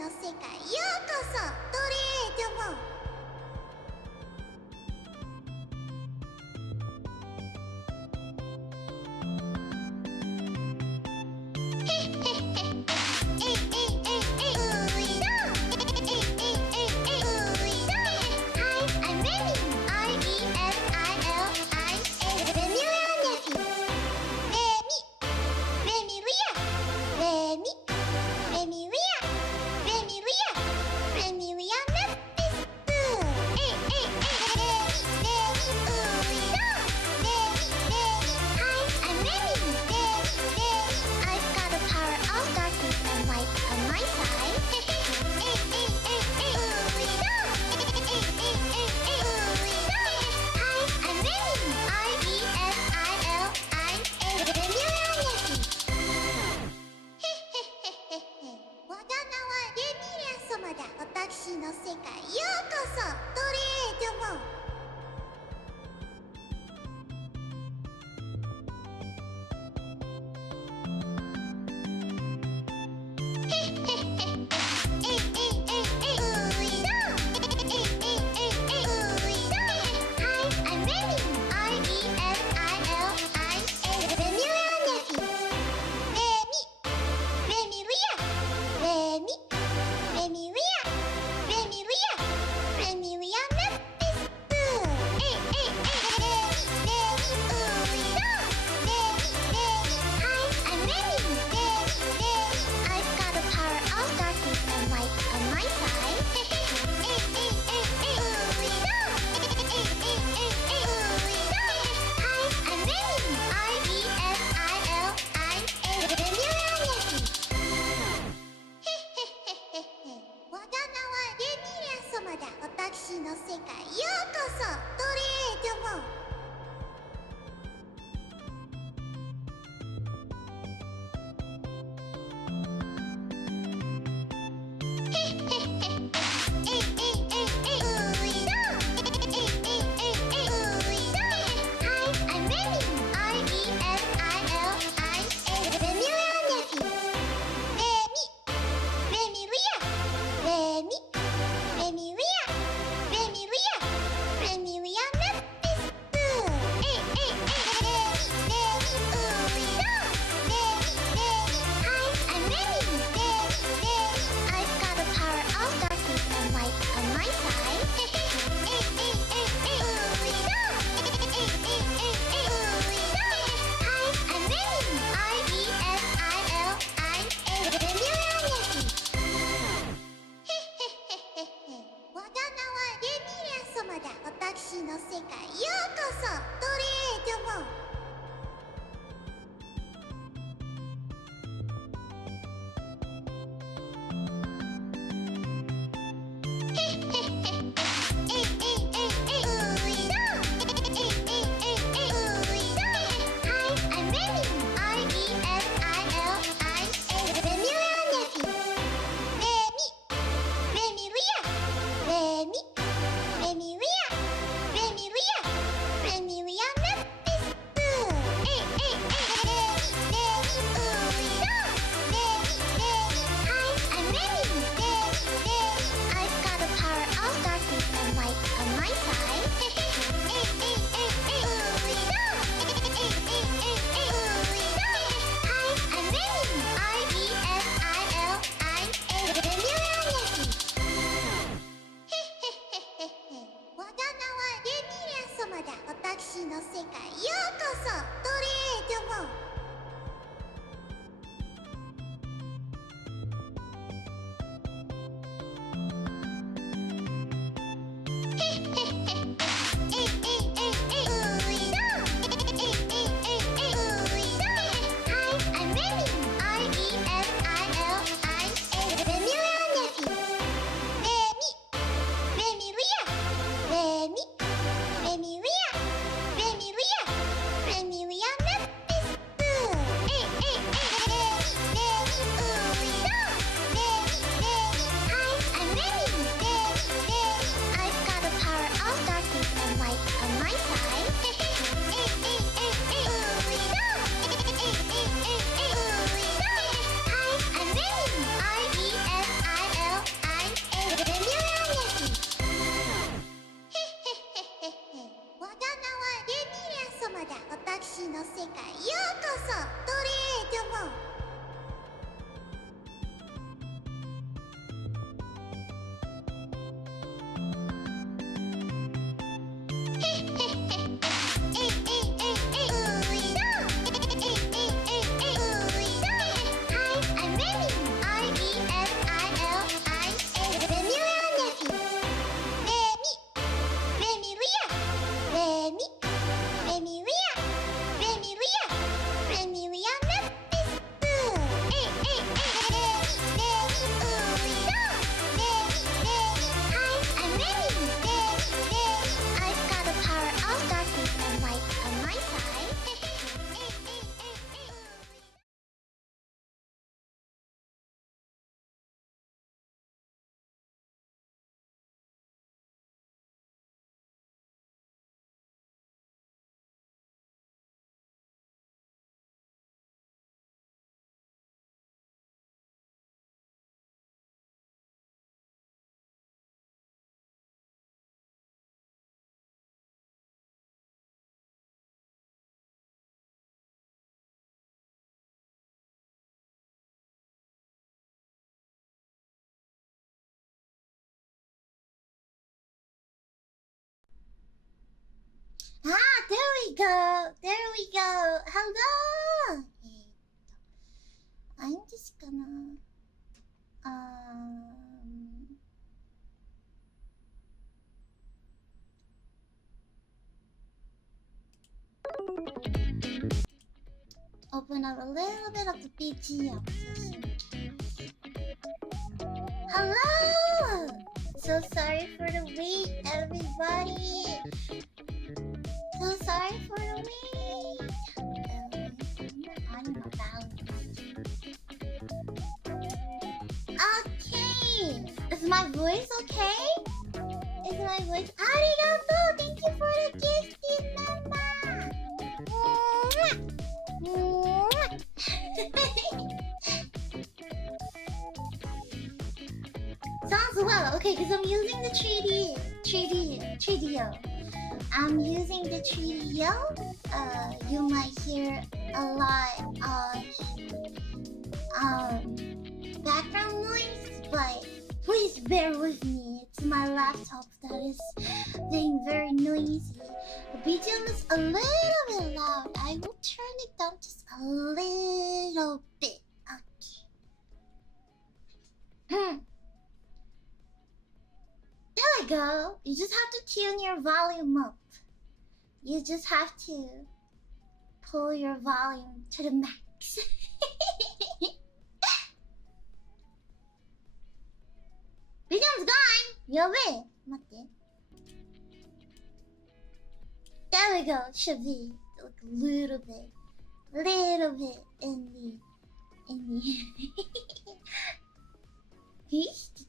の世界ようこそドレードも私の世界ようこそドレードも私の世界ようこそドレードも私の世界ようこそドレードもレミリア go. There we go. Hello. I'm just gonna open up a little bit of the BGM. Hello! So sorry for the wait, everybody. So sorry for the wait. Okay. Is my voice okay? Is my voice? Arigato! Thank you for the gift, Mama. Sounds well. Okay, because I'm using the 3D. I'm using the 3DO. You might hear a lot of background noise, but please bear with me. It's my laptop that is being very noisy. The BGM is a little bit loud. I will turn it down just a little bit. Okay. There we go. You just have to tune your volume up. You just have to pull your volume to the max. BGM's gone! Yabe! 待って。There we go. Should be like a little bit in the 聞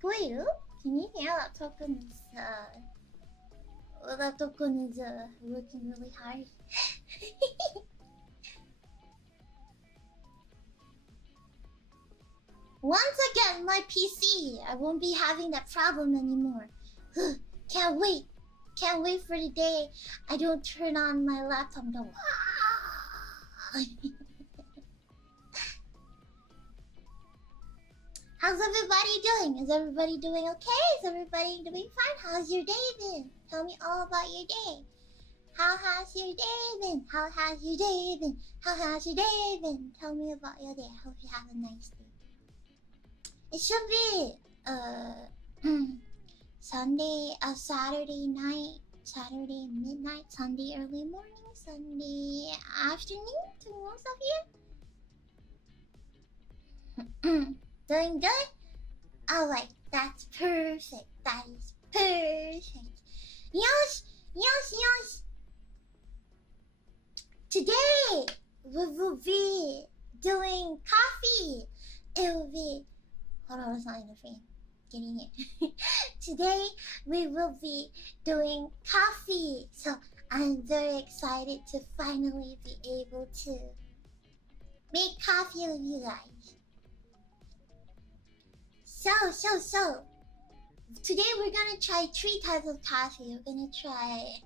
こえる? Can you hear that token is that token is working really hard. Once again, my PC. I won't be having that problem anymore. Can't wait for the day I don't turn on my laptop and go. How's everybody doing? Is everybody doing okay? Is everybody doing fine? How's your day been? Tell me all about your day. How has your day been? How has your day been? How has your day been? Tell me about your day. I hope you have a nice day. It should be Sunday, Saturday night, Saturday midnight, Sunday early morning, Sunday afternoon to most of you. Doing good? Alright, that's perfect. That is perfect. Yosh! Today, we will be doing coffee. It will be... Hold on, it's not in the frame. Getting it. Today, we will be doing coffee. So, I'm very excited to finally be able to make coffee with you guys. So, today we're gonna try 3 types of coffee. We're gonna try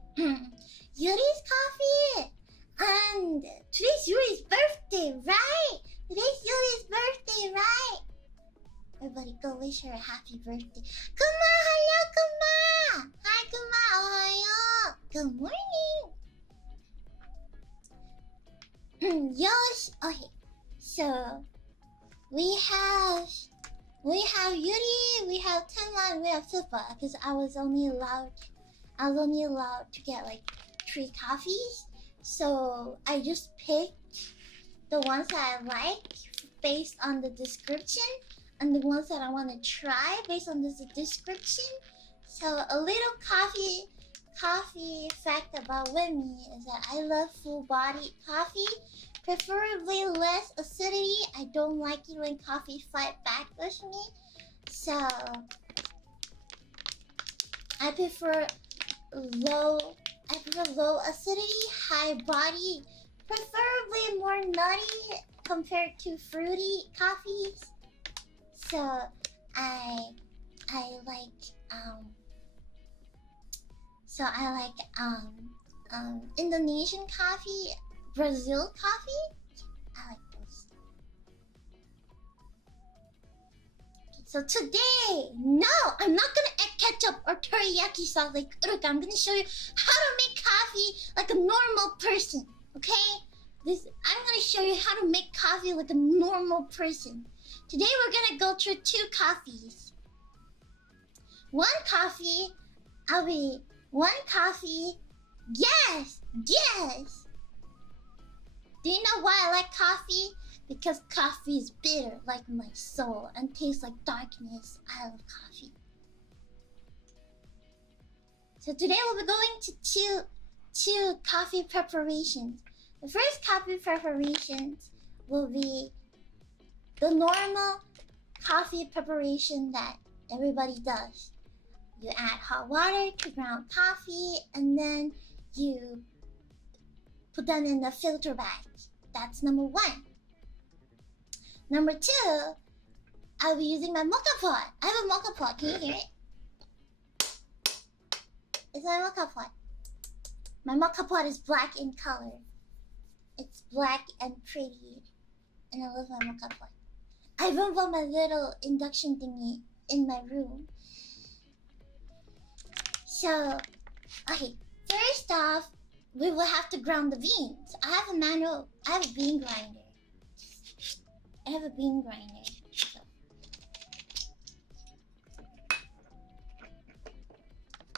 Yuri's coffee, and today's Yuri's birthday, right? Today's Yuri's birthday, right? Everybody go wish her a happy birthday. Kuma, hello, Kuma! Hi, Kuma, ohayo! Good morning! Yosh! Okay, so we have Yuri, we have Tenma, and we have Peppa, because I was only allowed to get like 3 coffees. So I just picked the ones that I like based on the description, and the ones that I want to try based on this description. So a little coffee fact about Wemi is that I love full-bodied coffee. Preferably less acidity. I don't like it when coffee fight back with me. So I prefer low acidity, high body, preferably more nutty compared to fruity coffees. So I like Indonesian coffee, Brazil coffee. I like those. Okay, so today, no, I'm not gonna ketchup or teriyaki sauce like Uruka. I'm gonna show you how to make coffee like a normal person, okay? I'm gonna show you how to make coffee like a normal person. Today we're gonna go through 2 coffees. One coffee, yes! Do you know why I like coffee? Because coffee is bitter like my soul and tastes like darkness. I love coffee. So today we'll be going to two coffee preparations. The first coffee preparations will be the normal coffee preparation that everybody does. You add hot water to ground coffee and then you put them in the filter bag. That's number 1. Number 2, I'll be using my mocha pot. I have a mocha pot. Can you hear it? It's my mocha pot. My mocha pot is black in color. It's black and pretty. And I love my mocha pot. I even bought my little induction thingy in my room. So, okay. First off, we will have to ground the beans. I have a bean grinder. So.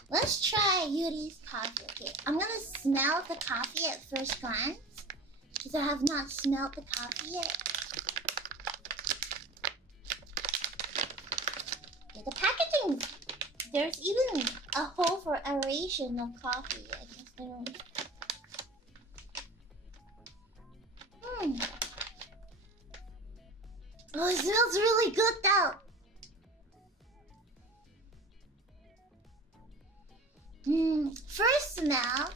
Let's try Yuri's coffee. Okay, I'm gonna smell the coffee at first glance because I have not smelled the coffee yet. Okay, the packaging, there's even a hole for aeration of coffee. I guess I don't. Oh, it smells really good though. First smell,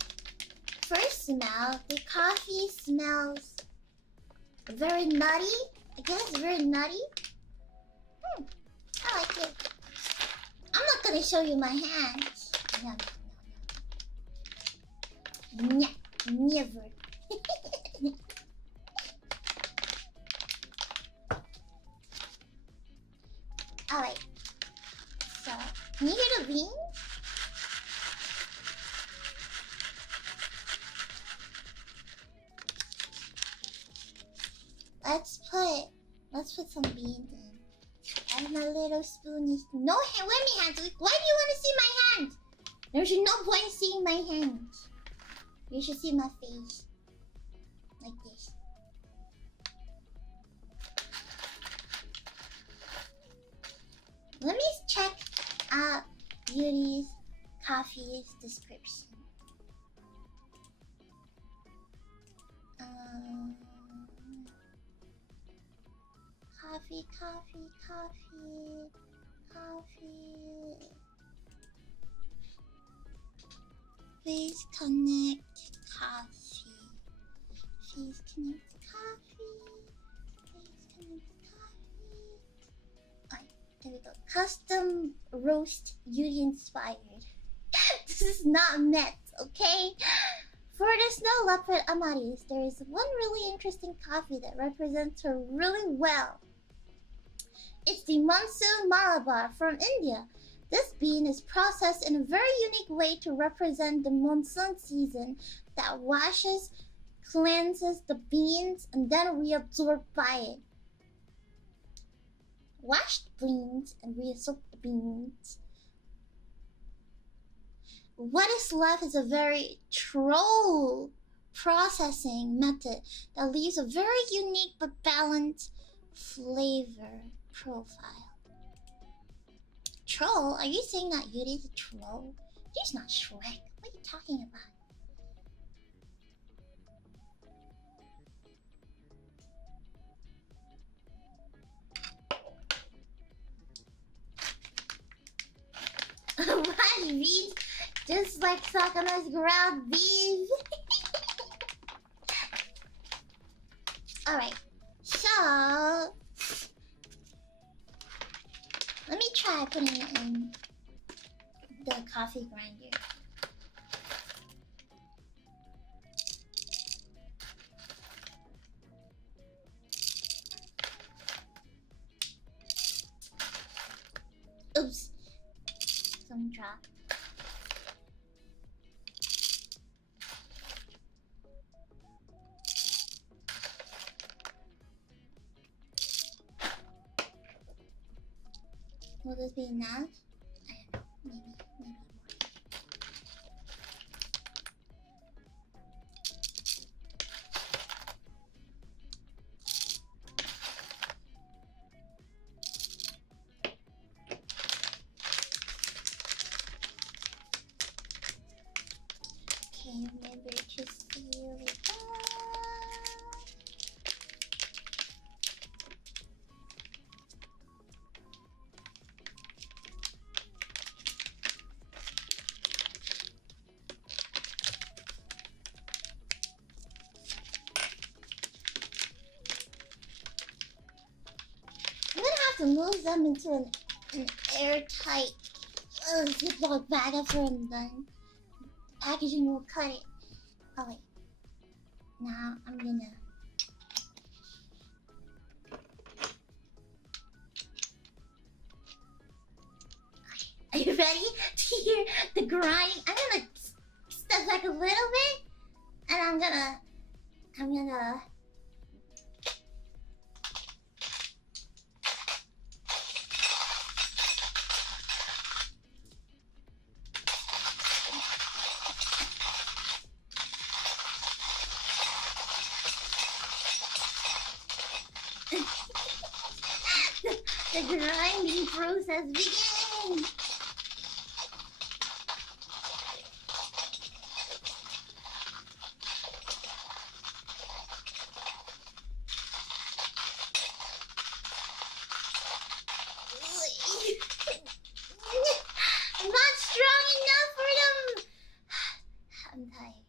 the coffee smells very nutty. I guess very nutty. I like it. I'm not gonna show you my hands. No. Never. Alright. So, can you hear the beans? Let's put some beans in. I have my little spoony. No Wemi hands. Why do you want to see my hands? There's no point seeing my hands. You should see my face. Like this. Let me check out Yuri's coffee's description. Coffee. Please connect coffee. Alright, there we go. Custom roast Yuri inspired. This is not met, okay? For the snow leopard Amaris, there is one really interesting coffee that represents her really well. It's the Monsoon Malabar from India. This bean is processed in a very unique way to represent the monsoon season that washes, cleanses the beans, and then reabsorbed by it. Washed beans and reabsorbed the beans. What is left is a very troll processing method that leaves a very unique but balanced flavor profile. Troll? Are you saying that Yuri's a troll? He's not Shrek. What are you talking about? What beef? Just like Sakana's ground beef. Alright, so let me try putting it in the coffee grinder. Oops. some drop. Will this be enough? I don't know. Maybe more. Okay, maybe just seal it up. I'm gonna have to move them into an airtight Ziploc bag after I'm done. Packaging will cut it. Oh wait. Now I'm gonna. Are you ready to hear the grind? I'm gonna step back a little bit, and I'm gonna. The grinding process begins! I'm not strong enough for them! I'm tired.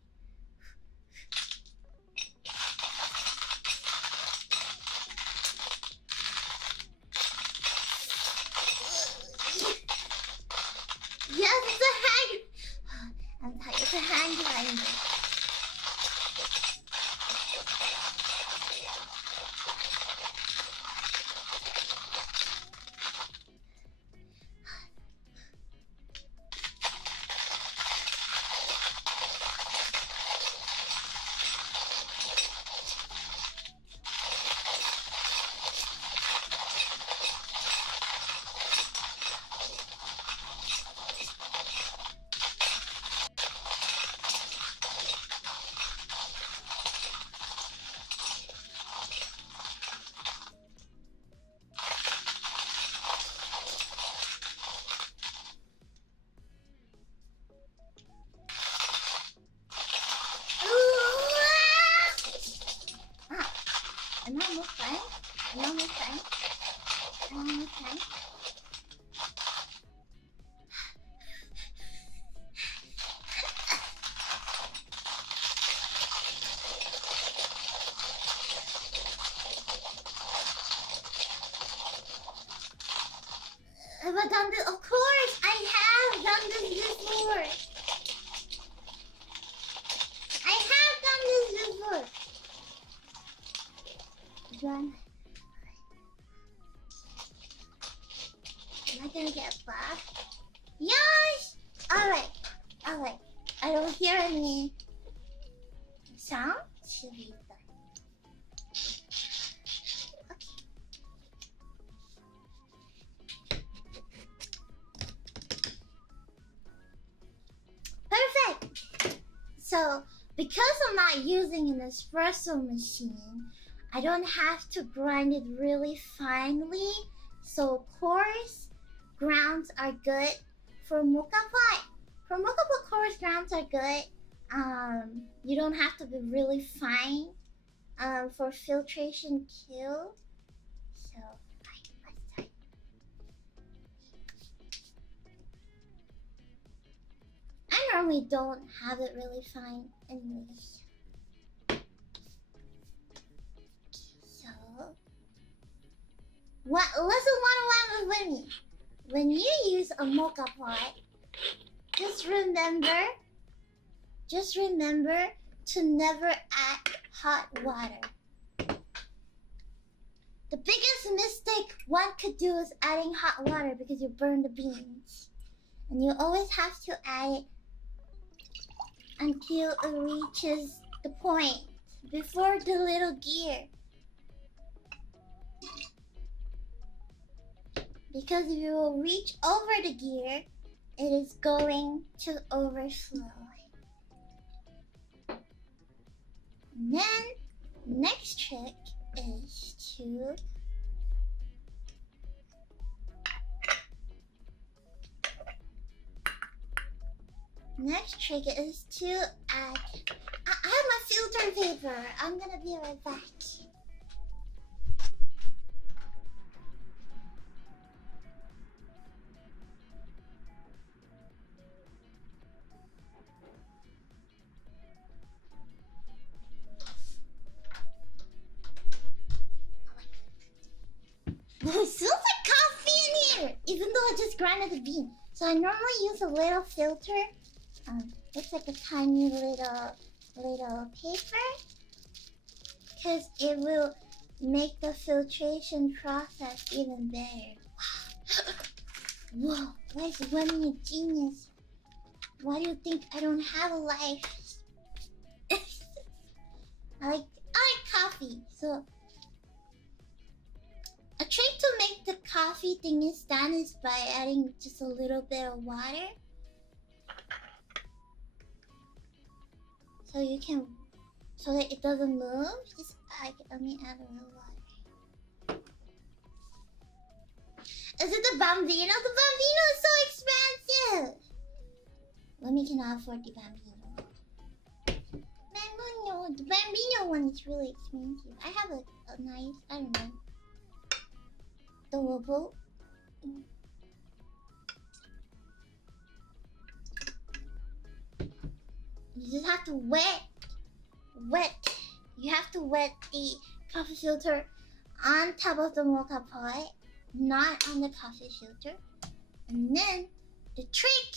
Yes, it's a hand. I'm tired. It's a hand grinder. I'm almost done. I'm almost done. I'm almost done. Have I done this? Of course, I have done this before. I have done this before. Done. Am I gonna get back? Yes! Alright. Alright. I don't hear any sound. Should be done. Okay. Perfect! So, because I'm not using an espresso machine, I don't have to grind it really finely, so coarse grounds are good for mocha pot. For mocha pot, coarse grounds are good. You don't have to be really fine for filtration too. So, let's start. I normally don't have it really fine anyways. Lesson 101 with Wemi. When you use a mocha pot, just remember to never add hot water. The biggest mistake one could do is adding hot water because you burn the beans. And you always have to add it until it reaches the point before the little gear. Because if you will reach over the gear, it is going to overflow. And then, next trick is to add. I have my filter paper. I'm gonna be right back. It smells like coffee in here, even though I just grinded the bean. So I normally use a little filter. It's like a tiny little paper, because it will make the filtration process even better. Whoa, where's Wemi a genius? Why do you think I don't have a life? I like coffee, so a trick to make the coffee thingy stand is by adding just a little bit of water. So that it doesn't move, just let me add a little water. Is it the Bambino? The Bambino is so expensive! Wemi cannot afford the Bambino. The Bambino one is really expensive. I have a nice, I don't know, Doremu. You just have to wet. You have to wet the coffee filter on top of the mocha pot, not on the coffee filter. And then the trick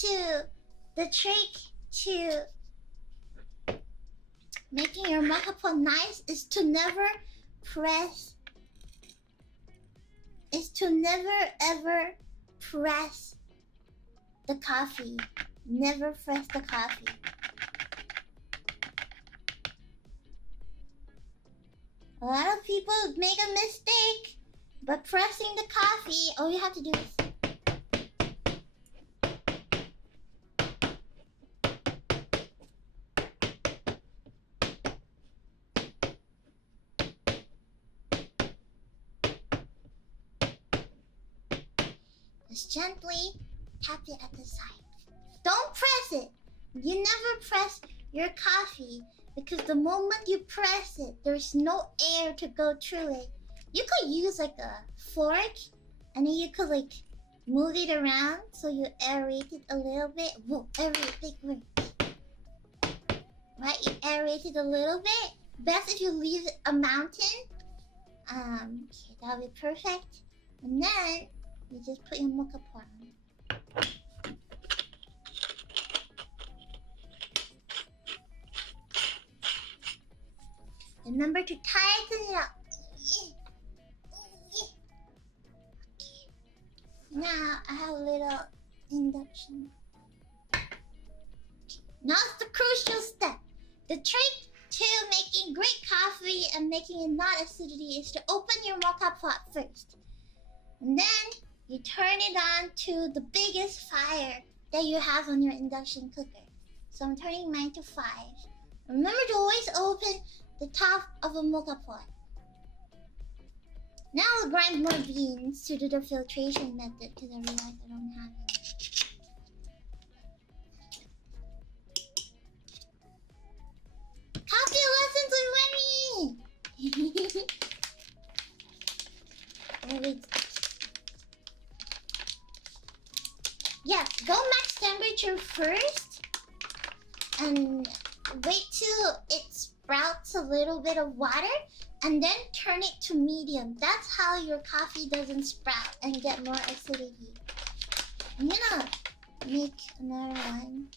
to making your mocha pot nice is to never ever press the coffee. Never press the coffee. A lot of people make a mistake by pressing the coffee. All you have to do is just gently tap it at the side. Don't press it. You never press your coffee, because the moment you press it, there's no air to go through it. You could use like a fork, and then you could like move it around so you aerate it a little bit. Whoa, aerate, big word. Right, you aerate it a little bit. Best if you leave a mountain. Okay, that'll be perfect. And then you just put your mocha pot on. Remember to tighten it up. Okay. Now I have a little induction. Now it's the crucial step. The trick to making great coffee and making it not acidity is to open your mocha pot first. And then you turn it on to the biggest fire that you have on your induction cooker. So I'm turning mine to 5. Remember to always open the top of a mocha pot. Now I'll grind more beans to do the filtration method, because I realize I don't have it. Coffee lessons with Wemi! Yeah, go max temperature first and wait till it sprouts a little bit of water, and then turn it to medium. That's how your coffee doesn't sprout and get more acidity. I'm gonna make another one.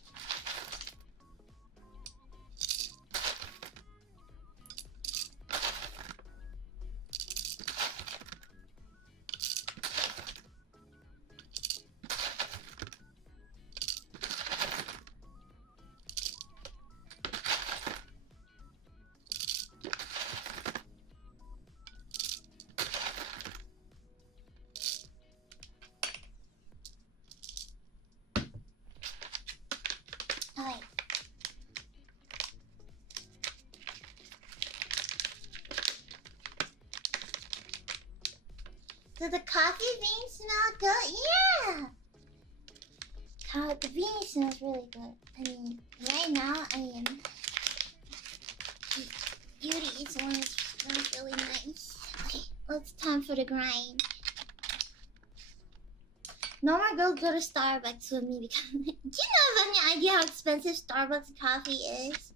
So the coffee beans smell good? Yeah! The bean smells really good. I mean, right now, Yuri's one smells really nice. Okay, well, it's time for the grind. No more go to Starbucks with me because do you have any idea how expensive Starbucks coffee is?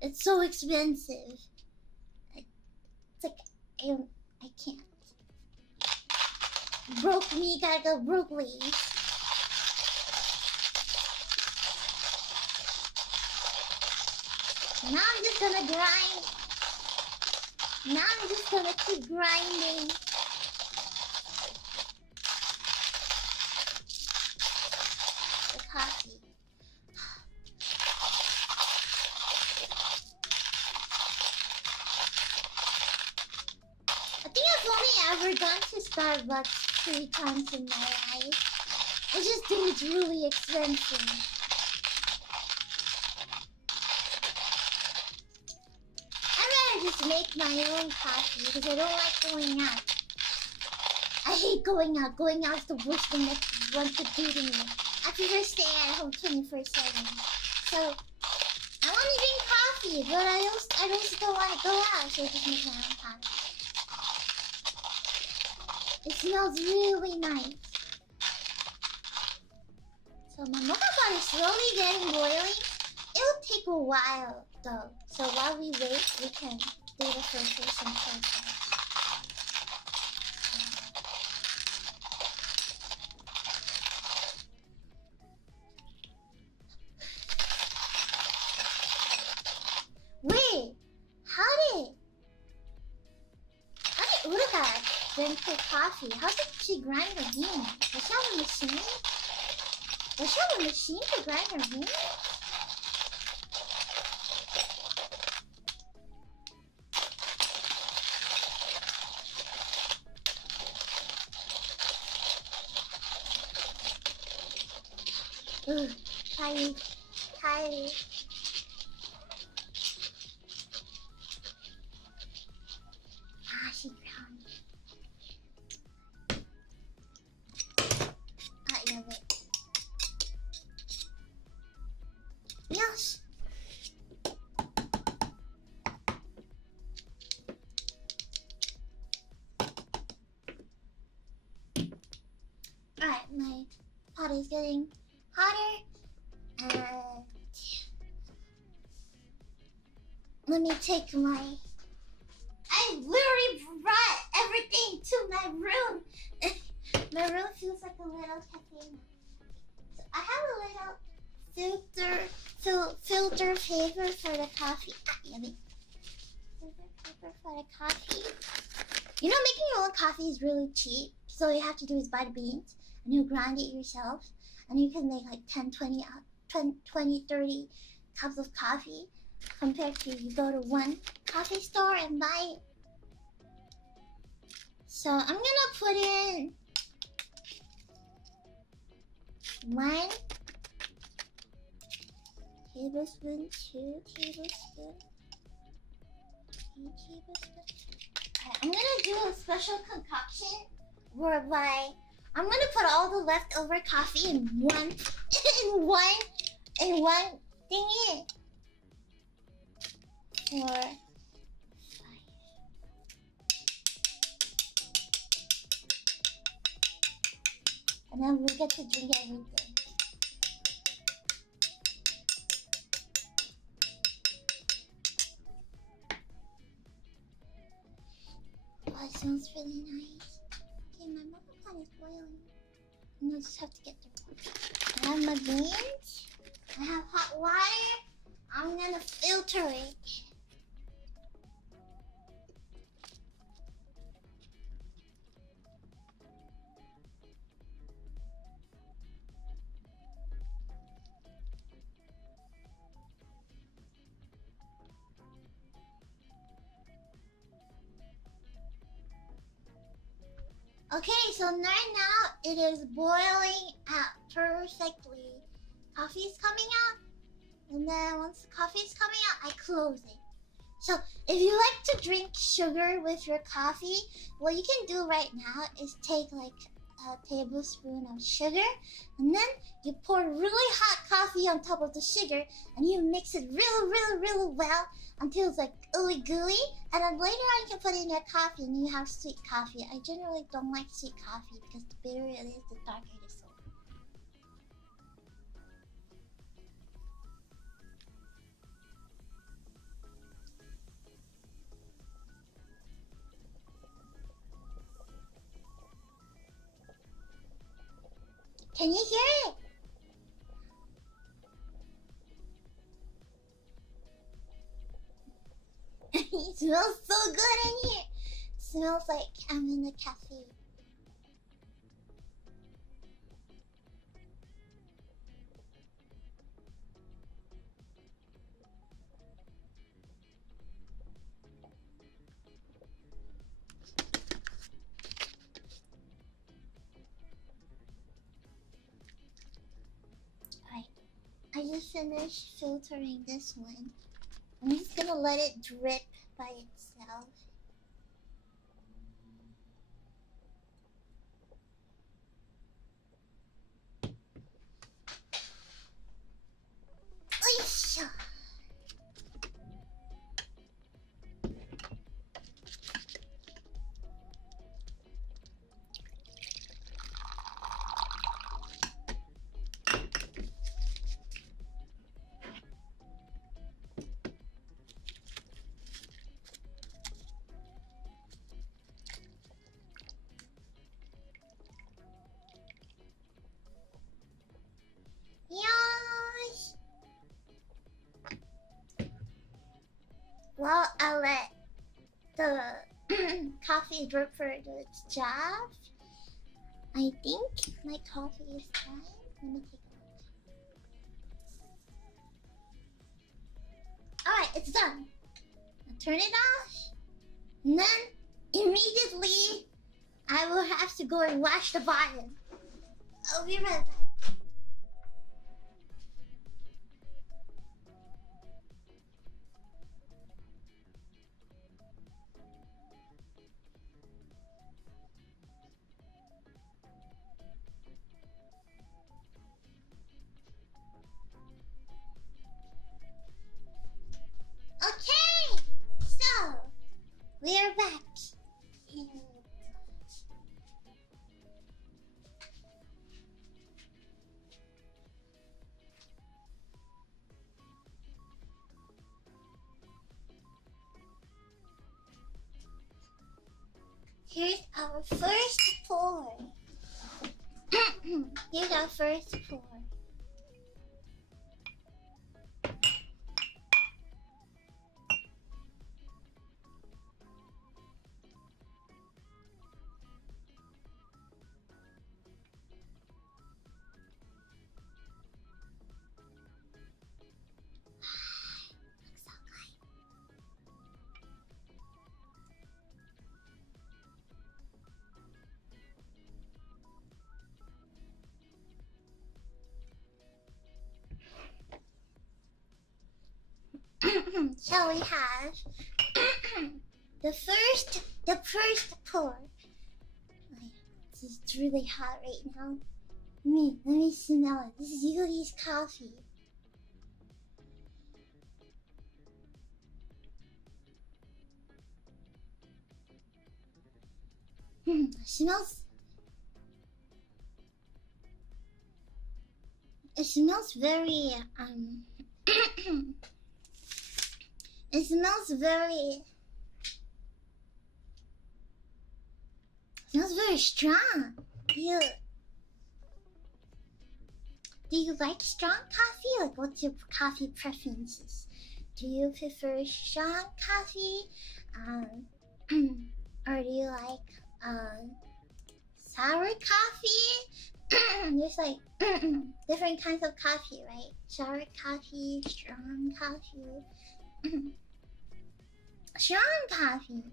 It's so expensive. It's like I can't. Broke me, gotta go broke please. Now I'm just gonna grind. Now I'm just gonna keep grinding. The coffee. I think I've only ever gone to Starbucks 3 times in my life. I just think it's really expensive. Just make my own coffee because I don't like going out. I hate going out. Going out is the worst thing that wants to do to me. I prefer staying at home 24/7. So I want to drink coffee, but I also don't want to go out, so I just make my own coffee. It smells really nice. So my mocha pot is slowly getting boiling. It'll take a while though, so while we wait, we can do the filtration process. Wait, how did Uruka drink her coffee? How did she grind her beans? Does she have a machine? Does she have a machine to grind her beans? Ugh, tired. She ground. Yeah, wait. Yes. Alright, my pot is getting hotter. Let me take I literally brought everything to my room. My room feels like a little cafe now. So I have a little filter paper for the coffee. Yummy. Filter paper for the coffee. You know, making your own coffee is really cheap. So all you have to do is buy the beans and you grind it yourself. And you can make like 10, 20, 30 cups of coffee compared to you go to one coffee store and buy it. So I'm gonna put in 1 tablespoon, 2 tablespoons, 3 tablespoons. Alright, I'm gonna do a special concoction whereby I'm gonna put all the leftover coffee in one thingy. 4, 5. And then we get to drink everything. Oh, it smells really nice. Okay, my mocha pot is boiling. And I just have to get the water. I have my beans. I have hot water. I'm gonna filter it. Okay, so right now it is boiling out perfectly. Coffee is coming out, and then once the coffee is coming out, I close it. So, if you like to drink sugar with your coffee, what you can do right now is take like a tablespoon of sugar, and then you pour really hot coffee on top of the sugar, and you mix it really well until it's like ooey gooey, and then later on you can put in your coffee and you have sweet coffee. I generally don't like sweet coffee because the bitter it is, the darker it is. Can you hear it? It smells so good in here. It smells like I'm in a cafe. I just finished filtering this one. I'm just gonna let it drip by itself. Oisha. Well, I'll let the coffee drip for its job. I think my coffee is done. Let me take a look. Alright, it's done. I'll turn it off. And then, immediately, I will have to go and wash the bottom. I'll be right back. Okay, so we're back. Here's our first pour. Here's our first pour. Shall we have the first pour? This is really hot right now. Let me smell it. This is Yuri's coffee. It smells very it smells very strong. Do you like strong coffee? Like, what's your coffee preferences? Do you prefer strong coffee? Or do you like sour coffee? There's like different kinds of coffee, right? Sour coffee, strong coffee. Strong coffee.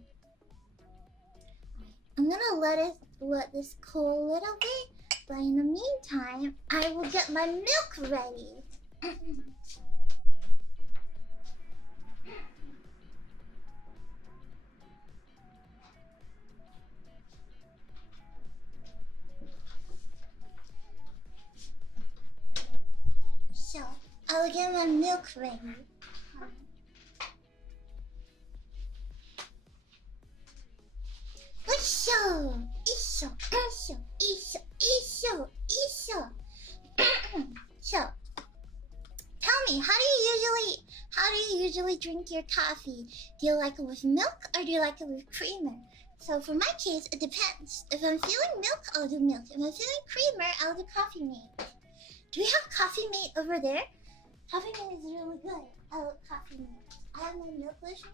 I'm gonna let this cool a little bit, but in the meantime, I will get my milk ready. I will get my milk ready. Isho, isho, isho, isho, isho, isho. So, tell me, how do you usually drink your coffee? Do you like it with milk or do you like it with creamer? So for my case, it depends. If I'm feeling milk, I'll do milk. If I'm feeling creamer, I'll do coffee mate. Do we have coffee mate over there? Coffee mate is really good. I love coffee mate. I have my milk with me.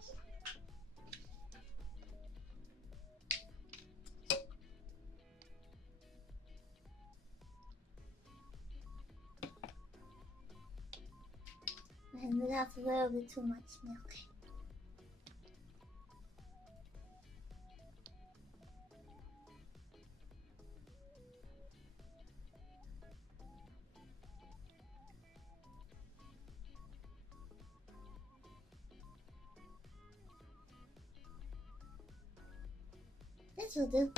And that's a little bit too much milk. This will do.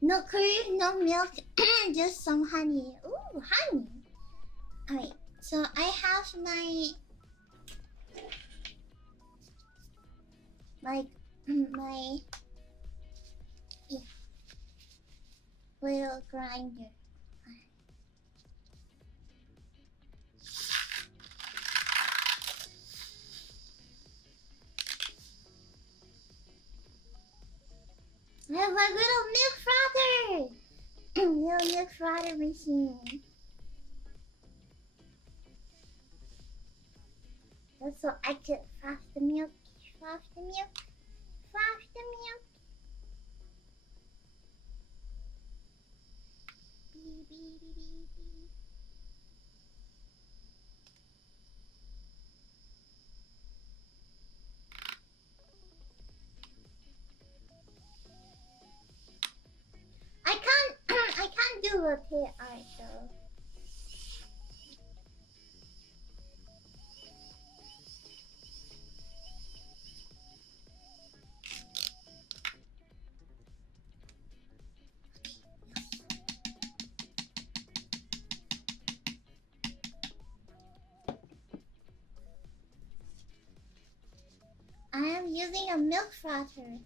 No cream, no milk, just some honey. Ooh, honey. Alright, so I have my little grinder. I have my little milk frother! Little milk frother machine. That's so I could froth the milk. Froth the milk. Froth the milk. Bee, bee, bee, bee, bee. I can't do rotate art though. I am using a milk frother.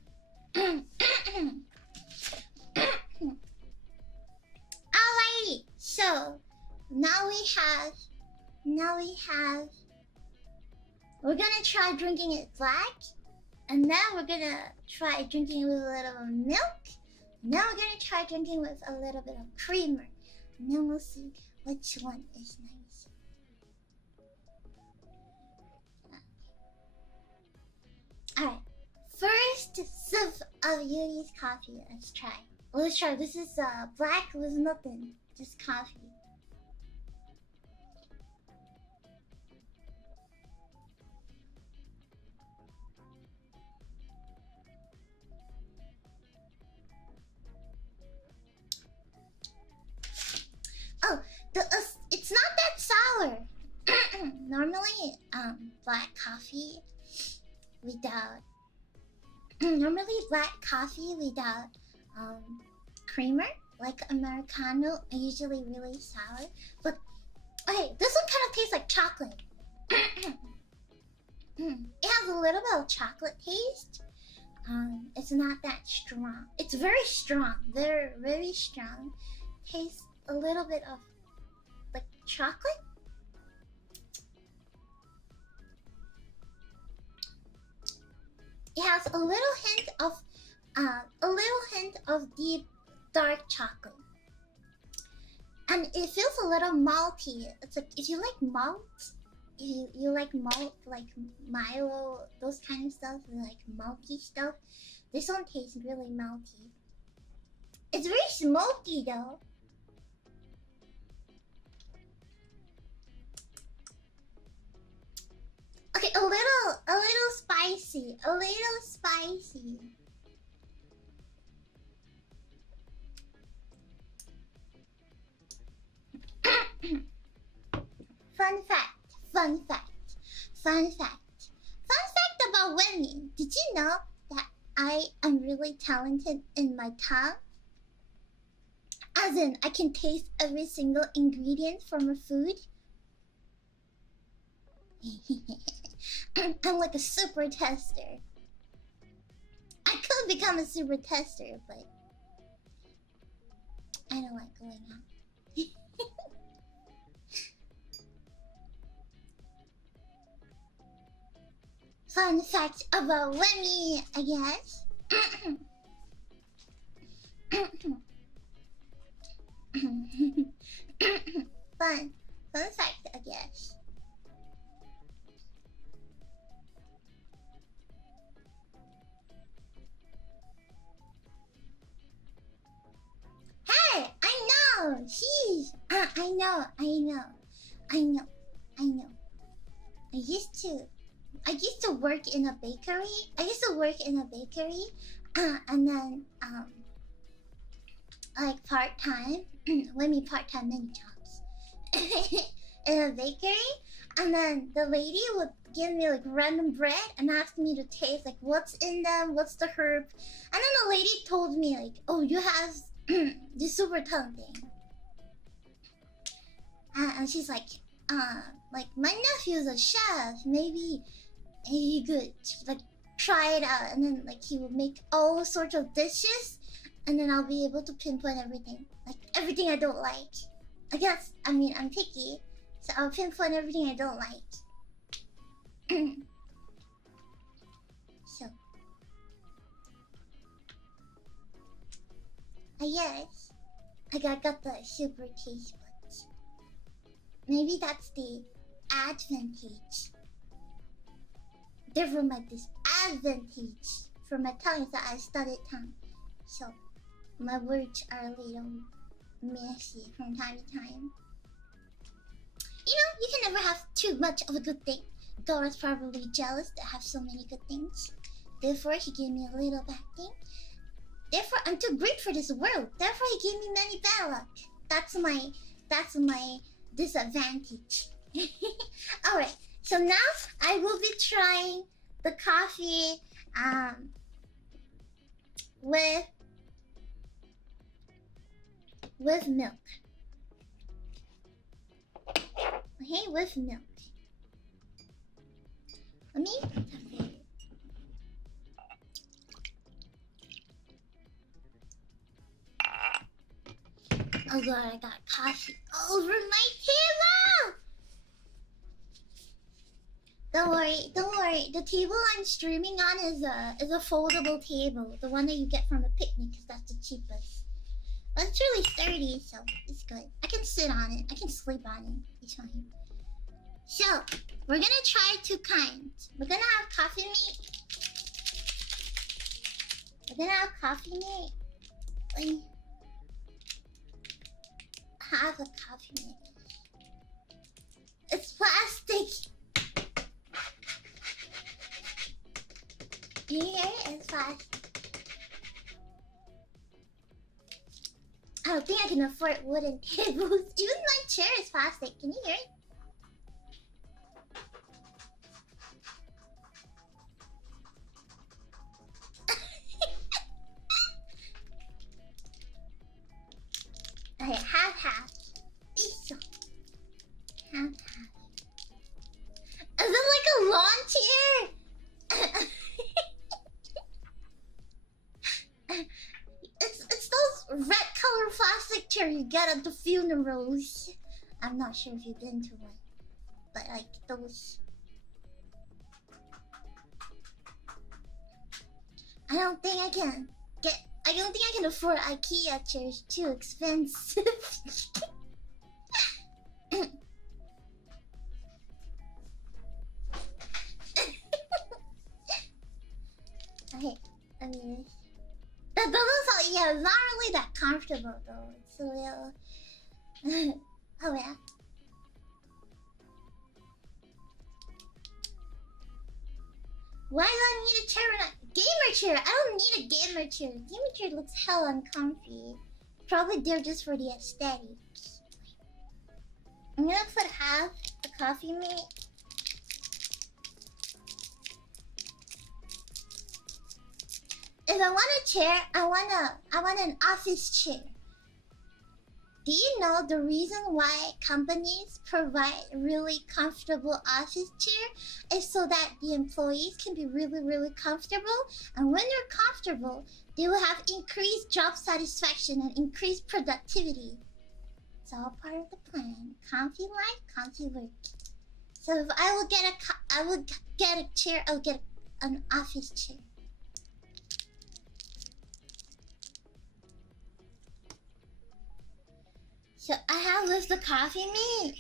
Alrighty, so we're gonna try drinking it black, and then we're gonna try drinking it with a little milk, and then we're gonna try drinking with a little bit of creamer, and then we'll see which one is nice. Alright, first sip of Yuri's coffee. Let's try. Let's try. This is black with nothing, just coffee. Oh, it's not that sour. Normally, black coffee without creamer, like Americano, are usually really sour. But okay, this one kind of tastes like chocolate. It has a little bit of chocolate taste. It's not that strong. It's very strong, very, very strong. Tastes a little bit of like chocolate. It has a little hint of deep dark chocolate, and it feels a little malty. It's like if you like malt, you like malt, like Milo, those kind of stuff, like malty stuff. This one tastes really malty. It's very smoky though. Okay, a little spicy, Fun fact about Wemi. Did you know that I am really talented in my tongue? As in, I can taste every single ingredient from a food. I'm like a super tester. I could become a super tester, but I don't like going out. Fun fact about Wemi, I guess. Fun fact, I guess. Hey, I know. Sheesh. I know. I used to work in a bakery. And then like part-time. Wemi part-time many jobs. In a bakery. And then the lady would give me like random bread and ask me to taste like what's in them, what's the herb. And then the lady told me like, oh, you have the super tongue thing. And she's like my nephew's a chef. Maybe he could like try it out, and then like he would make all sorts of dishes, and then I'll be able to pinpoint everything, like everything I don't like. I guess I'm picky, so I'll pinpoint everything I don't like. So I guess I got the super taste buds. Maybe that's the advantage. Different like this advantage for my tongue is that I studied tongue, so my words are a little messy from time to time. You know, you can never have too much of a good thing. God is probably jealous that I have so many good things. Therefore, he gave me a little bad thing. Therefore, I'm too great for this world. Therefore, he gave me many bad luck. That's my disadvantage. Alright, so now I will be trying the coffee with milk. Okay, with milk. Let me. Oh god, I got coffee over my table! Don't worry. The table I'm streaming on is a foldable table. The one that you get from a picnic, because that's the cheapest. But it's really sturdy, so it's good. I can sit on it. I can sleep on it. It's fine. So, we're gonna try two kinds. We're gonna have coffee meat. Have a coffee mate. It's plastic. Here is plastic. I don't think I can afford wooden tables. Even my chair is plastic. Can you hear it? Okay, half. Half. Is it like a lawn chair? It's those red color plastic chairs you get at the funerals. I'm not sure if you've been to one, but like those. I don't think I can afford IKEA chairs. Too expensive. Okay, I mean, that doesn't sound, yeah, it's not really that comfortable though. It's a little. Oh yeah. Why do I need a chair? Gamer chair! I don't need a gamer chair. Gamer chair looks hell uncomfy. Probably there just for the aesthetics. I'm gonna put half a coffee mate. If I want a chair, I want an office chair. Do you know the reason why companies provide really comfortable office chair is so that the employees can be really, really comfortable? And when they're comfortable, they will have increased job satisfaction and increased productivity. It's all part of the plan. Comfy life, comfy work. So if I will get a chair, I'll get an office chair. So I have with the coffee mate.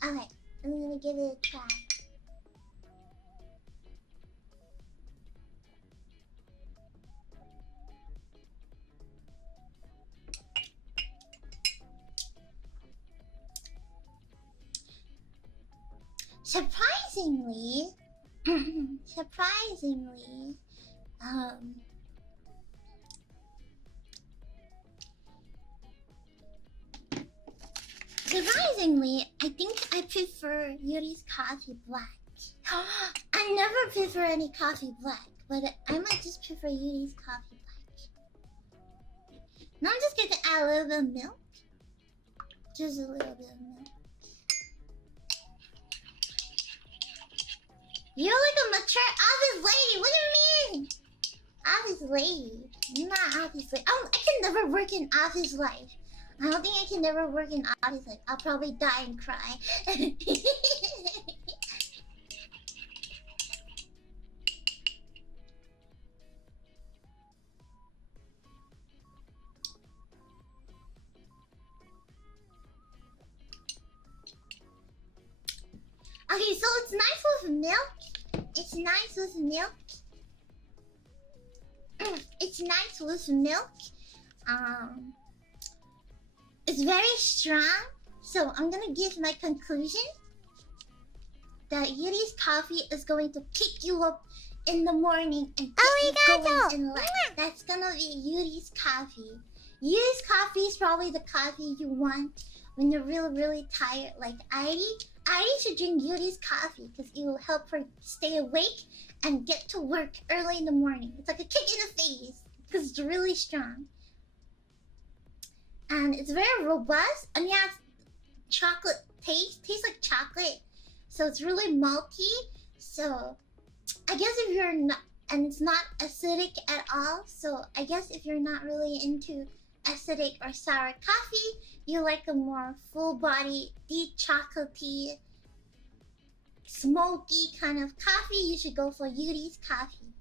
Alright, I'm gonna give it a try. Surprisingly, I think I prefer Yuri's coffee black. I never prefer any coffee black, but I might just prefer Yuri's coffee black. Now I'm just gonna add a little bit of milk. Just a little bit of milk. You're like a mature office lady. What do you mean? Office lady. I'm not office lady. I can never work in office life. I don't think I can never work in office life. I'll probably die and cry. Okay, so it's nice with milk. It's nice with milk. It's nice with milk. It's very strong. So I'm gonna give my conclusion that Yuri's coffee is going to kick you up in the morning and get you going in life. That's gonna be Yuri's coffee. Yuri's coffee is probably the coffee you want when you're really, really tired. Like Airi should drink Yuri's coffee because it will help her stay awake and get to work early in the morning. It's like a kick in the face because it's really strong. And it's very robust and it has chocolate taste. Tastes like chocolate. So it's really malty. So I guess if you're not, and it's not acidic at all. So I guess if you're not really into acidic or sour coffee, you like a more full body, deep chocolatey, smoky kind of coffee, you should go for Yuri's coffee.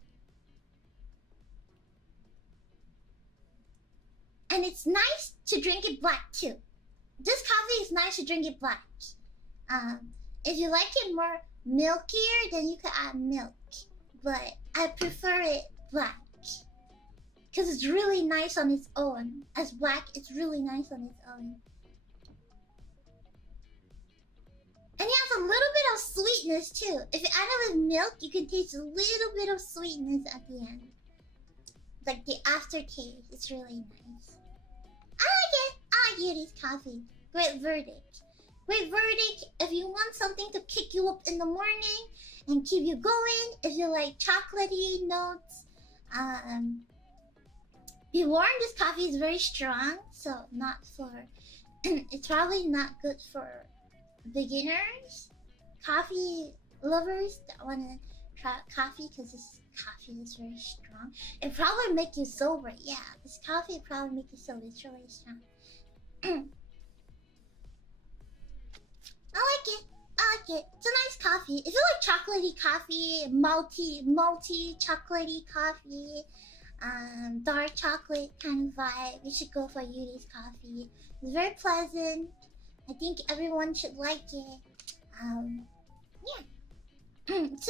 And it's nice to drink it black too. This coffee is nice to drink it black. If you like it more milkier, then you could add milk. But I prefer it black. Because it's really nice on its own. As black, it's really nice on its own. And it has a little bit of sweetness too. If you add it with milk, you can taste a little bit of sweetness at the end. Like the aftertaste. It's really nice. I like it. I like Yuri's coffee. Great verdict. Great verdict. If you want something to kick you up in the morning and keep you going, if you like chocolatey notes, be warned, this coffee is very strong, so not for... it's probably not good for beginners, coffee lovers that want to try coffee, because this coffee is very strong. It probably make you sober. Yeah, this coffee probably make you sober. It's really strong. I like it. I like it. It's a nice coffee. If you like chocolatey coffee, malty chocolatey coffee, dark chocolate kind of vibe. You should go for Yuri's coffee. It's very pleasant. I think everyone should like it. Yeah. It's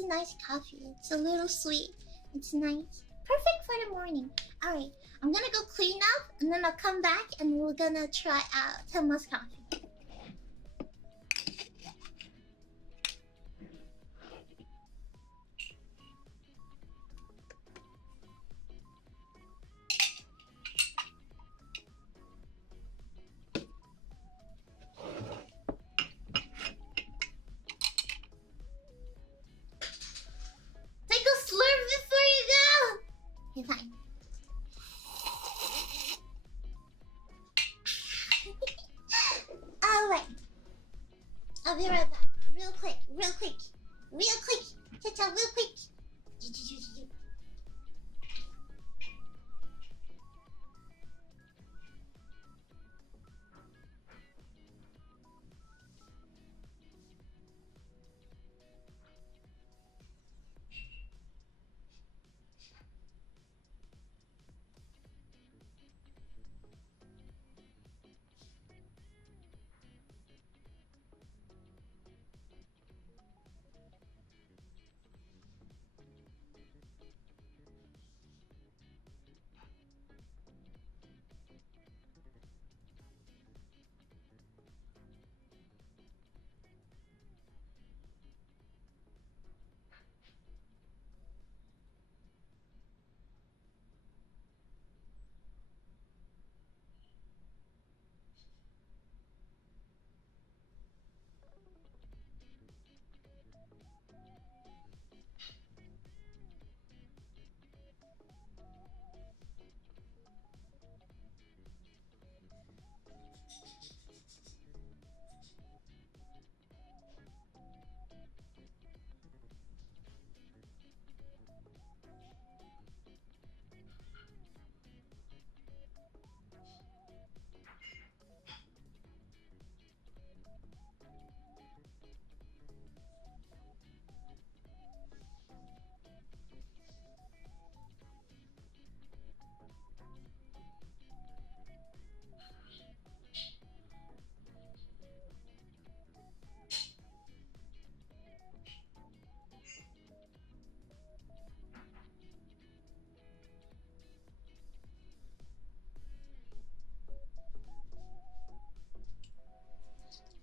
a nice coffee. It's a little sweet. It's nice. Perfect for the morning. Alright, I'm gonna go clean up and then I'll come back and we're gonna try out Tema's coffee. Take a slurp before you go! Okay, fine. Alright. I'll be right back. Real quick. Cha-cha, real quick.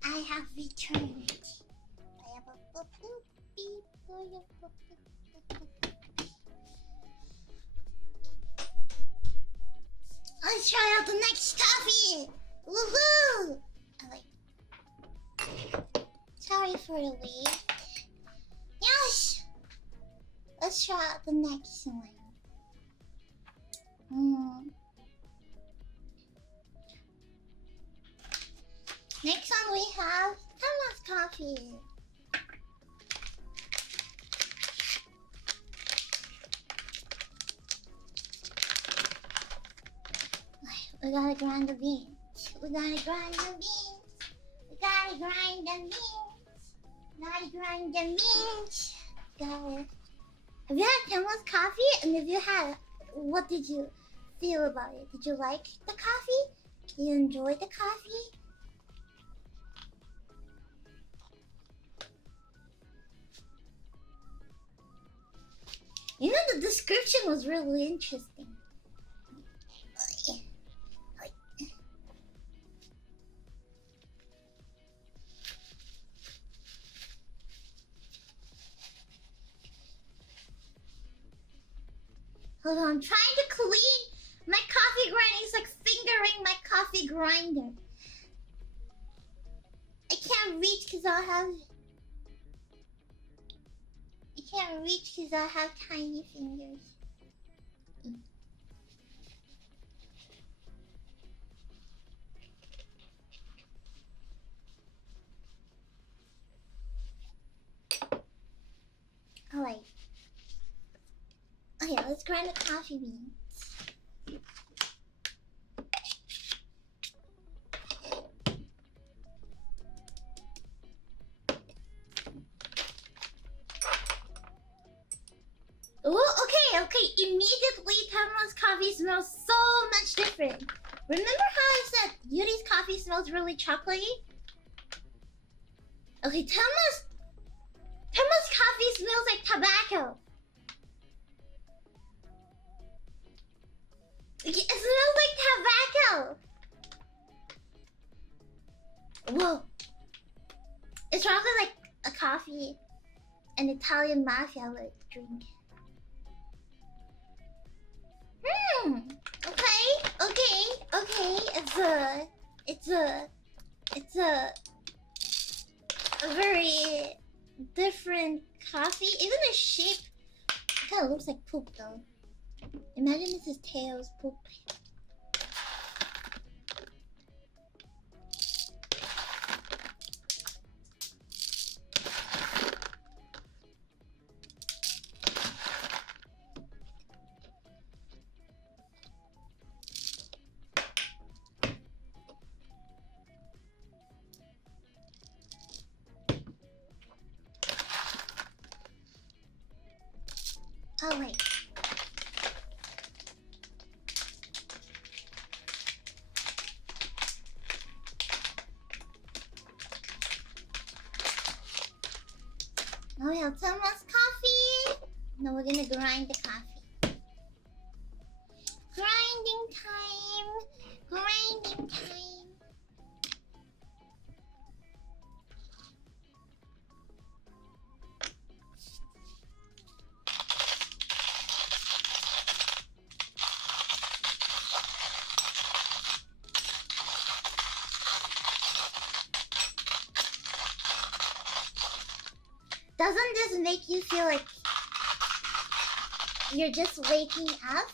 I have returned. I have a beep for you. Let's try out the next coffee! Woohoo! Sorry for the wait. Yes! Let's try out the next one. Next one we have Tama's coffee. We gotta grind the beans. We gotta grind the beans. We gotta grind the beans. Gotta grind the beans. Gotta. Have you had Tama's coffee? And if you had, what did you feel about it? Did you like the coffee? Did you enjoy the coffee? You know, the description was really interesting. Hold on, I'm trying to clean my coffee grinder. It's like fingering my coffee grinder. I can't reach because I have tiny fingers. Alright. Okay, let's grind the coffee beans. Oh, okay. Immediately smells so much different. Remember how I said Yuri's coffee smells really chocolatey? Okay, Tama's coffee smells like tobacco. It smells like tobacco. Whoa. It's rather like a coffee, an Italian mafia like drink. Okay. It's a very different coffee. Even the shape kind of looks like poop though. Imagine this is Teo's poop. Oh wait. Now we have Tama's coffee. Now we're gonna grind the coffee. Grinding time. Grinding time. Doesn't this make you feel like you're just waking up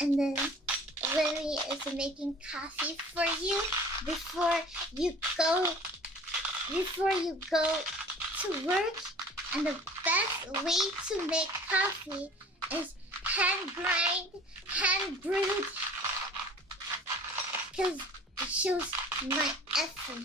and then Wemi is making coffee for you before you go to work? And the best way to make coffee is hand grind, hand brewed, because it shows my effort.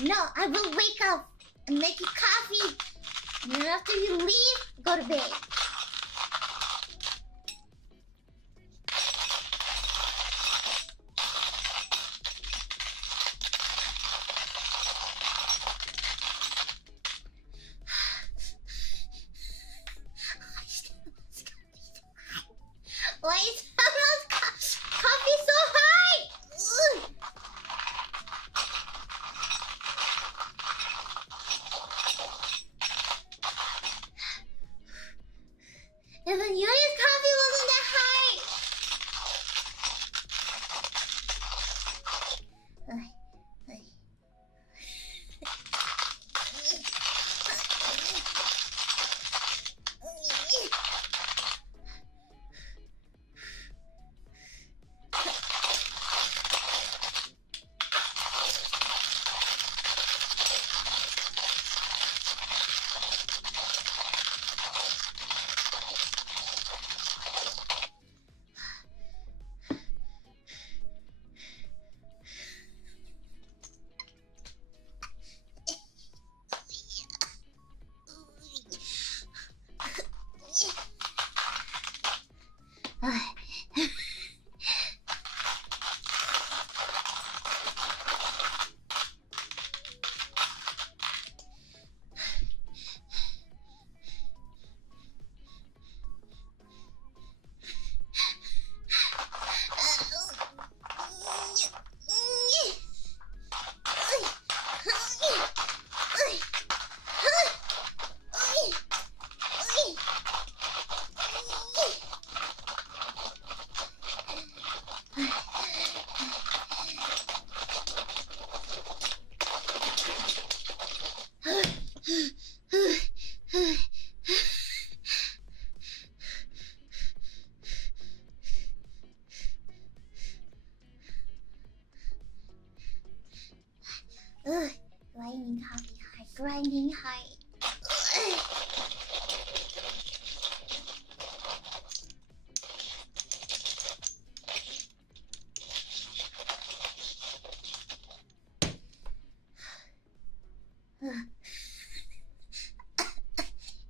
No, I will wake up and make you coffee. And then after you leave, go to bed. Why is coffee so high? Ugh. Even Yuri's coffee wasn't that high.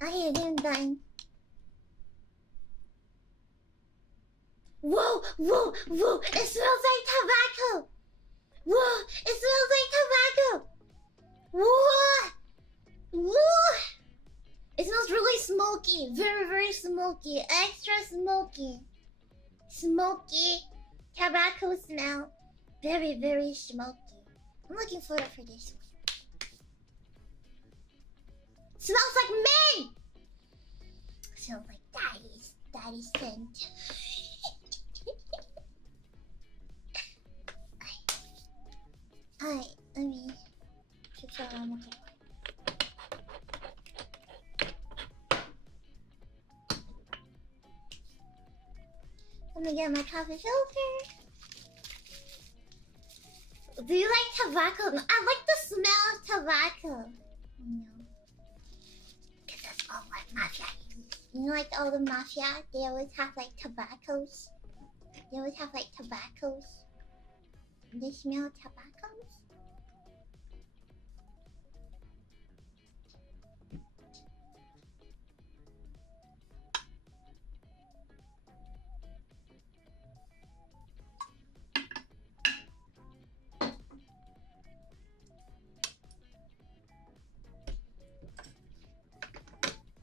Okay, I'm done. Whoa, whoa, whoa! It smells like tobacco! Whoa! It smells like tobacco! Whoa! Whoa! It smells really smoky. Very, very smoky. Extra smoky. Smoky tobacco smell. Very, very smoky. I'm looking forward for this one. Smells like men! Smells like daddy's scent. Alright, let me prepare one more. Let me get my coffee filter. Do you like tobacco? I like the smell of tobacco. You know, because that's all what mafia use. You know, like all the mafia, they always have like tobaccos. They always have like tobaccos. They smell tobaccos.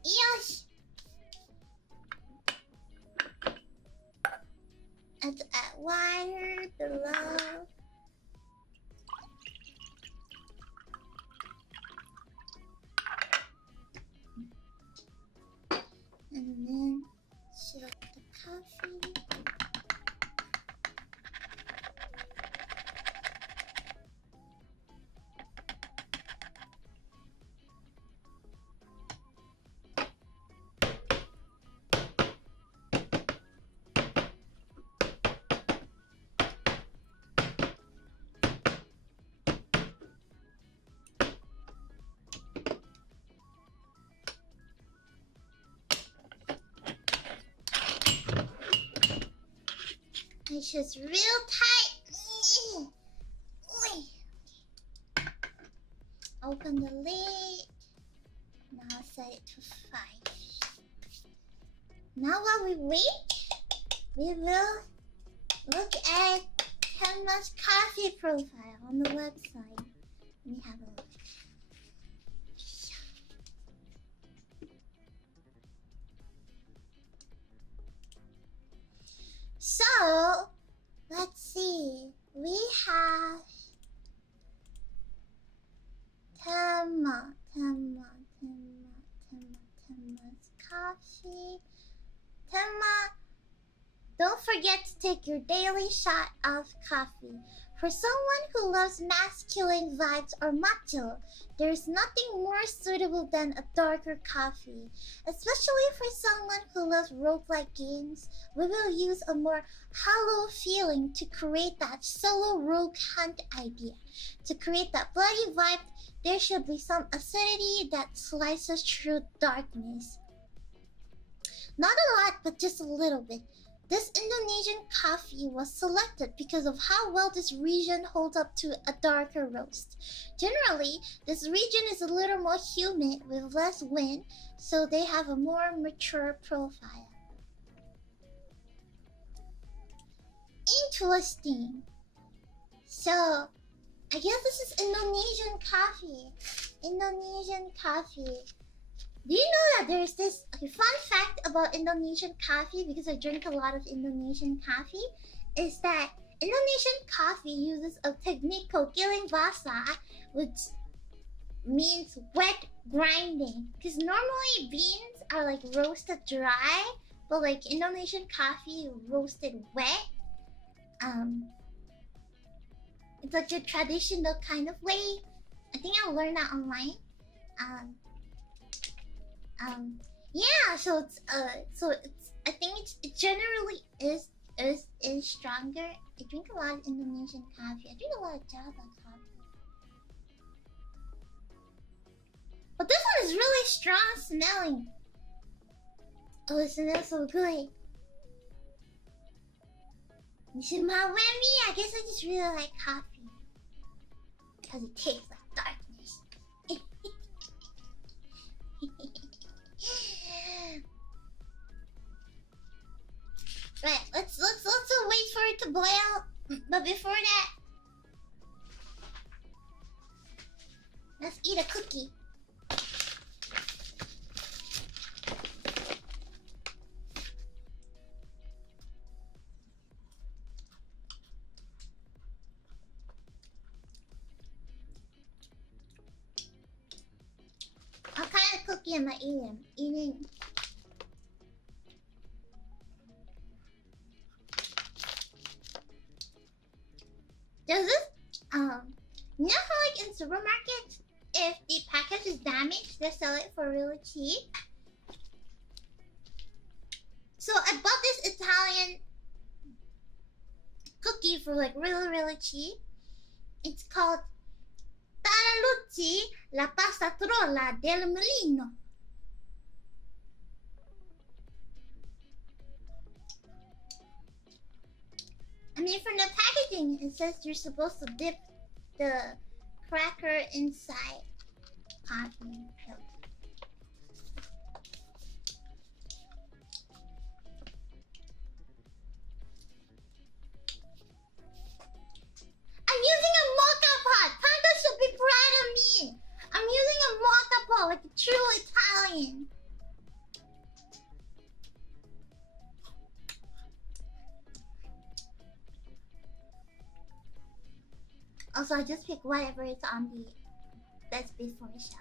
Yes. Let's add water below. And then syrup the coffee. It's just real tight. Open the lid. Now set it to 5. Now while we wait, we will look at Peppa's coffee profile on the website. Let me have a look. So, let's see. We have Peppa's coffee. Peppa, don't forget to take your daily shot of coffee. For someone who loves masculine vibes or macho, there's nothing more suitable than a darker coffee. Especially for someone who loves roguelike games, we will use a more hollow feeling to create that solo rogue hunt idea. To create that bloody vibe, there should be some acidity that slices through darkness. Not a lot, but just a little bit. This Indonesian coffee was selected because of how well this region holds up to a darker roast. Generally, this region is a little more humid with less wind, so they have a more mature profile. Interesting. So, I guess this is Indonesian coffee. Indonesian coffee. Do you know that there's this fun fact about Indonesian coffee, because I drink a lot of Indonesian coffee, is that Indonesian coffee uses a technique called giling basah, which means wet grinding. Because normally beans are like roasted dry, but like Indonesian coffee roasted wet. It's like a traditional kind of way. I think I learned that online. Yeah, so it's I think it generally is stronger. I drink a lot of Indonesian coffee. I drink a lot of Java coffee. But this one is really strong smelling. Oh, it smells so good. This is my Wemi. I guess I just really like coffee because it tastes like darkness. cookie. What kind of cookie am I eating? Does this you know how like in supermarkets, if the package is damaged, they sell it for really cheap? So I bought this Italian cookie for like really cheap. It's called Taraluzzi la pasta trolla del Mulino. I mean, from the packaging, it says you're supposed to dip the cracker inside coffee milk. I'm using a mocha pot. Panda should be proud of me. I'm using a mocha pot like a true Italian. Also, I just pick whatever is on the best before the shower.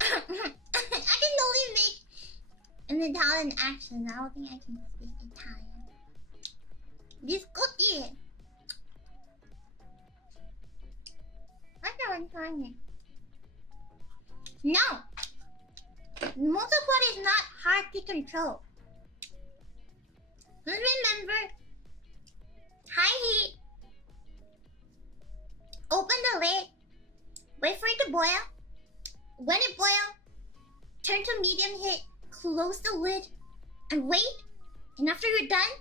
I can only make an Italian accent. I don't think I can speak Italian. This cookie. What's that one trying it? No! Multiply is not hard to control. Just remember, high heat. Open the lid. Wait for it to boil. When it boils, turn to medium heat. Close the lid and wait. And after you're done,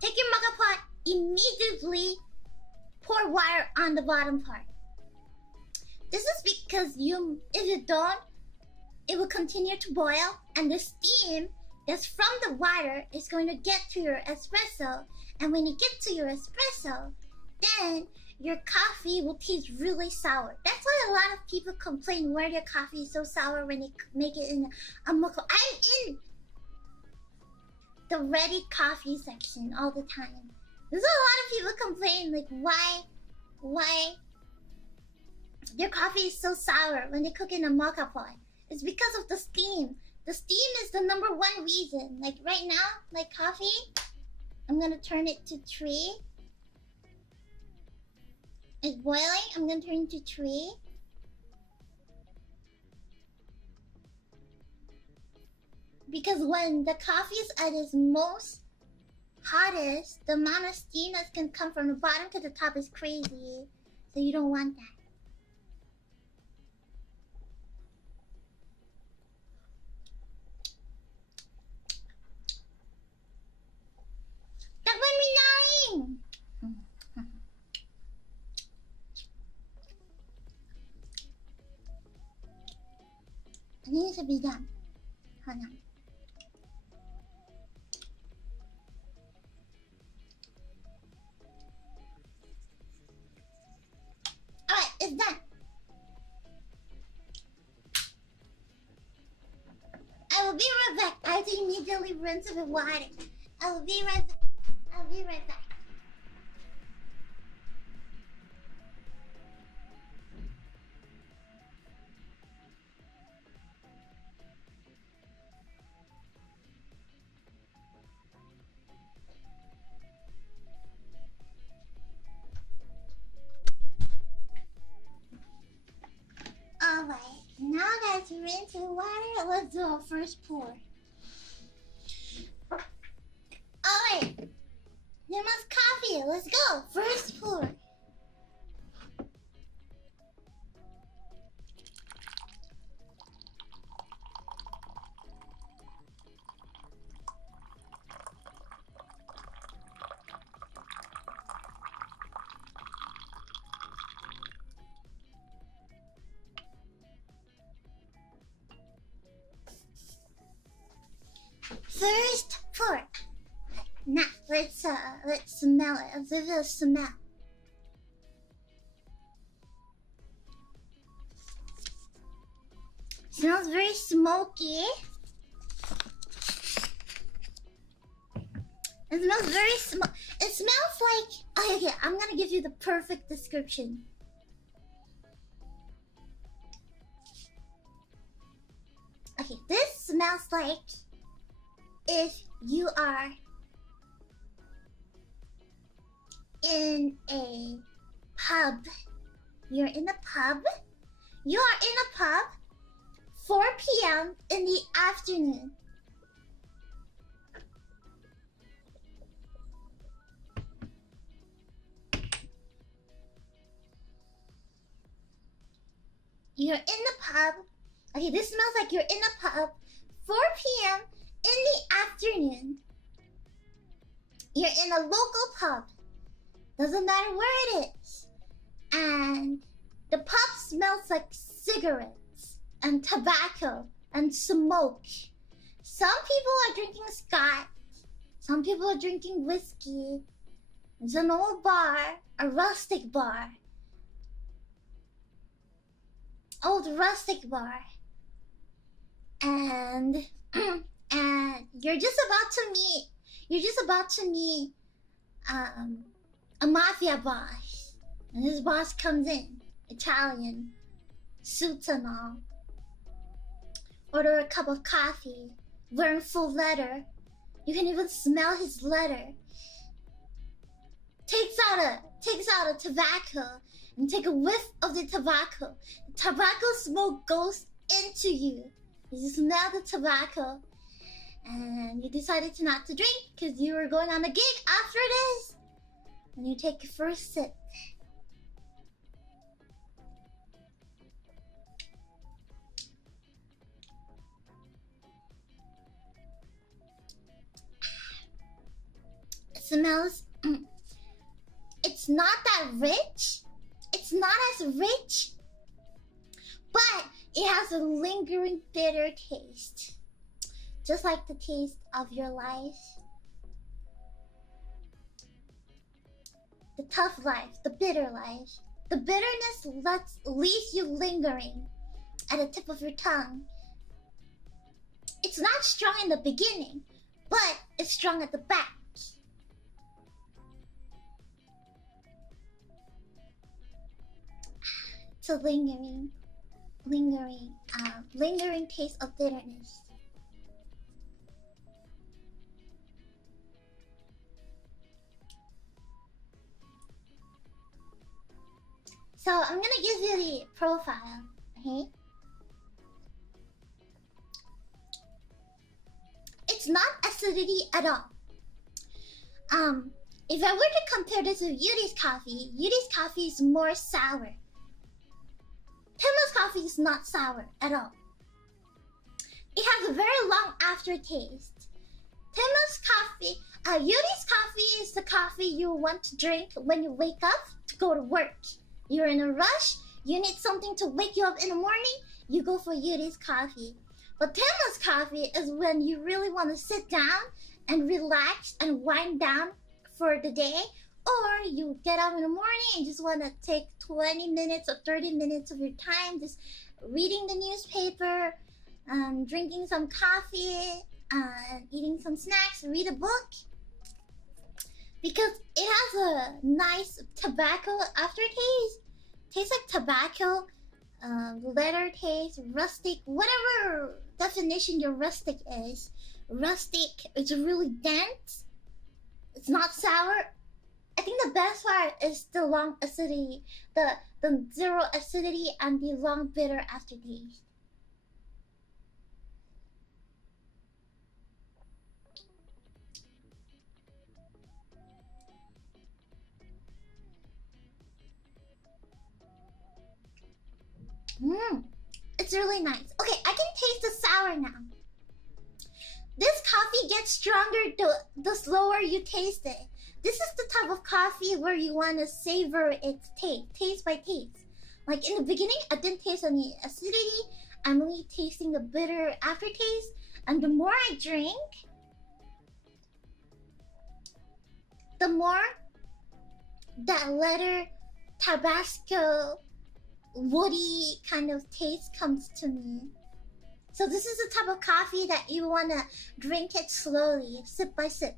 take your mocha pot, immediately pour water on the bottom part. This is because if you don't, it will continue to boil and the steam that's from the water is going to get to your espresso. And when you get to your espresso, then your coffee will taste really sour. That's why a lot of people complain why their coffee is so sour when they make it in a mocha. I'm in the ready coffee section all the time. There's a lot of people complain like why their coffee is so sour when they cook in a mocha pot. It's because of the steam. The steam is the number one reason. Like right now, my coffee, I'm gonna turn it to 3. It's boiling. I'm gonna turn it to 3. Because when the coffee is at its most hottest, the amount of steam that can come from the bottom to the top is crazy. So you don't want that. That went me nine! I think it should be done. Hold on. Alright, it's done. I will be right back. I have to immediately rinse it with water. I will be right back. I'll be right back. Alright, now that's rinsed with water, let's do our first pour. Alright, Nema's coffee, let's go, first pour. First pour. Now let's smell it. Let's give it a smell. Smells very smoky. It smells very It smells like. Okay, I'm gonna give you the perfect description. Okay, this smells like if you are in a pub. You're in a pub. You are in a pub. 4 p.m. in the afternoon. You're in the pub. Okay, this smells like you're in a pub. 4 p.m. in the afternoon. You're in a local pub. Doesn't matter where it is. And the pub smells like cigarettes and tobacco and smoke. Some people are drinking scotch. Some people are drinking whiskey. It's an old bar, a rustic bar. Old rustic bar. And you're just about to meet a mafia boss. And this boss comes in, Italian, suits and all. Order a cup of coffee, wearing full leather. You can even smell his leather. Takes out a tobacco and take a whiff of the tobacco. The tobacco smoke goes into you. You smell the tobacco, and you decided to not to drink because you were going on a gig after this. And you take your first sip. It smells. It's not that rich. It's not as rich, but it has a lingering bitter taste. Just like the taste of your life. The tough life, the bitter life. The bitterness leaves you lingering at the tip of your tongue. It's not strong in the beginning, but it's strong at the back. It's a lingering taste of bitterness. So I'm gonna give you the profile, okay? It's not acidity at all. If I were to compare this with Yuri's coffee is more sour. Peppa's coffee is not sour at all. It has a very long aftertaste. Yuri's coffee is the coffee you want to drink when you wake up to go to work. You're in a rush, you need something to wake you up in the morning, you go for Yuri's coffee. But Peppa's coffee is when you really want to sit down and relax and wind down for the day. Or you get up in the morning and just want to take 20 minutes or 30 minutes of your time just reading the newspaper, drinking some coffee, eating some snacks, read a book. Because it has a nice tobacco aftertaste. Tastes like tobacco, leather taste, rustic, whatever definition your rustic is. Rustic, it's really dense. It's not sour. I think the best part is the long acidity, the zero acidity and the long bitter aftertaste. It's really nice. Okay, I can taste the sour now. This coffee gets stronger the slower you taste it. This is the type of coffee where you want to savor its taste by taste. Like in the beginning, I didn't taste any acidity. I'm only tasting the bitter aftertaste. And the more I drink, the more that letter Tabasco woody kind of taste comes to me. So this is the type of coffee that you want to drink it slowly, sip by sip.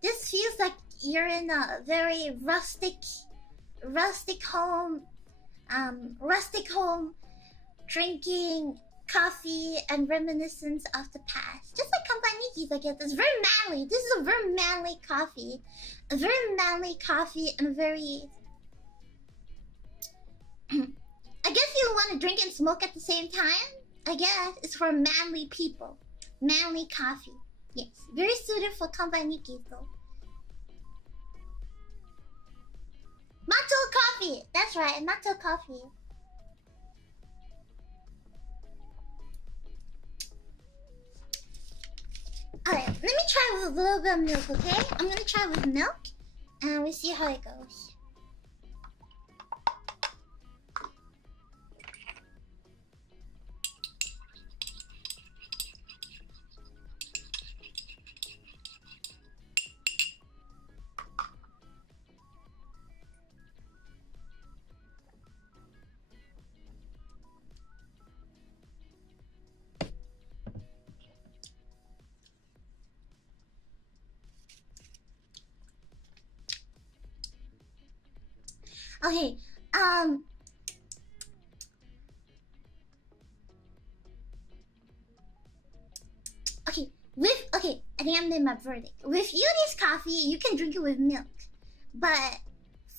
This feels like you're in a very rustic home, drinking coffee and reminiscence of the past. Just like Campaniki's, I guess. It's very manly. This is a very manly coffee. A very manly coffee and a very... I guess you want to drink and smoke at the same time. I guess it's for manly people. Manly coffee. Yes. Very suited for Campaniki though. Matcha coffee! That's right, matcha coffee. Alright, let me try with a little bit of milk, okay? I'm gonna try with milk and we'll see how it goes. Okay, I think I made my verdict. With Yuri's coffee, you can drink it with milk. But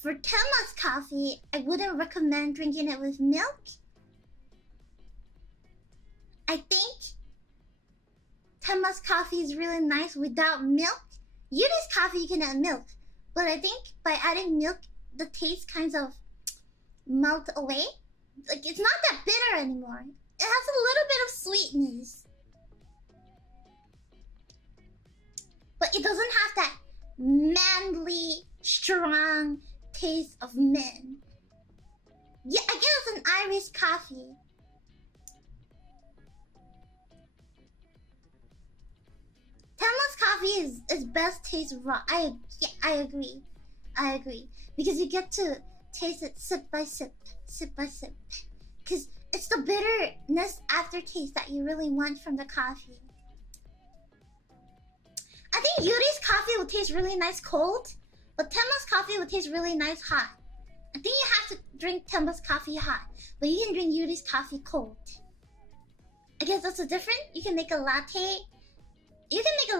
for Temma's coffee, I wouldn't recommend drinking it with milk. I think Temma's coffee is really nice without milk. Yuri's coffee, you can add milk. But I think by adding milk, the taste kind of melt away. Like, it's not that bitter anymore. It has a little bit of sweetness. But it doesn't have that manly, strong taste of men. Yeah, I guess it's an Irish coffee. Temma's coffee is best taste raw. I agree. I agree. Because you get to taste it sip by sip. Sip by sip. Because it's the bitterness aftertaste that you really want from the coffee. I think Yuri's coffee will taste really nice cold, but Temma's coffee will taste really nice hot. I think you have to drink Temma's coffee hot, but you can drink Yuri's coffee cold. I guess that's the difference. You can make a latte. You can make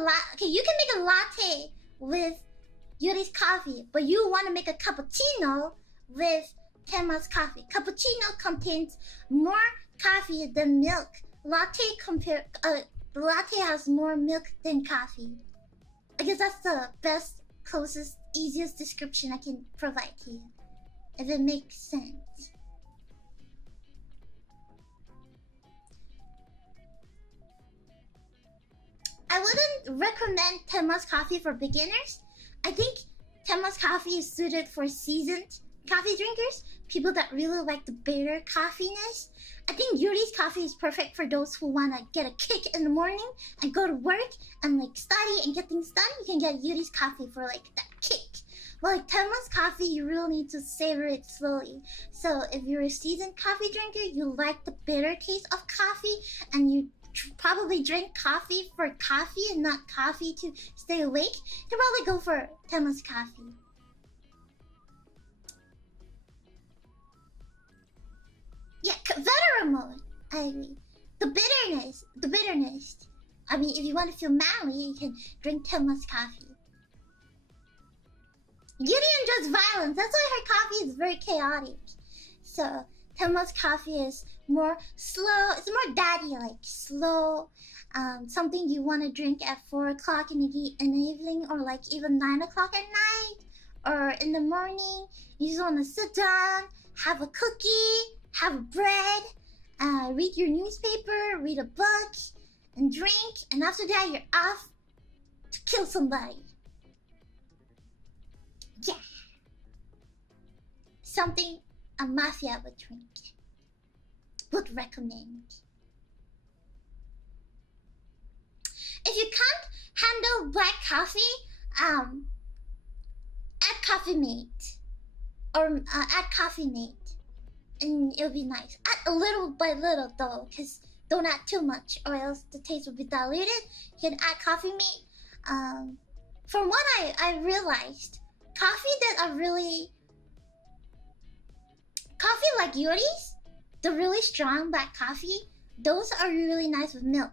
a latte with Yuri's coffee, but you want to make a cappuccino with Temma's coffee. Cappuccino contains more coffee than milk. The latte has more milk than coffee. I guess that's the best, closest, easiest description I can provide to you, if it makes sense. I wouldn't recommend Temma's coffee for beginners. I think Temma's coffee is suited for seasoned coffee drinkers, people that really like the bitter coffeeness. I think Yuri's coffee is perfect for those who want to get a kick in the morning and go to work and like study and get things done. You can get Yuri's coffee for like that kick. But like Temma's coffee, you really need to savor it slowly. So if you're a seasoned coffee drinker, you like the bitter taste of coffee, and you probably drink coffee for coffee and not coffee to stay awake, you can probably go for Temma's coffee. Yeah, veteran mode. I agree. The bitterness. I mean, if you want to feel manly, you can drink Temma's coffee. Yuri enjoys violence. That's why her coffee is very chaotic. So Temma's coffee is more slow. It's more daddy-like, slow. Something you want to drink at 4 o'clock in the evening, or like even 9 o'clock at night, or in the morning. You just want to sit down, have a cookie, have a bread, read your newspaper, read a book, and drink. And after that, you're off to kill somebody. Yeah. Something a mafia would drink. Would recommend. If you can't handle black coffee, add coffee mate. Or add coffee mate. And it'll be nice. Add a little by little though, because don't add too much or else the taste will be diluted. You can add coffee mate. From what I realized, coffee that are really... Coffee like Yuri's, the really strong black coffee, those are really nice with milk.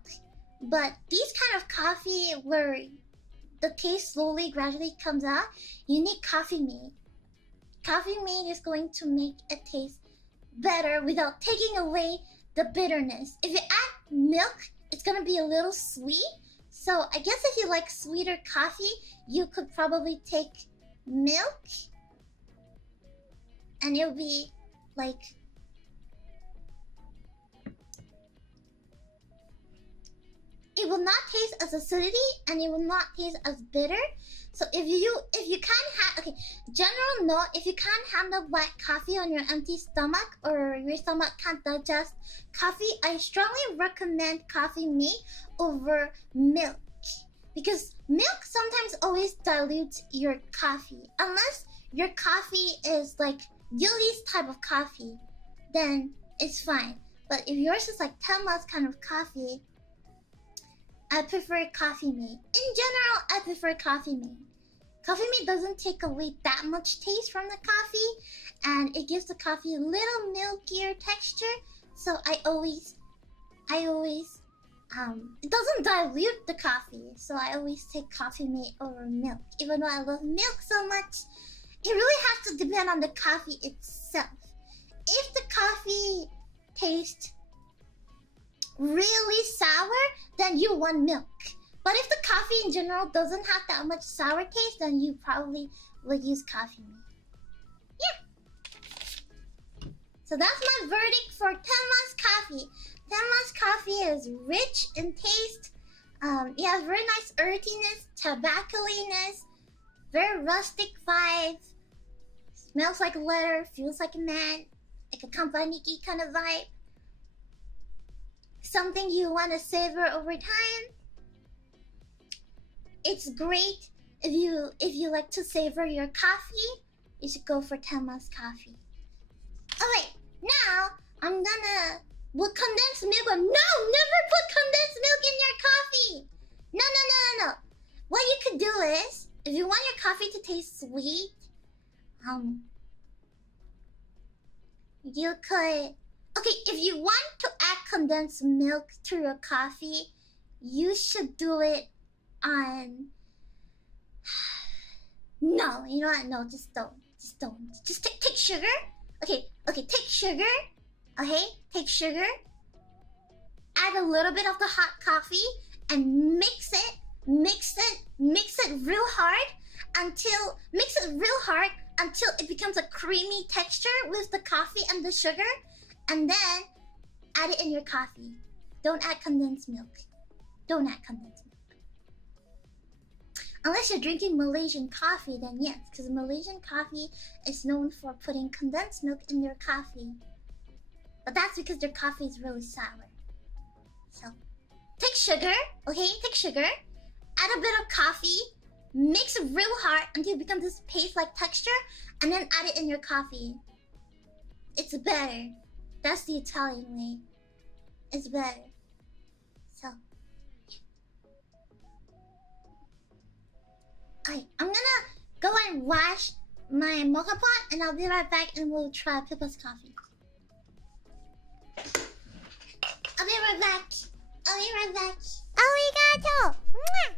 But these kind of coffee where the taste slowly, gradually comes out, you need coffee mate. Coffee mate is going to make it taste better without taking away the bitterness. If you add milk, it's gonna be a little sweet. So I guess if you like sweeter coffee, you could probably take milk and it'll be like... It will not taste as acidity and it will not taste as bitter. So if you can't have... Okay, general note, if you can't handle black coffee on your empty stomach or your stomach can't digest coffee, I strongly recommend coffee mate over milk. Because milk sometimes always dilutes your coffee. Unless your coffee is like Yuri's type of coffee, then it's fine. But if yours is like Tema's kind of coffee, I prefer coffee mate. In general, I prefer coffee mate. Coffee mate doesn't take away that much taste from the coffee, and it gives the coffee a little milkier texture. So I always, it doesn't dilute the coffee. So I always take coffee mate over milk. Even though I love milk so much, it really has to depend on the coffee itself. If the coffee tastes really sour, then you want milk. But if the coffee in general doesn't have that much sour taste, then you probably would use coffee mate. Yeah. So that's my verdict for Tenma's coffee. Tenma's coffee is rich in taste. It has very nice earthiness, tobacco-iness, very rustic vibe. Smells like leather, feels like a man, like a kampaniki kind of vibe. Something you want to savor over time. It's great if you like to savor your coffee. You should go for Tenma's coffee. Alright, now I'm gonna... Will condensed milk... No! Never put condensed milk in your coffee! No. What you could do is, if you want your coffee to taste sweet, you could... Okay, if you want to add condensed milk to your coffee, you should do it on... No, you know what? No, just don't. Just take sugar. Okay, take sugar. Okay, take sugar. Add a little bit of the hot coffee and mix it real hard until... Mix it real hard until it becomes a creamy texture with the coffee and the sugar. And then add it in your coffee. Don't add condensed milk. Don't add condensed milk. Unless you're drinking Malaysian coffee, then yes, because Malaysian coffee is known for putting condensed milk in their coffee. But that's because their coffee is really sour. So, take sugar, okay? Take sugar. Add a bit of coffee. Mix it real hard until it becomes this paste-like texture. And then add it in your coffee. It's better. That's the Italian way. It's better. So, alright, I'm gonna go and wash my mocha pot and I'll be right back and we'll try Peppa's coffee. I'll be right back. Arigato! Mwah!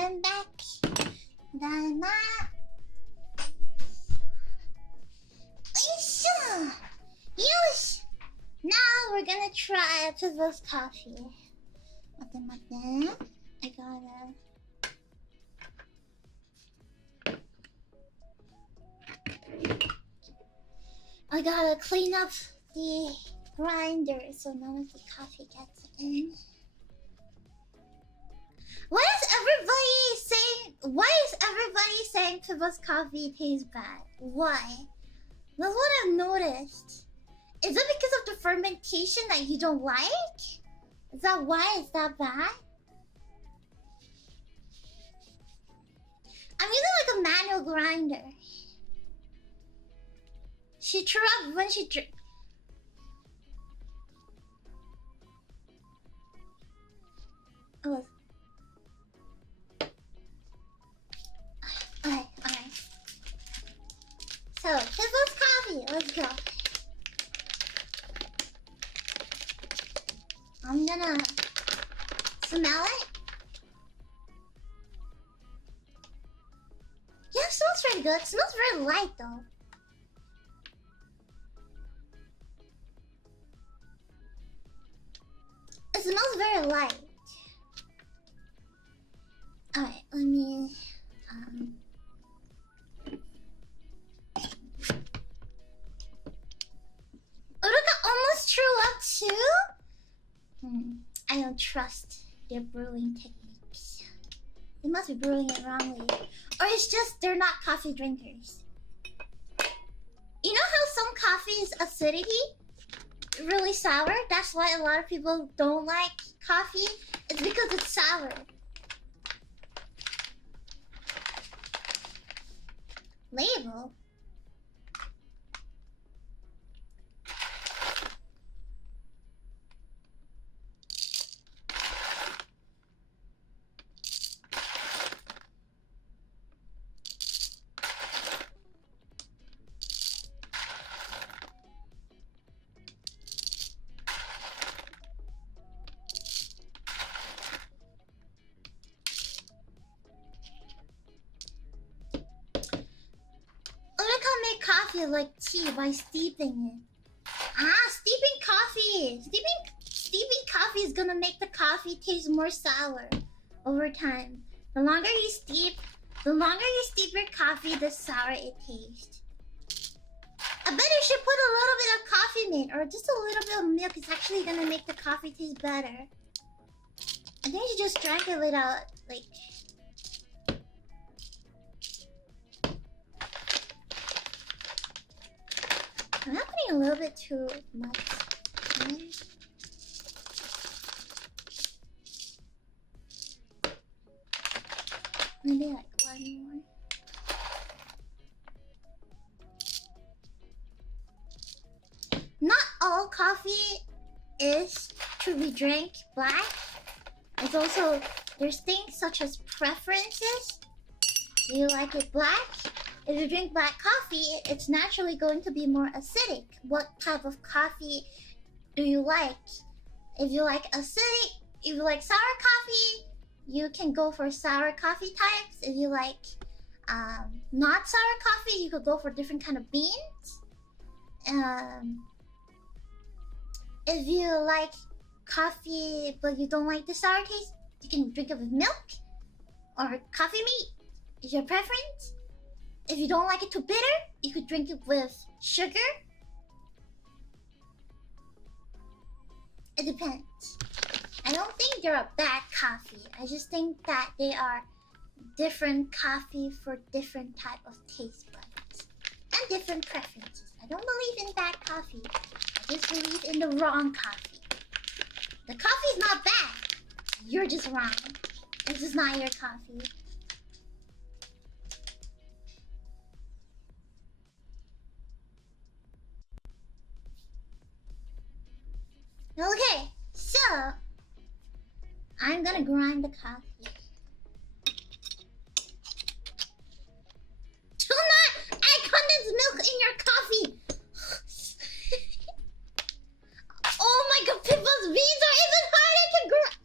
I'm back. Dana. Yosh! Now we're gonna try Peppa's coffee. I gotta clean up the grinder so none of the coffee gets in. Why is everybody saying Peppa's coffee tastes bad? Why? That's what I've noticed. Is it because of the fermentation that you don't like? Is that why it's that bad? I'm using like a manual grinder. She threw up when she drank. Oh. Alright. So, Peppa's coffee, let's go. I'm gonna smell it. Yeah, it smells very good. It smells very light though. It smells very light. Alright, let me Uruka almost threw up too? I don't trust their brewing techniques. They must be brewing it wrongly. Or it's just they're not coffee drinkers. You know how some coffee is acidity? Really sour? That's why a lot of people don't like coffee. It's because it's sour. Label? Like tea by steeping it. Steeping coffee. Steeping coffee is gonna make the coffee taste more sour over time. The longer you steep your coffee, the sour it tastes. I bet you should put a little bit of coffee mint or just a little bit of milk. It's actually gonna make the coffee taste better. I think you should just drink it without like. I'm not putting a little bit too much in. Maybe like one more. Not all coffee is to be drank black. It's also, there's things such as preferences. Do you like it black? If you drink black coffee, it's naturally going to be more acidic. What type of coffee do you like? If you like acidic, if you like sour coffee, you can go for sour coffee types. If you like not sour coffee, you could go for different kind of beans. If you like coffee but you don't like the sour taste, you can drink it with milk or coffee meat. Is your preference? If you don't like it too bitter, you could drink it with sugar. It depends. I don't think they're a bad coffee. I just think that they are different coffee for different type of taste buds and different preferences. I don't believe in bad coffee. I just believe in the wrong coffee. The coffee's not bad. You're just wrong. This is not your coffee. Okay, so I'm gonna grind the coffee. Do not add condensed milk in your coffee. Oh my god, Peppa's beans are even harder to grind.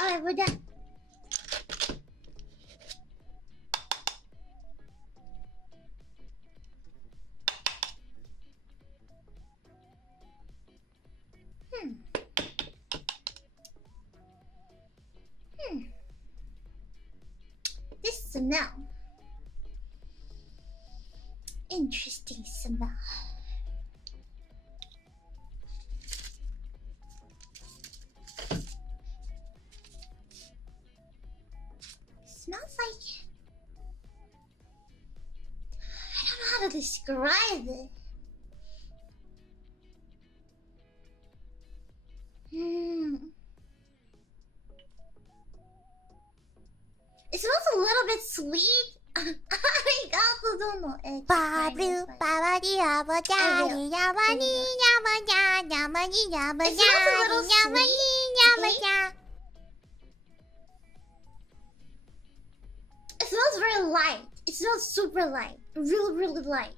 Alright, we're done. This smell. Interesting smell. Smells like... I don't know how to describe it. It smells a little bit sweet. I also don't know. It smells a little sweet. It smells very light. It smells super light. Really, really light.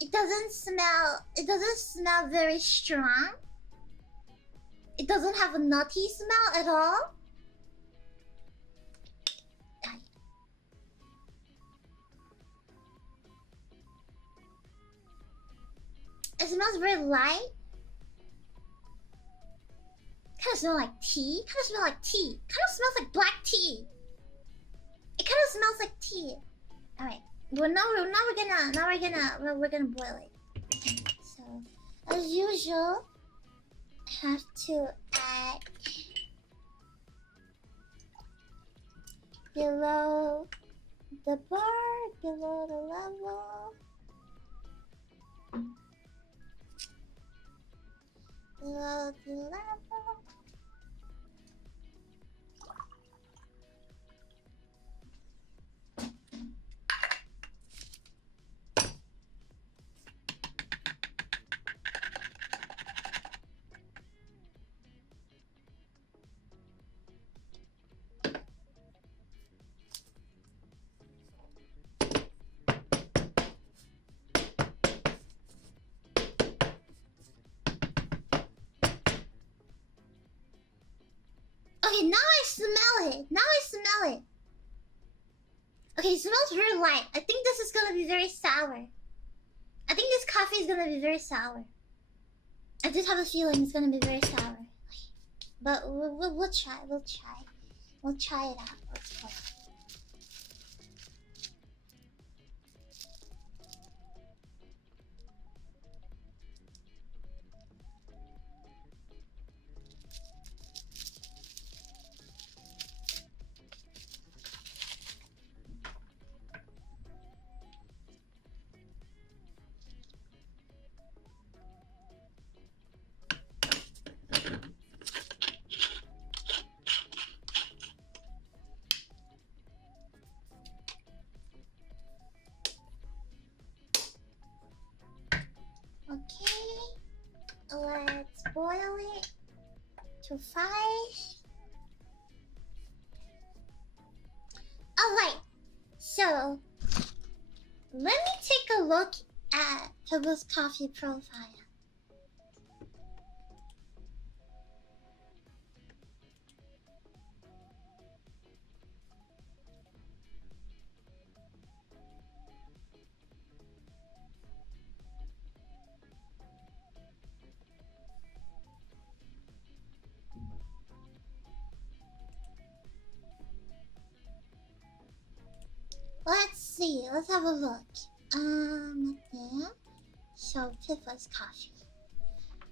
It doesn't smell very strong. It doesn't have a nutty smell at all. It smells very light. Kind of smells like tea. Kind of smells like black tea. It kind of smells like tea. All right. Well, now we're gonna boil it. So, as usual, I have to add below the bar, below the level. Below the level. Okay, now I smell it. Okay, it smells very light. I think this is gonna be very sour. I think this coffee is gonna be very sour. I just have a feeling it's gonna be very sour. But we'll try. We'll try it out. Let's go. Let's boil it to 5. Alright, so let me take a look at Peppa's coffee profile. Let's see. Let's have a look. Okay. So Peppa's coffee.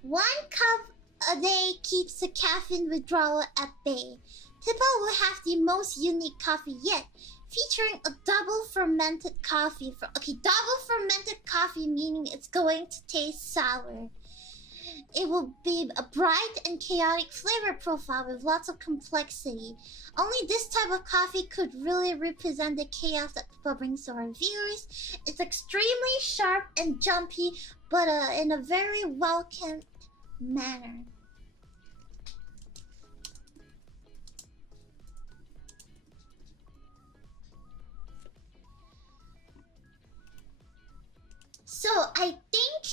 1 cup a day keeps the caffeine withdrawal at bay. Peppa will have the most unique coffee yet, featuring a double fermented coffee. Double fermented coffee meaning it's going to taste sour. It will be a bright and chaotic flavor profile with lots of complexity. Only this type of coffee could really represent the chaos that Peppa brings to our viewers. It's extremely sharp and jumpy, but in a very welcomed manner. So I think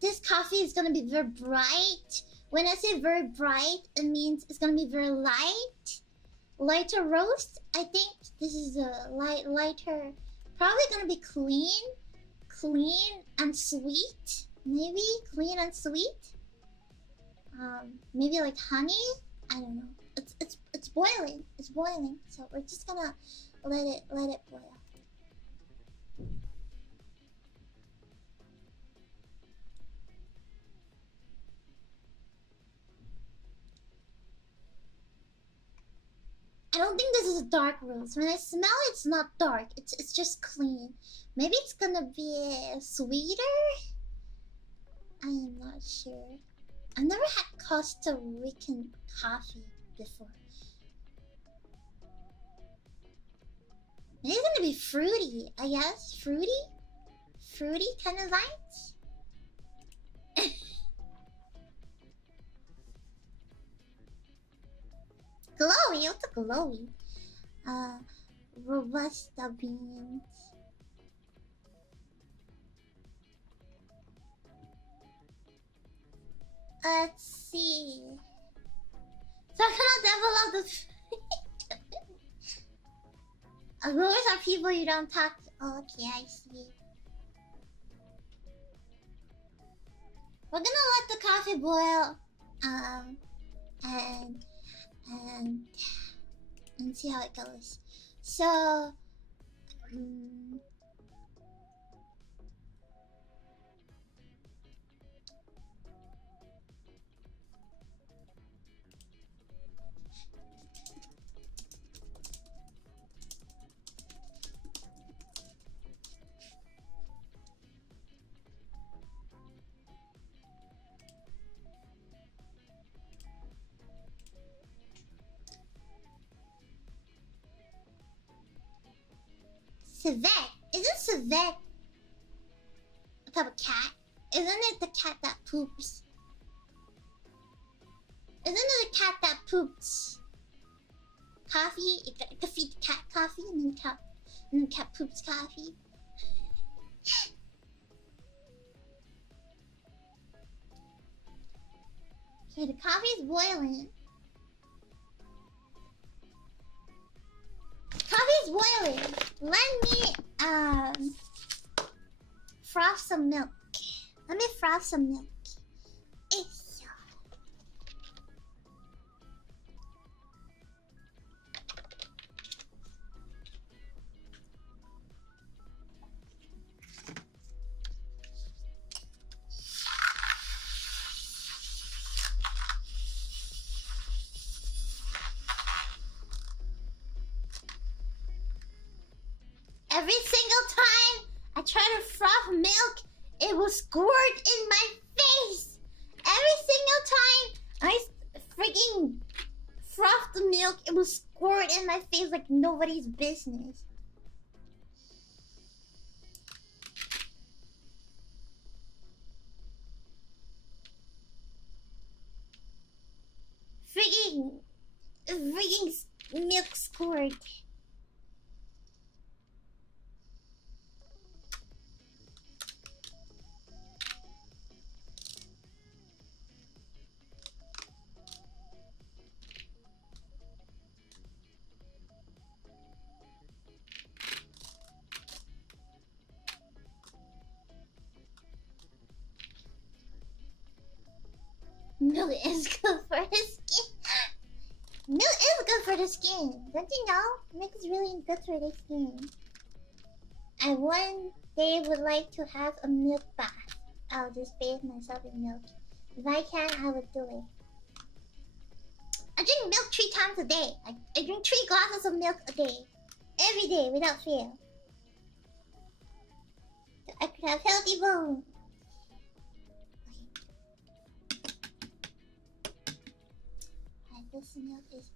this coffee is gonna be very bright. When I say very bright, it means it's gonna be very light. Lighter roast. I think this is a lighter. Probably gonna be clean and sweet. Maybe clean and sweet. Maybe like honey. I don't know. It's boiling. It's boiling. So we're just gonna let it boil. I don't think this is a dark roast. When I smell it, it's not dark. It's just clean. Maybe it's gonna be sweeter? I am not sure. I've never had Costa Rican coffee before. Maybe it's gonna be fruity, I guess. Fruity? Fruity kind of vibes? Glowy? What's a glowy? Robusta beans. Let's see. So I cannot develop this. Growers are people you don't talk to. Oh, okay, I see. We're gonna let the coffee boil. And see how it goes. So, Civet? Isn't Civet a type of cat? Isn't it the cat that poops? Isn't it a cat that poops coffee? It can feed the cat coffee and then the cat poops coffee. Okay, the coffee is boiling. Coffee's boiling. Let me froth some milk. Let me froth some milk. It's every single time I try to froth milk, it will squirt in my face. Every single time I freaking froth the milk, it will squirt in my face like nobody's business. Freaking milk squirt. Milk is good for the skin. Milk is good for the skin. Don't you know? Milk is really good for the skin. I one day would like to have a milk bath. I'll just bathe myself in milk. If I can, I would do it. I drink milk 3 times a day. I drink 3 glasses of milk a day. Every day, without fail. So I could have healthy bones. This milk is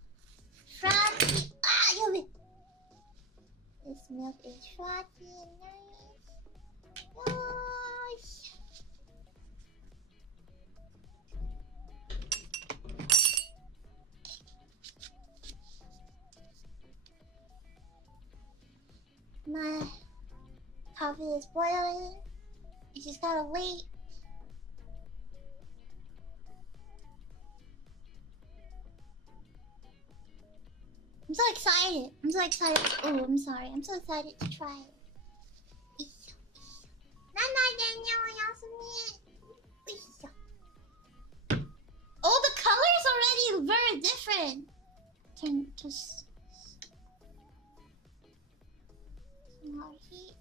frothy. Ah, yummy. This milk is frothy and nice. Gosh. My coffee is boiling. You just gotta wait. I'm so excited. I'm so excited. Oh, I'm sorry. I'm so excited to try it. Oh, the color is already very different. Turn to small heat.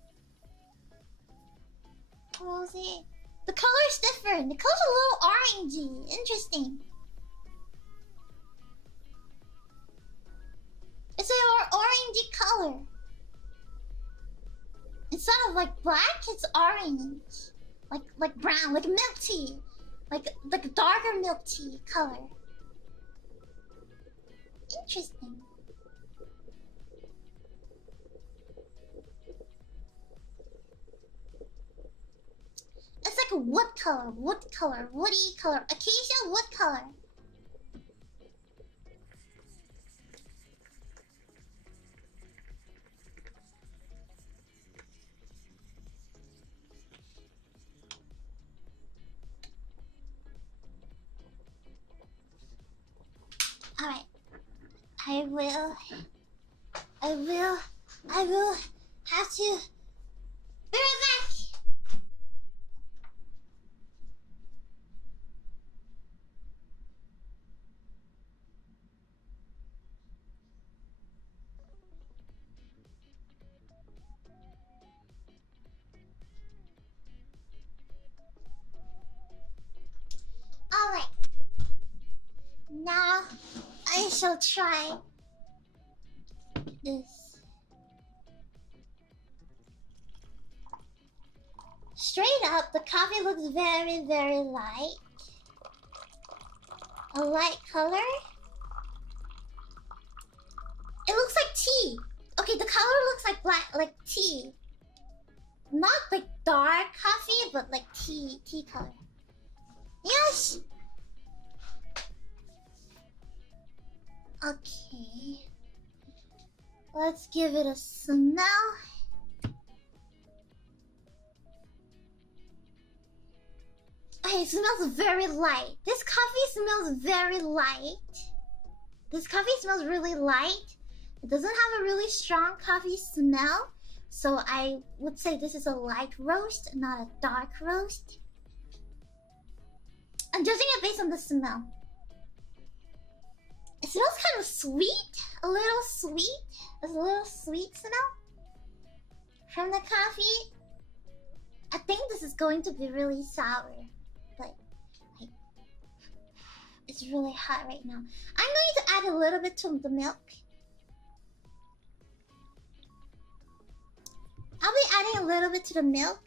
Rosy. The color is different. The color's a little orangey. Interesting. It's a more orangey color. Instead of like black, it's orange. Like brown, like milk tea. Like a darker milk tea color. Interesting. It's like a wood color, woody color, acacia wood color. Alright. I will have to be right back. Alright. Now I shall try this. Straight up, the coffee looks very, very light. A light color. It looks like tea. Okay, the color looks like black, like tea. Not like dark coffee, but like tea color. Yes! Okay. Let's give it a smell. Okay, it smells very light. This coffee smells very light. This coffee smells really light. It doesn't have a really strong coffee smell. So I would say this is a light roast, not a dark roast. I'm judging it based on the smell. It smells kind of sweet. A little sweet. There's a little sweet smell from the coffee. I think this is going to be really sour. But it's really hot right now. I'm going to add a little bit to the milk. I'll be adding a little bit to the milk.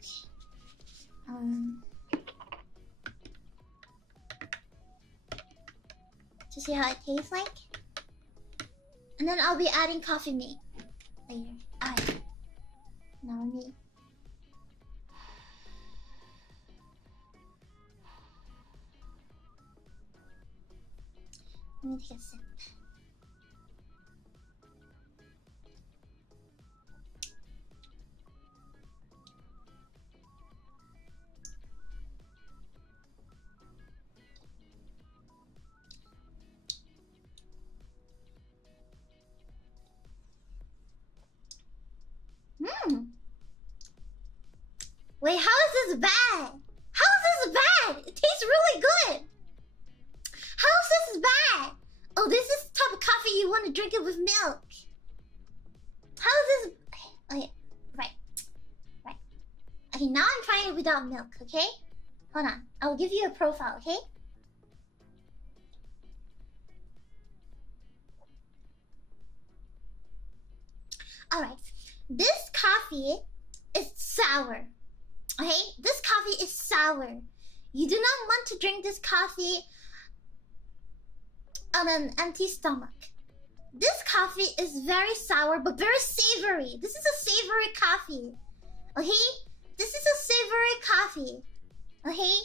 To see how it tastes like. And then I'll be adding coffee mate later. Alright. Now let me take a sip. Wait, how is this bad? How is this bad? It tastes really good. How is this bad? Oh, this is the type of coffee you want to drink it with milk. How is this? Okay, right. Okay, now I'm trying it without milk, okay? Hold on. I'll give you a profile, okay? Alright. This coffee is sour. Okay? This coffee is sour. You do not want to drink this coffee on an empty stomach. This coffee is very sour but very savory. This is a savory coffee. Okay? This is a savory coffee. Okay?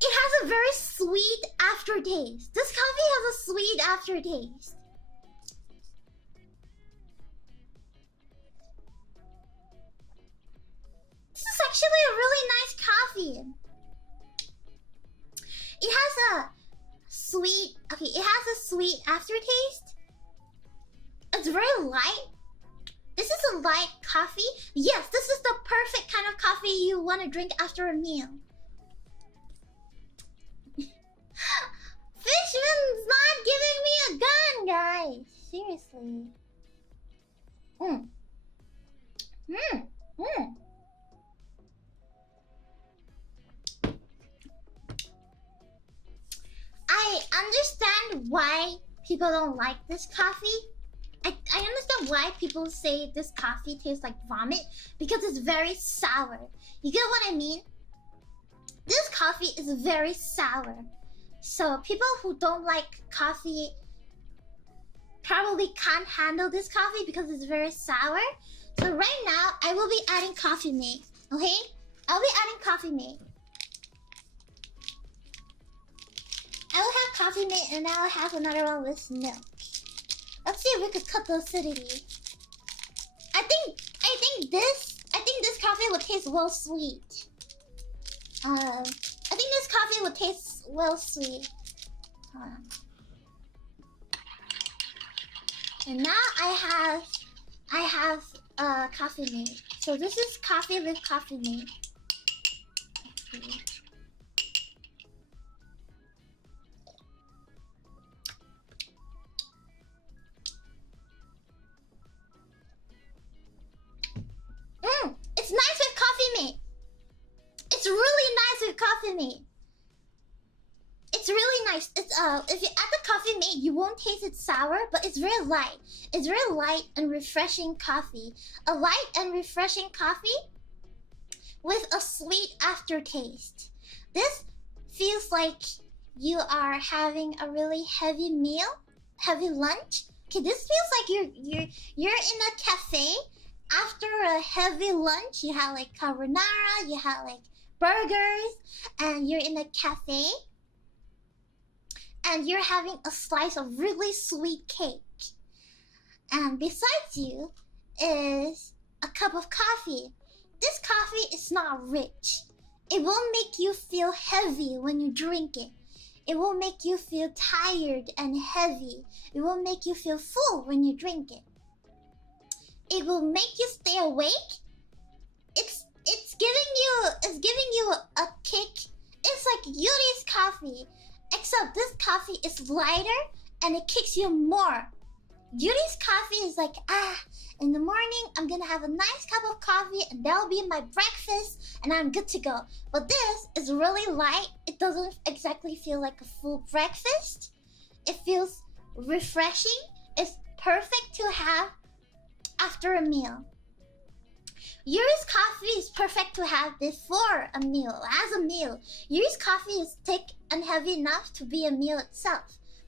It has a very sweet aftertaste. This coffee has a sweet aftertaste. This is actually a really nice coffee. It has a sweet... Okay, it has a sweet aftertaste. It's very light. This is a light coffee. Yes, this is the perfect kind of coffee you want to drink after a meal. Fishman's not giving me a gun, guys. Seriously. I understand why people don't like this coffee. I understand why people say this coffee tastes like vomit, because it's very sour. You get what I mean? This coffee is very sour. So people who don't like coffee probably can't handle this coffee because it's very sour. So right now, I will be adding coffee mate. Okay? I'll be adding coffee mate. I will have coffee mate and I'll have another one with milk. Let's see if we could cut the acidity. I think this coffee would taste well sweet. I think this coffee would taste well sweet. Hold on. And now I have coffee mate. So this is coffee with coffee mate. It's nice with coffee mate. It's really nice with coffee mate. It's really nice. It's if you add the coffee mate, you won't taste it sour, but it's very light. It's very light and refreshing coffee. A light and refreshing coffee with a sweet aftertaste. This feels like you are having a really heavy meal, heavy lunch. Okay, this feels like you're in a cafe after a heavy lunch. You have like carbonara, you have like burgers, and you're in a cafe. And you're having a slice of really sweet cake. And besides you is a cup of coffee. This coffee is not rich. It won't make you feel heavy when you drink it. It won't make you feel tired and heavy. It won't make you feel full when you drink it. It will make you stay awake. It's giving you a kick. It's like Yuri's coffee, except this coffee is lighter and it kicks you more. Yuri's coffee is like, in the morning I'm gonna have a nice cup of coffee and that'll be my breakfast and I'm good to go. But this is really light. It doesn't exactly feel like a full breakfast. It feels refreshing. It's perfect to have after a meal. Yuri's coffee is perfect to have before a meal, as a meal. Yuri's coffee is thick and heavy enough to be a meal itself.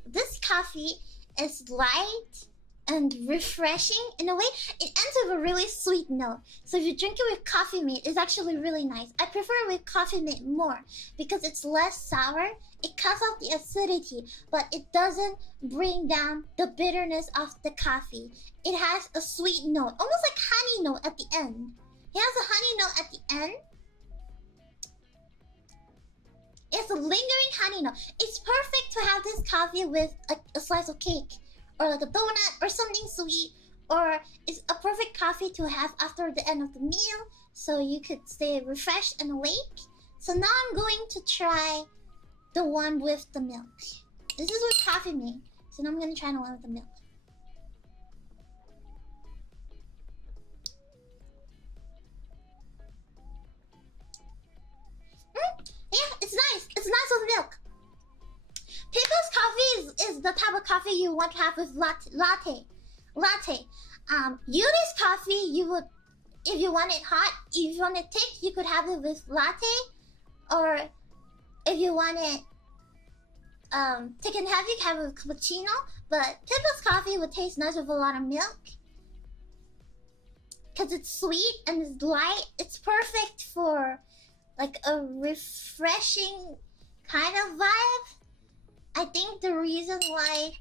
This coffee is light and refreshing in a way. It ends with a really sweet note. So if you drink it with coffee mate, it's actually really nice. I prefer it with coffee mate more because it's less sour. It cuts off the acidity, but it doesn't bring down the bitterness of the coffee. It has a sweet note, almost like honey note at the end. It has a honey note at the end. It's a lingering honey note. It's perfect to have this coffee with a slice of cake, or like a donut, or something sweet. Or it's a perfect coffee to have after the end of the meal, so you could stay refreshed and awake. So now I'm going to try the one with the milk. This is with coffee mate, so now I'm going to try the one with the milk. Yeah, it's nice. It's nice with milk. Peppa's coffee is the type of coffee you want to have with latte. Yuri's coffee, you would, if you want it hot, if you want it thick, you could have it with latte. Or if you want it thick and heavy, you can have it with cappuccino. But Peppa's coffee would taste nice with a lot of milk, because it's sweet and it's light. It's perfect for like a refreshing kind of vibe. I think the reason why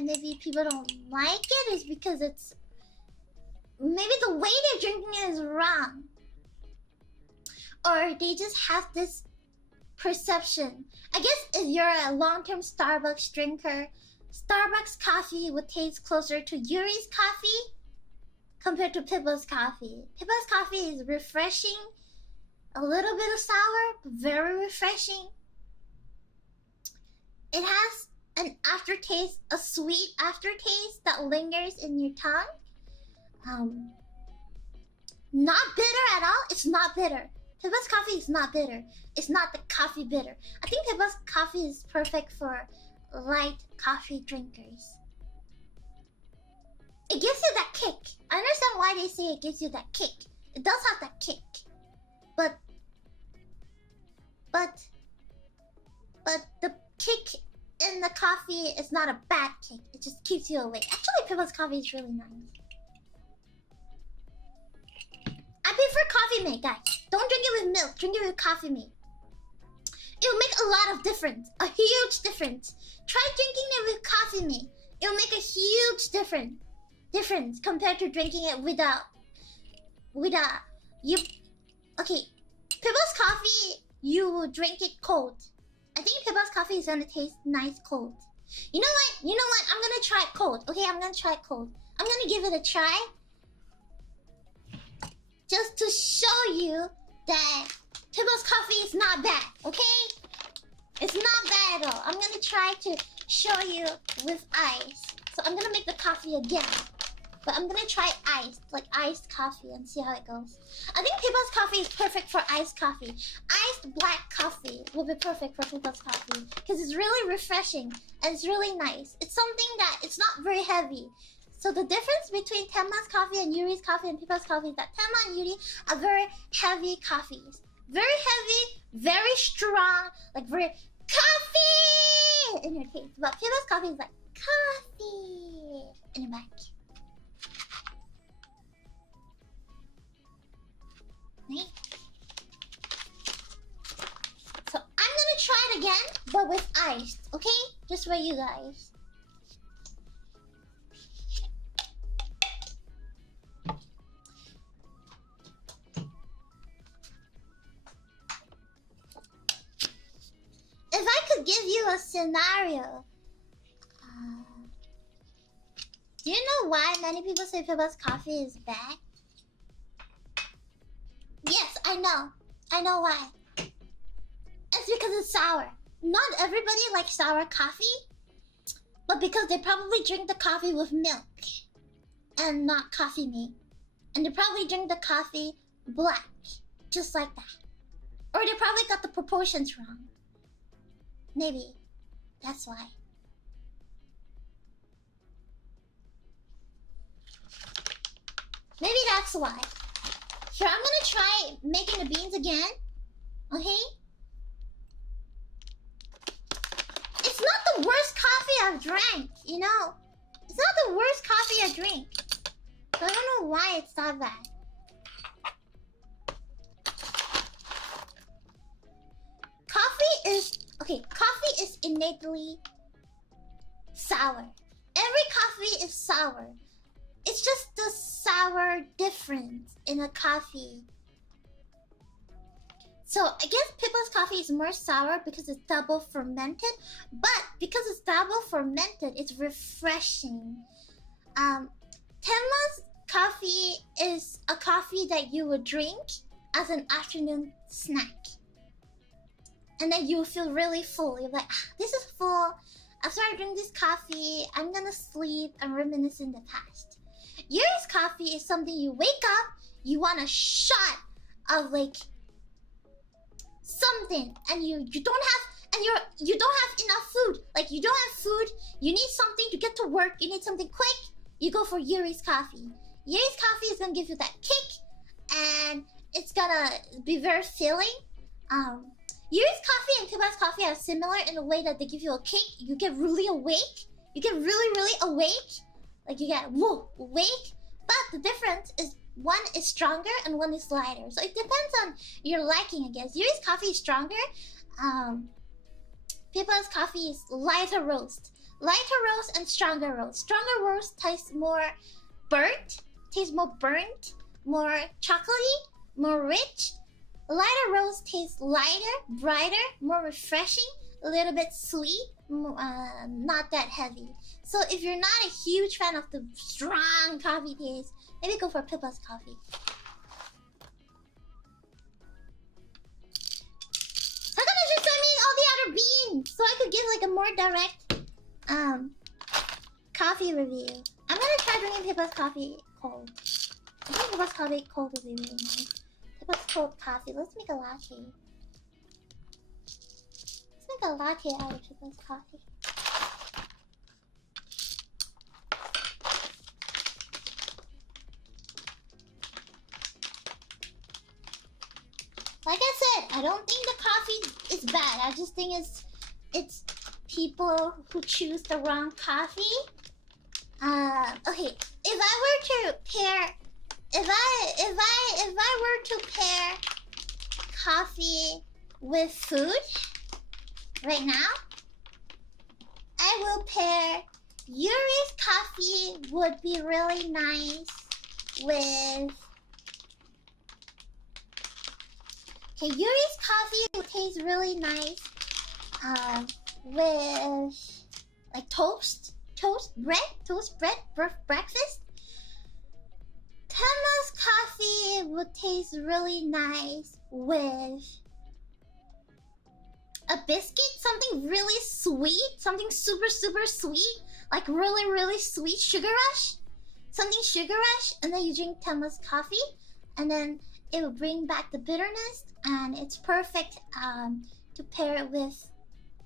maybe people don't like it is because it's maybe the way they're drinking it is wrong, or they just have this perception. I guess if you're a long-term Starbucks drinker, Starbucks coffee would taste closer to Yuri's coffee compared to Peppa's coffee. Peppa's coffee is refreshing, a little bit of sour, but very refreshing. It has an aftertaste, a sweet aftertaste that lingers in your tongue. Not bitter at all. It's not bitter. Peppa's coffee is not bitter. It's not the coffee bitter. I think Peppa's coffee is perfect for light coffee drinkers. It gives you that kick. I understand why they say it gives you that kick. It does have that kick. But the kick in the coffee is not a bad kick. It just keeps you awake. Actually, Peppa's coffee is really nice. I prefer coffee mate, guys. Don't drink it with milk. Drink it with coffee mate. It'll make a lot of difference. A huge difference. Try drinking it with coffee mate. It'll make a huge difference compared to drinking it without. Okay, Peppa's coffee, you drink it cold. I think Peppa's coffee is gonna taste nice cold. You know what? I'm gonna try it cold. Okay, I'm gonna try it cold. I'm gonna give it a try. Just to show you that Peppa's coffee is not bad, okay? It's not bad at all. I'm gonna try to show you with ice. So I'm gonna make the coffee again. But I'm gonna try iced, like iced coffee, and see how it goes. I think Peppa's coffee is perfect for iced coffee. Iced black coffee will be perfect for Peppa's coffee because it's really refreshing and it's really nice. It's something that it's not very heavy. So the difference between Tenma's coffee and Yuri's coffee and Peppa's coffee is that Tenma and Yuri are very heavy coffees. Very heavy, very strong, like very coffee in your taste. But Peppa's coffee is like coffee in your back. Right? So I'm gonna try it again, but with iced, okay? Just for you guys. If I could give you a scenario, do you know why many people say Peppa's coffee is bad? Yes, I know. I know why. It's because it's sour. Not everybody likes sour coffee, but because they probably drink the coffee with milk and not coffee mate. And they probably drink the coffee black, just like that. Or they probably got the proportions wrong. Maybe. That's why. Maybe that's why. Here, I'm gonna try making the beans again. Okay? It's not the worst coffee I've drank, you know? It's not the worst coffee I drink. So I don't know why it's that bad. Coffee is innately sour. Every coffee is sour. It's just the sour difference in a coffee. So I guess Pippa's coffee is more sour because it's double fermented, but because it's double fermented, it's refreshing. Tenma's coffee is a coffee that you would drink as an afternoon snack. And then you will feel really full. You're like, this is full. After I drink this coffee, I'm gonna sleep and reminisce in the past. Yuri's coffee is something you wake up, you want a shot of like something, and you don't have enough food. Like you don't have food, you need something to get to work, you need something quick, you go for Yuri's coffee. Yuri's coffee is gonna give you that kick, and it's gonna be very filling. Yuri's coffee and Pippa's coffee are similar in the way that they give you a kick. You get really awake. You get really awake. Like you get awake. But the difference is one is stronger and one is lighter. So it depends on your liking, I guess. Yuri's coffee is stronger. Pippa's coffee is lighter roast. Lighter roast and stronger roast. Stronger roast tastes more burnt. More chocolatey, more rich. Lighter roast tastes lighter, brighter, more refreshing, a little bit sweet, not that heavy. So if you're not a huge fan of the strong coffee taste, maybe go for Pippa's coffee. How come you just send me all the other beans so I could give like a more direct coffee review? I'm gonna try drinking Pippa's coffee cold. I think Pippa's coffee cold would be really nice. Pippa's cold coffee. Let's make a latte. Let's make a latte out of Pippa's coffee. Like I said, I don't think the coffee is bad. I just think it's people who choose the wrong coffee. Okay, if I were to pair coffee with food right now, I will pair Yuri's coffee would be really nice with Yuri's coffee would taste really nice with like toast bread, breakfast. Tenma's coffee would taste really nice with a biscuit, something really sweet, something super sweet, like really sweet sugar rush, and then you drink Tenma's coffee, and then it will bring back the bitterness, and it's perfect to pair it with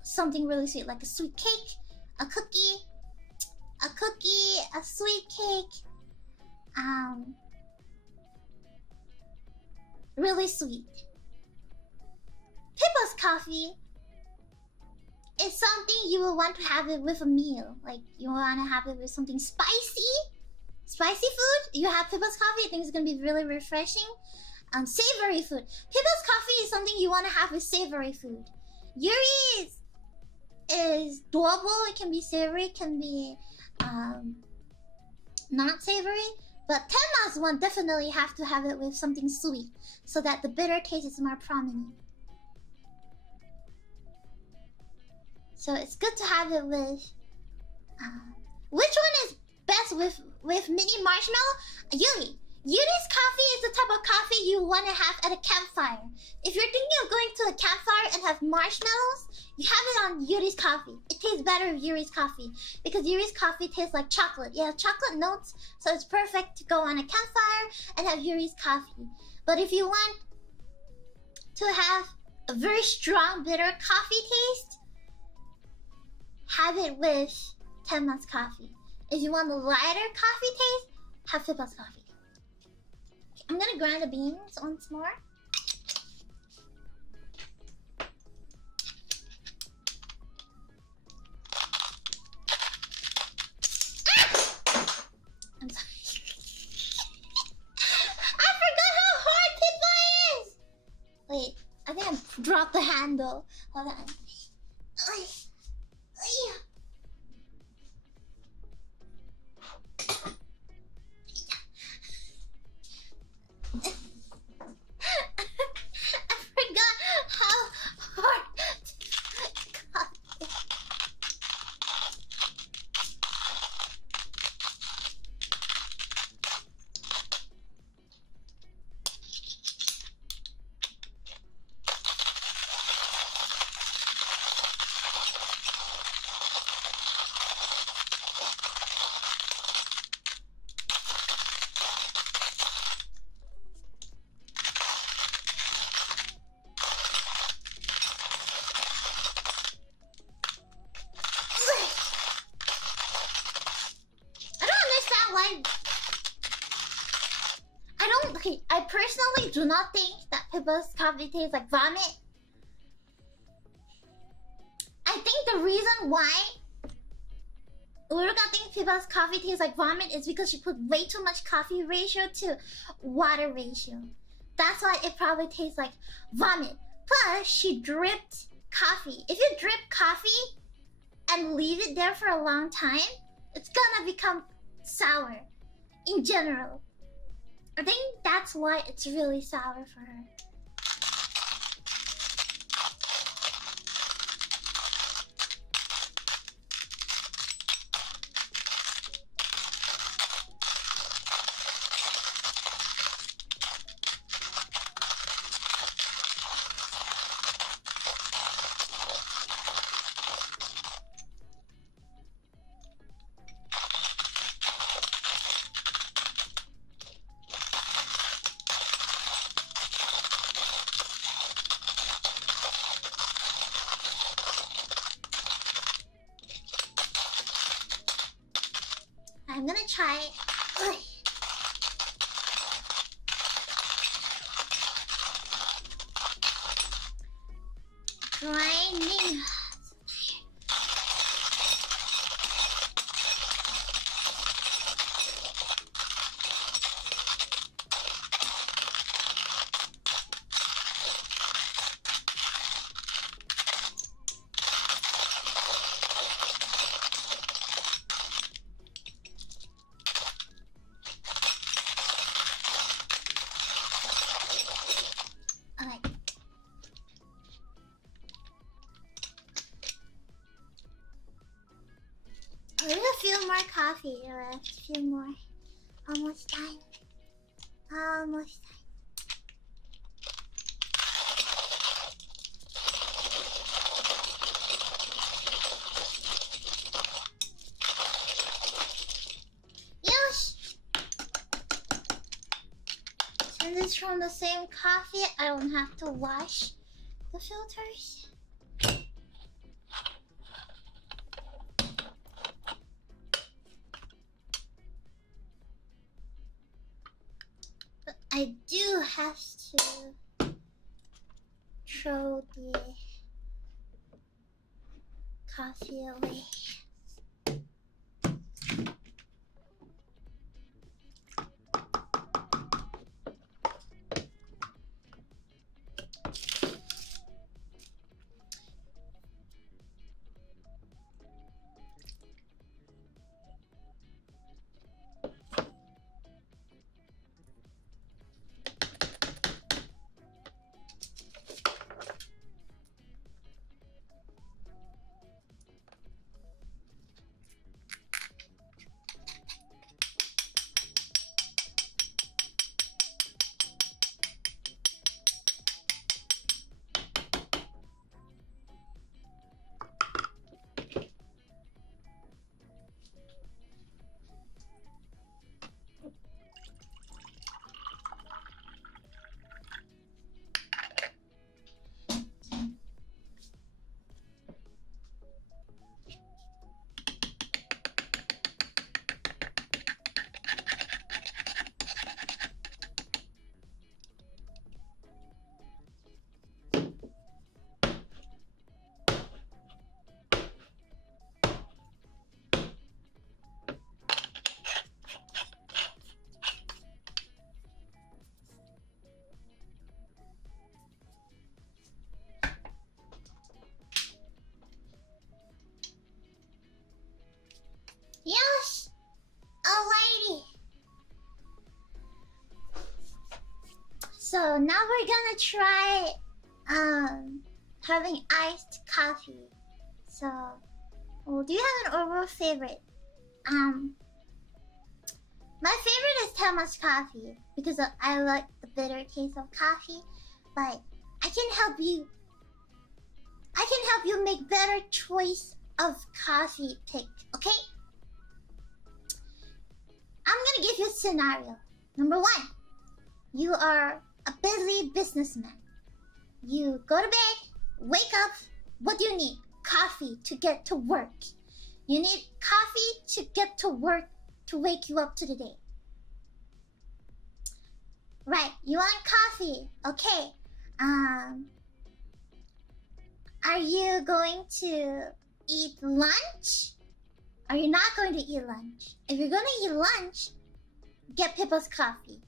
something really sweet, like a sweet cake, a cookie, a sweet cake. Really sweet. Pippa's coffee is something you will want to have it with a meal. Like you want to have it with something spicy food. You have Pippa's coffee. I think it's gonna be really refreshing. Savory food. Pippa's coffee is something you want to have with savory food. Yuri's is doable. It can be savory. It can be not savory. But Tenma's one definitely have to have it with something sweet, so that the bitter taste is more prominent. So it's good to have it with. Which one is best with mini marshmallow? Yuri Yuri's coffee is the type of coffee you want to have at a campfire. If you're thinking of going to a campfire and have marshmallows, you have it on Yuri's coffee. It tastes better with Yuri's coffee because Yuri's coffee tastes like chocolate. Yeah, chocolate notes, so it's perfect to go on a campfire and have Yuri's coffee. But if you want to have a very strong bitter coffee taste, have it with Tenma's coffee. If you want a lighter coffee taste, have Peppa's coffee. I'm gonna grind the beans once more. I'm sorry. I forgot how hard Peppa is! Wait, I think I dropped the handle. Hold on. I personally do not think that Peppa's coffee tastes like vomit. I think the reason why Uruka thinks Peppa's coffee tastes like vomit is because she put way too much coffee ratio to water ratio. That's why it probably tastes like vomit. Plus, she dripped coffee. If you drip coffee and leave it there for a long time, it's gonna become sour in general. I think that's why it's really sour for her. I'm gonna try. Grinding. Coffee left, a few more. Almost done. Almost done. Yes! Since it's from the same coffee, I don't have to wash the filters. I do have to throw the coffee away. So now we're gonna try having iced coffee. So, well, do you have an overall favorite? My favorite is Tama's coffee because I like the bitter taste of coffee. But I can help you. I can help you make better choice of coffee pick. Okay? I'm gonna give you a scenario. Number 1, you are a busy businessman. You go to bed, wake up. What do you need? Coffee to get to work. You need coffee to get to work to wake you up to the day. Right, you want coffee. Okay. Are you going to eat lunch? Are you not going to eat lunch? If you're gonna eat lunch, get Peppa's coffee.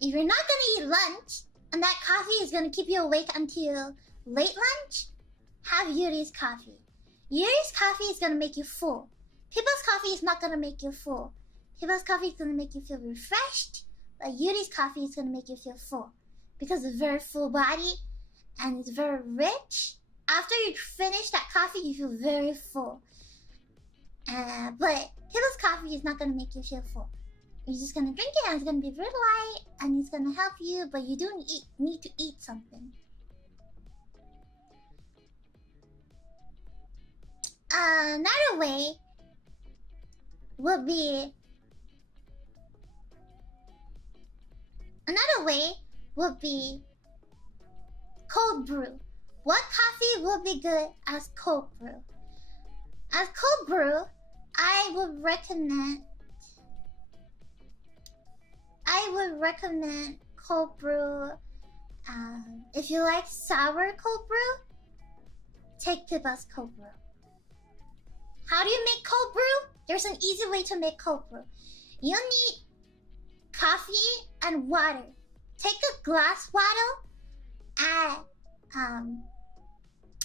If you're not gonna eat lunch, and that coffee is gonna keep you awake until late lunch, have Yuri's coffee. Yuri's coffee is gonna make you full. Peppa's coffee is not gonna make you full. Peppa's coffee is gonna make you feel refreshed, but Yuri's coffee is gonna make you feel full. Because it's very full body, and it's very rich. After you finish that coffee, you feel very full. But Peppa's coffee is not gonna make you feel full. You're just gonna drink it and it's gonna be very light and it's gonna help you, but you do need to eat something. Another way would be cold brew. What coffee will be good as cold brew? As cold brew, I would recommend cold brew. If you like sour cold brew, take Peppa's cold brew. How do you make cold brew? There's an easy way to make cold brew. You need coffee and water. Take a glass bottle, add 1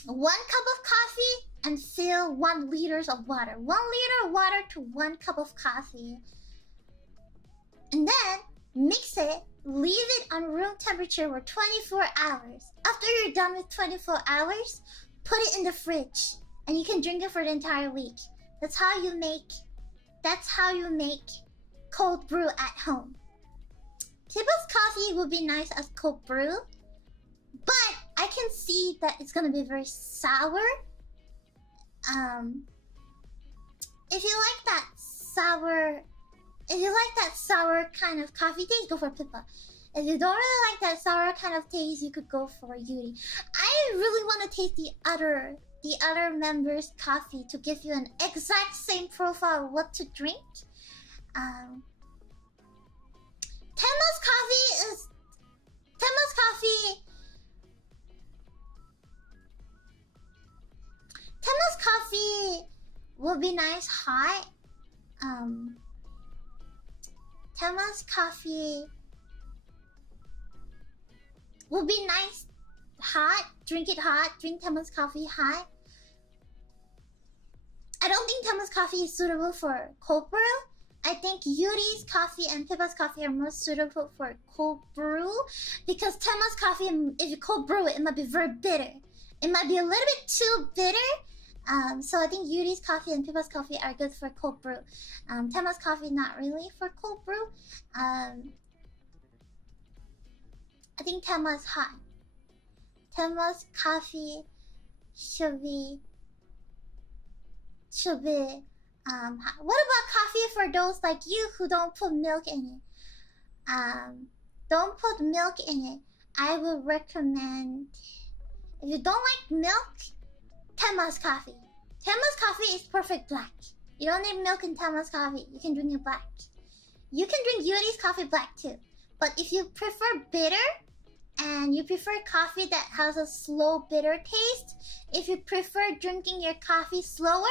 cup of coffee, and fill 1 liter of water. 1 liter of water to 1 cup of coffee. And then mix it, leave it on room temperature for 24 hours. After you're done with 24 hours, put it in the fridge. And you can drink it for the entire week. That's how you make cold brew at home. Peppa's coffee would be nice as cold brew, but I can see that it's gonna be very sour. If you like that sour kind of coffee taste, go for Peppa. If you don't really like that sour kind of taste, you could go for Yuri. I really want to taste the other members' coffee to give you an exact same profile of what to drink. Tema's coffee will be nice hot. Tema's coffee will be nice hot. Drink it hot. Drink Tema's coffee hot. I don't think Tema's coffee is suitable for cold brew. I think Yuri's coffee and Peppa's coffee are more suitable for cold brew, because Tema's coffee, if you cold brew it, it might be very bitter. It might be a little bit too bitter. So I think Yuri's coffee and Peppa's coffee are good for cold brew. Tema's coffee not really for cold brew. I think Tema's hot. Tema's coffee should be hot. What about coffee for those like you who don't put milk in it? Don't put milk in it. I would recommend, if you don't like milk, Tema's coffee. Tema's coffee is perfect black. You don't need milk in Tema's coffee. You can drink it black. You can drink Yuri's coffee black too. But if you prefer bitter, and you prefer coffee that has a slow bitter taste, if you prefer drinking your coffee slower,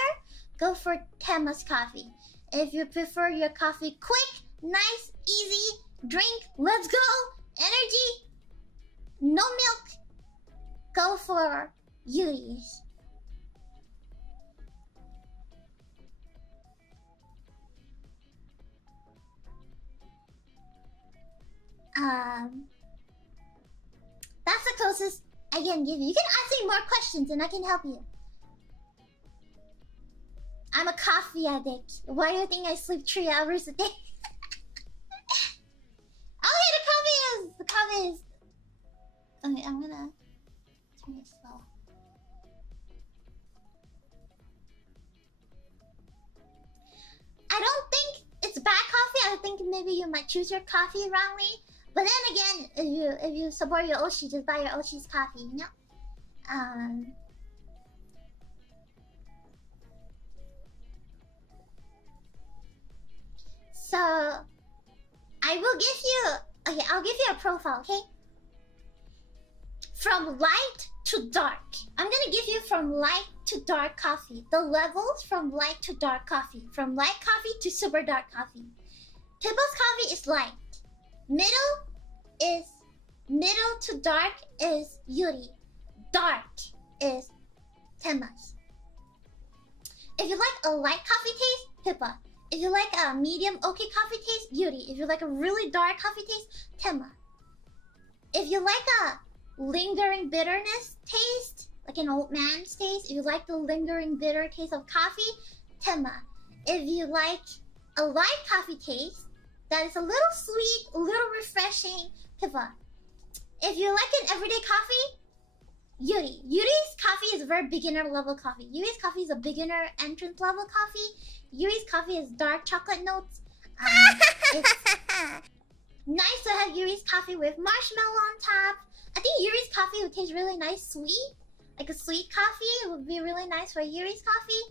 go for Tema's coffee. If you prefer your coffee quick, nice, easy, drink, let's go, energy, no milk, go for Yuri's. else is I can give you? You can ask me more questions and I can help you. I'm a coffee addict. Why do you think I sleep 3 hours a day? Oh yeah, the coffee is. Okay, I'm gonna turn it slow. I don't think it's bad coffee. I think maybe you might choose your coffee wrongly. But then again, if you support your Oshi, just buy your Oshi's coffee, you know? So I will give you I'll give you a profile, okay? From light to dark. I'm gonna give you from light to dark coffee. The levels from light to dark coffee. From light coffee to super dark coffee. Peppa's coffee is light. Middle to dark is Yuri. Dark is Temma's. If you like a light coffee taste, Peppa. If you like a medium okay coffee taste, Yuri. If you like a really dark coffee taste, Temma. If you like a lingering bitterness taste, like an old man's taste, if you like the lingering bitter taste of coffee, Temma. If you like a light coffee taste that is a little sweet, a little refreshing, Peppa. If you like an everyday coffee, Yuri. Yuri's coffee is a very beginner level coffee. Yuri's coffee is a beginner entrance level coffee. Yuri's coffee is dark chocolate notes. It's nice to have Yuri's coffee with marshmallow on top. I think Yuri's coffee would taste really nice sweet. Like a sweet coffee. It would be really nice for Yuri's coffee.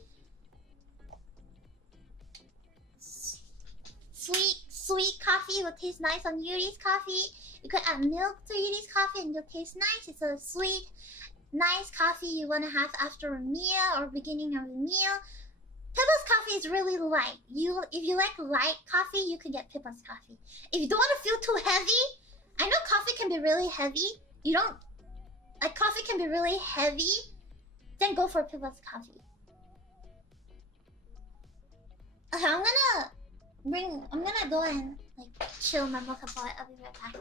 Sweet coffee would taste nice on Yuri's coffee. You could add milk to Yuri's coffee and it'll taste nice. It's a sweet, nice coffee you want to have after a meal or beginning of a meal. Peppa's coffee is really light. If you like light coffee, you can get Peppa's coffee. If you don't want to feel too heavy, I know coffee can be really heavy. You don't like coffee can be really heavy, then go for Peppa's coffee. Okay, I'm gonna go and like chill my mocha pot. I'll be right back.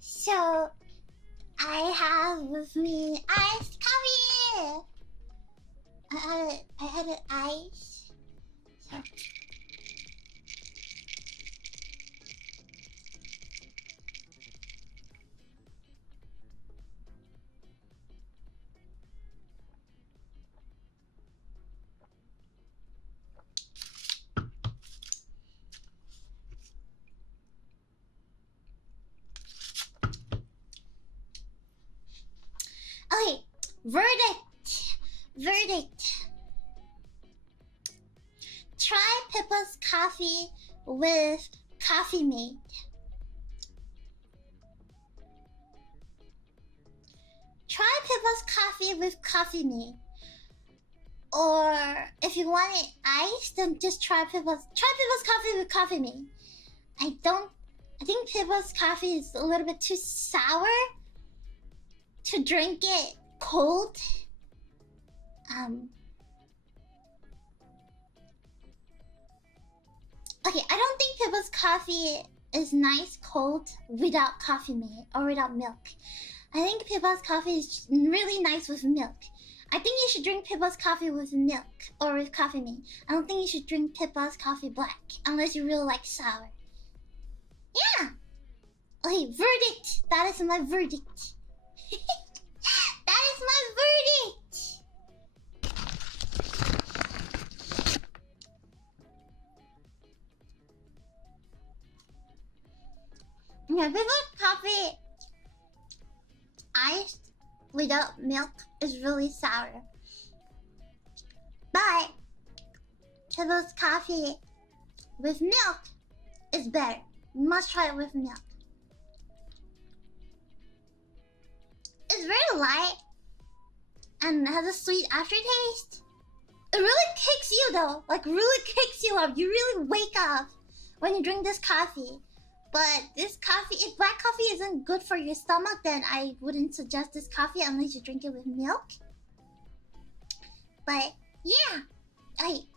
So, I have with me iced coffee. I had an ice. So. Verdict. Try Peppa's coffee with Coffee Mate. Try Peppa's coffee with Coffee Mate. Or if you want it iced, then just try Peppa's coffee with Coffee Mate. I think Peppa's coffee is a little bit too sour to drink it cold. Okay, I don't think Peppa's coffee is nice cold without Coffee Mate or without milk. I think Peppa's coffee is really nice with milk. I think you should drink Peppa's coffee with milk or with Coffee Mate. I don't think you should drink Peppa's coffee black unless you really like sour. Yeah! Okay, verdict! That is my verdict. That is my verdict! Yeah, Peppa's coffee iced without milk is really sour. But Peppa's coffee with milk is better. You must try it with milk. It's very light and has a sweet aftertaste. It really kicks you though, like really kicks you up. You really wake up when you drink this coffee. But this coffee, if black coffee isn't good for your stomach, then I wouldn't suggest this coffee unless you drink it with milk. But yeah,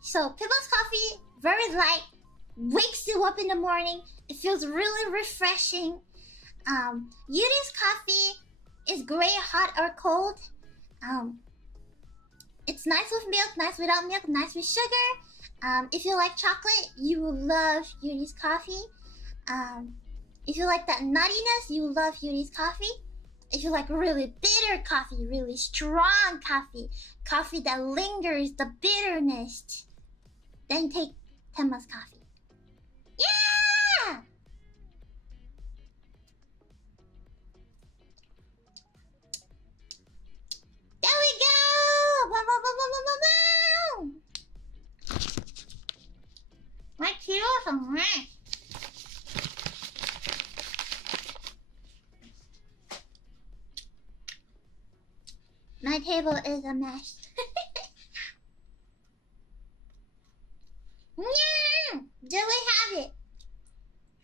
so Peppa's coffee, very light, wakes you up in the morning. It feels really refreshing. Yuri's coffee is great, hot or cold. It's nice with milk, nice without milk, nice with sugar. If you like chocolate, you will love Yuri's coffee. If you like that nuttiness, you will love Yuri's coffee. If you like really bitter coffee, really strong coffee, coffee that lingers the bitterness, then take Tenma's coffee. Yeah! There we go! Bow, bow, bow, bow, bow, bow, bow. My kilos are nice. My table is a mess. Yeah! Do we have it?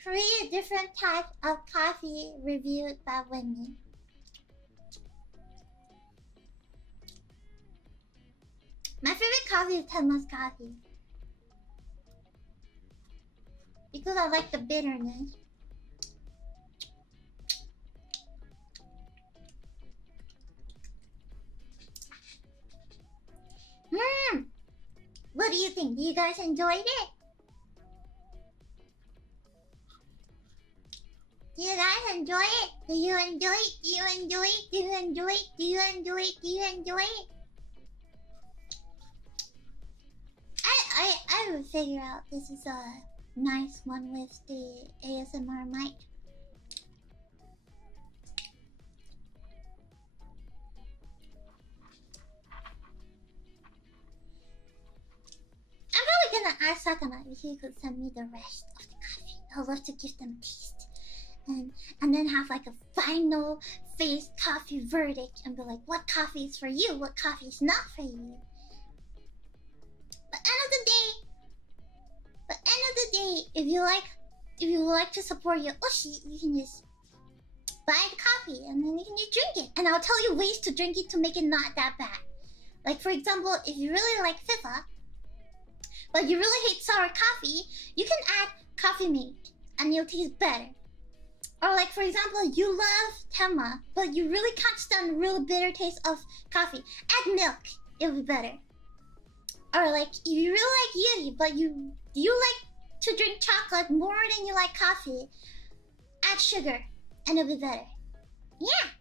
3 different types of coffee reviewed by Wemi. My favorite coffee is Tenma's coffee. Because I like the bitterness. What do you think? Do you guys enjoyed it? Do you guys enjoy it? Do you enjoy it? Do you enjoy it? Do you enjoy it? Do you enjoy it? Do you enjoy it? I will figure out this is a nice one with the ASMR mic. I'm probably gonna ask Sakana if he could send me the rest of the coffee. I'd love to give them a taste. And then have like a final face coffee verdict and be like, what coffee is for you? What coffee is not for you? But end of the day, if you like to support your Oshi, you can just buy the coffee and then you can just drink it. And I'll tell you ways to drink it to make it not that bad. Like for example, if you really like Peppa, but you really hate sour coffee, you can add Coffee Mate and it'll taste better. Or like for example, you love Tenma, but you really can't stand the real bitter taste of coffee. Add milk, it'll be better. Or like if you really like Yuri, but you like to drink chocolate more than you like coffee, add sugar and it'll be better. Yeah.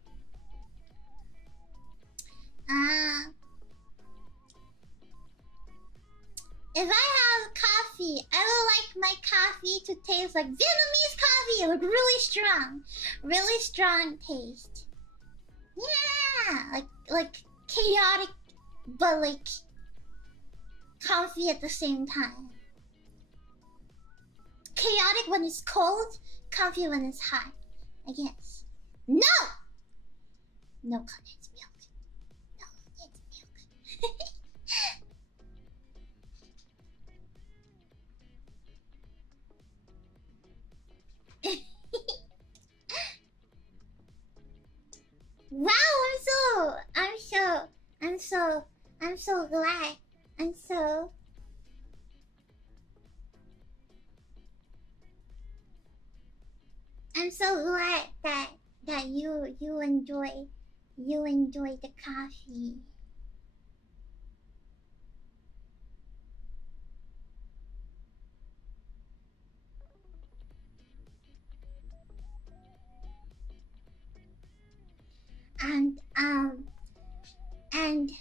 If I have coffee, I would like my coffee to taste like Vietnamese coffee, like really strong taste. Yeah, like chaotic but like comfy at the same time. Chaotic when it's cold, comfy when it's hot. I guess. No! No condensed milk. No condensed milk. Wow, I'm so glad. I'm so glad that you enjoy the coffee. And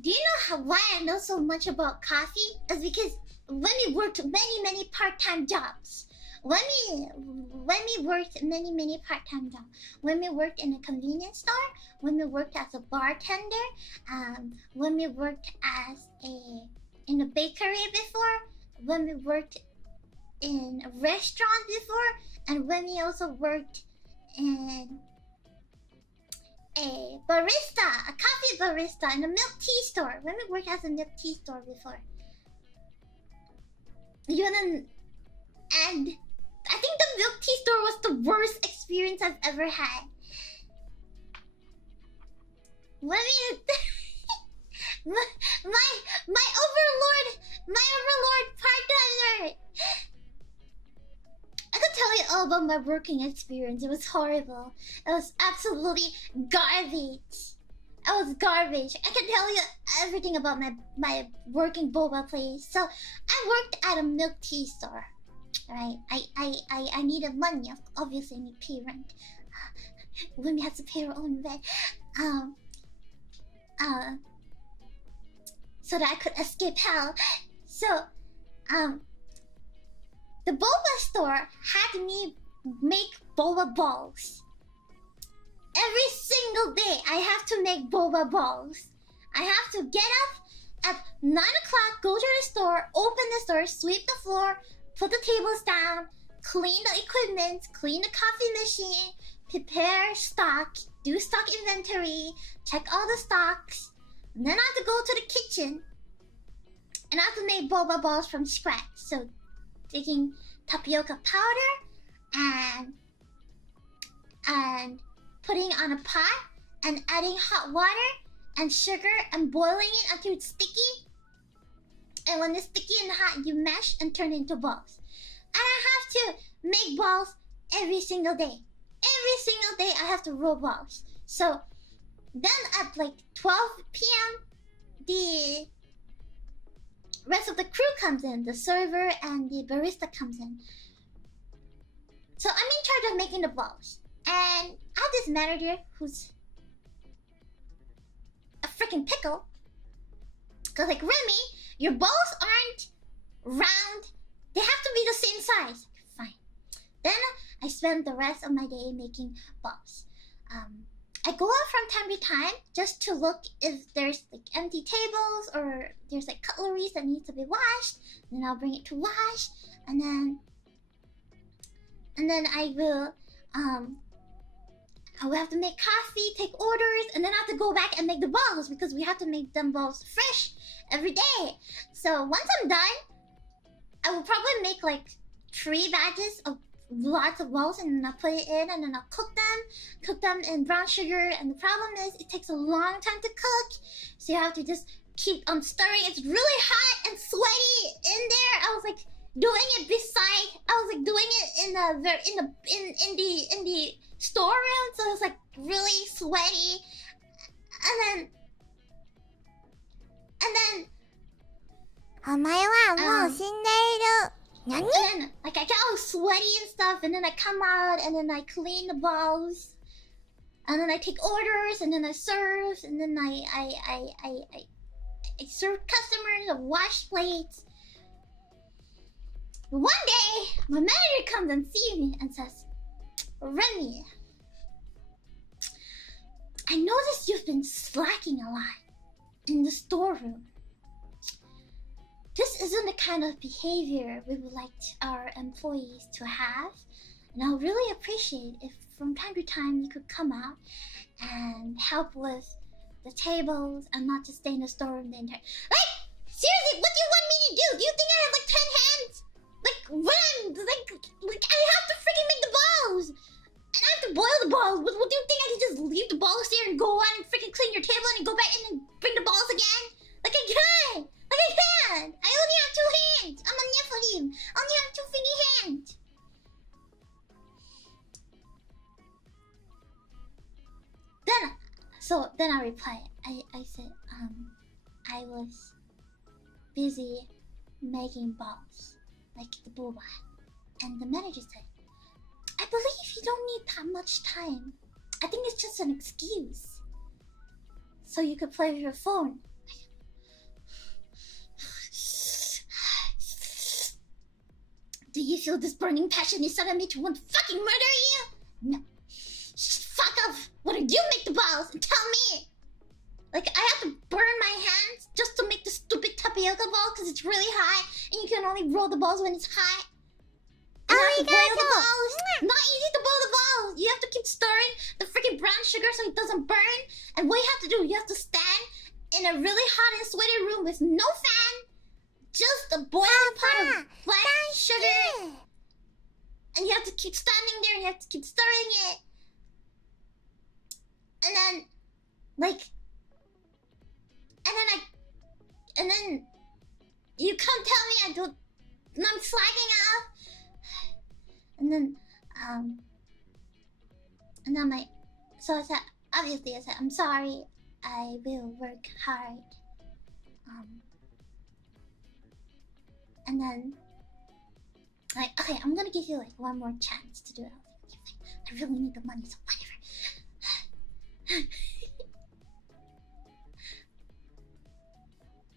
do you know why I know so much about coffee? It's because Wemi worked many part-time jobs. Wemi worked many part-time jobs. Wemi worked in a convenience store. Wemi worked as a bartender. Wemi worked in a bakery before. Wemi worked in a restaurant before, and Wemi also worked in a coffee barista in a milk tea store. Wemi worked as a milk tea store before. And I think the milk tea store was the worst experience I've ever had. Let me... my overlord partner. I could tell you all about my working experience. It was horrible. It was absolutely garbage. I was garbage. I can tell you everything about my working boba place. So I worked at a milk tea store. Right? I needed money. Obviously I need to pay rent. Women have to pay her own rent. So that I could escape hell. So the boba store had me make boba balls. Every single day I have to make boba balls. I have to get up at 9 o'clock, go to the store, open the store, sweep the floor, put the tables down, clean the equipment, clean the coffee machine, prepare stock, do stock inventory, check all the stocks, and then I have to go to the kitchen and I have to make boba balls from scratch. So taking tapioca powder and putting on a pot and adding hot water and sugar and boiling it until it's sticky. And when it's sticky and hot, you mash and turn it into balls. And I have to make balls every single day. Every single day I have to roll balls. So then at like 12 p.m. the rest of the crew comes in. The server and the barista comes in. So I'm in charge of making the balls. And I have this manager who's a freaking pickle. Cause like, Remy, your balls aren't round. They have to be the same size. Fine. Then I spend the rest of my day making balls. I go out from time to time just to look if there's like empty tables or there's like cutlery that needs to be washed. Then I'll bring it to wash, and then I will have to make coffee, take orders, and then I have to go back and make the balls because we have to make them balls fresh every day. So once I'm done, I will probably make like 3 batches of lots of balls, and then I'll put it in, and then I'll cook them in brown sugar. And the problem is it takes a long time to cook, so you have to just keep on stirring. It's really hot and sweaty in there. I was like doing it doing it in the storeroom, so it was like really sweaty. And then お前はもう死んでいる。何？ and then like I get all sweaty and stuff, and then I come out and then I clean the balls, and then I take orders, and then I serve, and then I serve customers, I wash plates. One day, my manager comes and sees me and says, Remy, I noticed you've been slacking a lot in the storeroom. This isn't the kind of behavior we would like our employees to have, and I would really appreciate if from time to time you could come out and help with the tables and not just stay in the storeroom the entire. Like, seriously, what do you want me to do? Do you think I have like 10 hands? Like, when? Like I have to freaking make the balls, and I have to boil the balls. What do you think I can just leave the balls here and go on and freaking clean your table and go back in and bring the balls again? Like I can't. Like I can't. I only have 2 hands. I'm a Nephilim. I only have 2 freaking hands. Then I reply. I said, I was busy making balls, like the boba. And the manager said, I believe you don't need that much time. I think it's just an excuse. So you could play with your phone. Do you feel this burning passion inside of me to want to fucking murder you? No. Fuck off! Why don't you make the balls and tell me? Like, I have to burn my hands just to make the stupid tapioca ball because it's really high and you can only roll the balls when it's high. And I have to boil the balls. Not easy to boil the balls. You have to keep stirring the freaking brown sugar so it doesn't burn. And what you have to do, you have to stand in a really hot and sweaty room with no fan. Just a boiling pot of black sugar. And you have to keep standing there and you have to keep stirring it. And then, like, and then you come tell me I'm slacking off. And then so I said, obviously I said, I'm sorry, I will work hard. And then, like, okay, I'm gonna give you like one more chance to do it. I really need the money, so whatever. And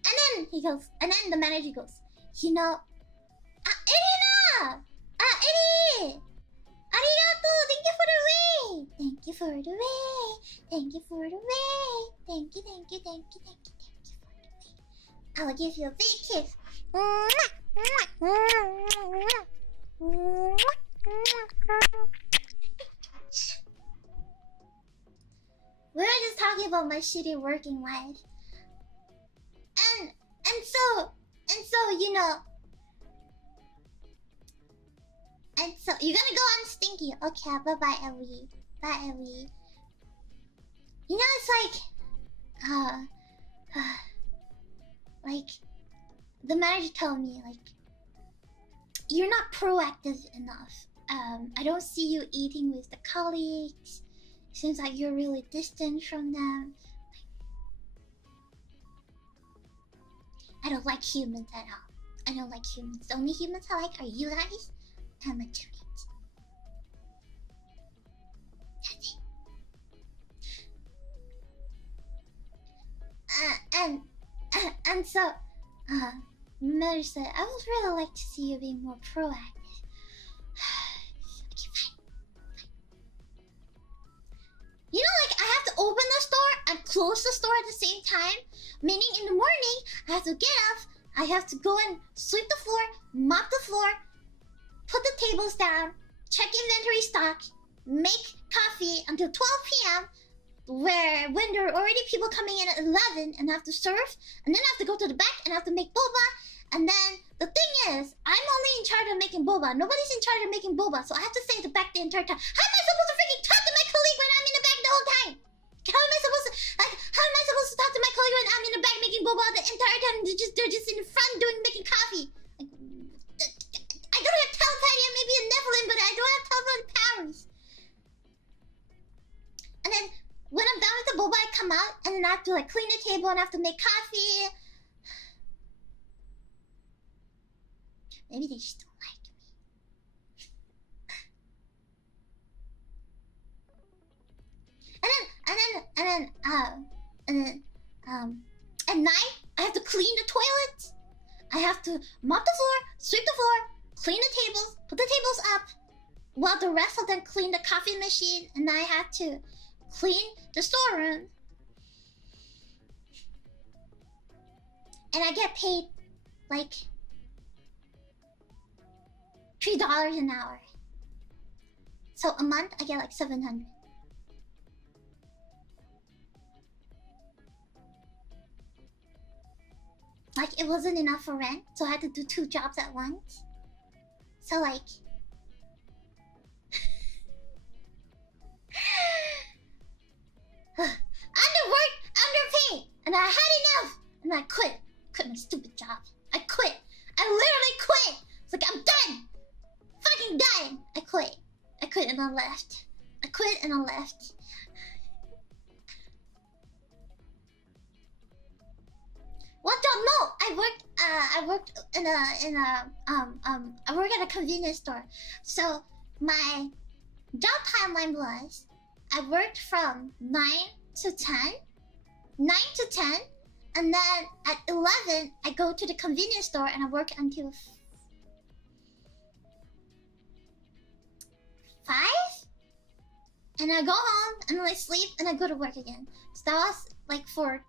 then he goes, and then the manager goes, you know, Erina! Eri! Arigato! Thank you for the way! Thank you for the way! Thank you for the way! Thank you, thank you, thank you, thank you, thank you for the way. I will give you a big kiss. We were just talking about my shitty working life. And so, you know. And so, you're gonna go on Stinky. Okay, bye-bye, Ellie. Bye, Ellie. You know, it's like, the manager told me, like, you're not proactive enough. I don't see you eating with the colleagues. It seems like you're really distant from them. I don't like humans at all. I don't like humans. The only humans I like are you guys and my teammates. That's it. And so, Mother said, I would really like to see you being more proactive. Okay, fine. You know, like, I have to open the store and close the store at the same time. Meaning, in the morning, I have to get up, I have to go and sweep the floor, mop the floor, put the tables down, check inventory stock, make coffee until 12 p.m. when there are already people coming in at 11 and I have to serve, and then I have to go to the back and I have to make boba. And then the thing is, I'm only in charge of making boba. Nobody's in charge of making boba, so I have to stay at the back the entire time. How am I supposed to freaking talk to my colleague when I'm in the back the whole time? How am I supposed to talk to my colleague when I'm in the back making boba the entire time? They're just in the front making coffee. Like, I don't have telepathy, I may be a Nephilim, but I don't have telepathic powers. And then when I'm done with the boba, I come out and then I have to like clean the table and I have to make coffee. Maybe they just don't like me. And then at night I have to clean the toilets. I have to mop the floor, sweep the floor, clean the tables, put the tables up, while the rest of them clean the coffee machine, and I have to clean the storeroom. And I get paid like $3 an hour. So a month I get like 700. Like it wasn't enough for rent, so I had to do 2 jobs at once. So like underworked, underpaid, and I had enough, and I quit my stupid job. I quit. I literally quit. It's like I'm done. Fucking done. I quit and I left. I quit and I left. What don't know? I worked I work at a convenience store. So my job timeline was I worked from 9 to 10, and then at 11 I go to the convenience store and I work until 5, and I go home and then I sleep and I go to work again. So that was like for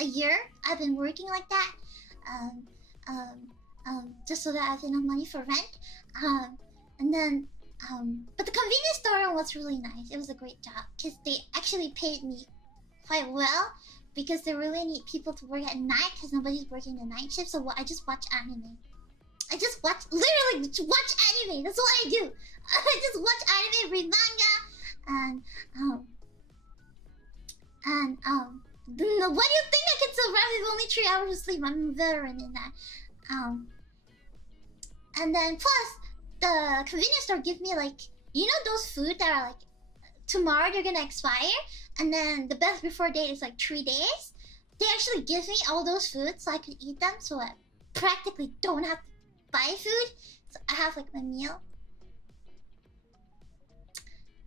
a year I've been working like that, just so that I have enough money for rent, and then but the convenience store was really nice. It was a great job because they actually paid me quite well because they really need people to work at night because nobody's working the night shift. So I just watch anime. I just literally watch anime. That's what I do. I just watch anime, read manga, and what do you think I can survive with only 3 hours of sleep? I'm a veteran in that. And then plus the convenience store give me like, you know those food that are like tomorrow they're gonna expire, and then the best before date is like 3 days. They actually give me all those foods so I could eat them, so I practically don't have to buy food. So I have like my meal.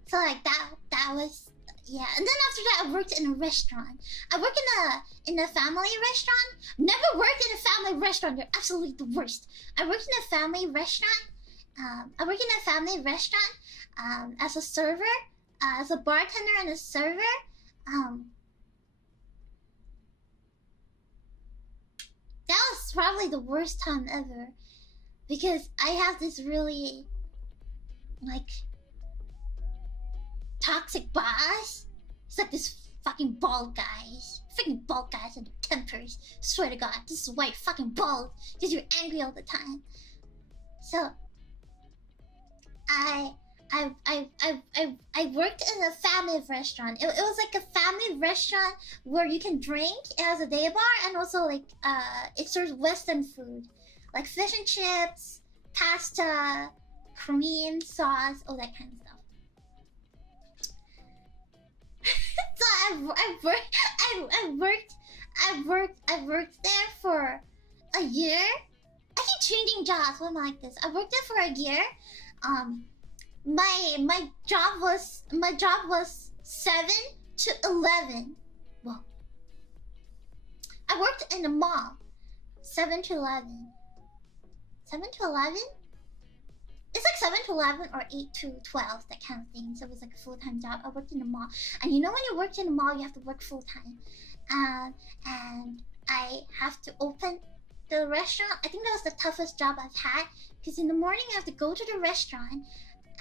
So like that was, yeah. And then after that I worked in a restaurant. I work in a family restaurant. Never worked in a family restaurant. They're absolutely the worst. I worked in a family restaurant. As a server, as a bartender and a server. That was probably the worst time ever because I have this really like toxic boss. He's like this fucking bald guys. Freaking bald guys and their tempers. Swear to God, this is why you're fucking bald. Because you're angry all the time. So I worked in a family restaurant. It was like a family restaurant where you can drink. It has a day bar and also like it serves Western food. Like fish and chips, pasta, cream, sauce, all that kind of stuff. So I worked there for a year. I keep changing jobs when I'm like this. I worked there for a year. My job was 7 to 11. Well, I worked in a mall. 7 to 11. 7 to 11? It's like 7 to 11 or 8 to 12, that kind of thing. So it was like a full-time job. I worked in a mall. And you know when you work in a mall, you have to work full-time. And I have to open the restaurant. I think that was the toughest job I've had. Because in the morning, I have to go to the restaurant.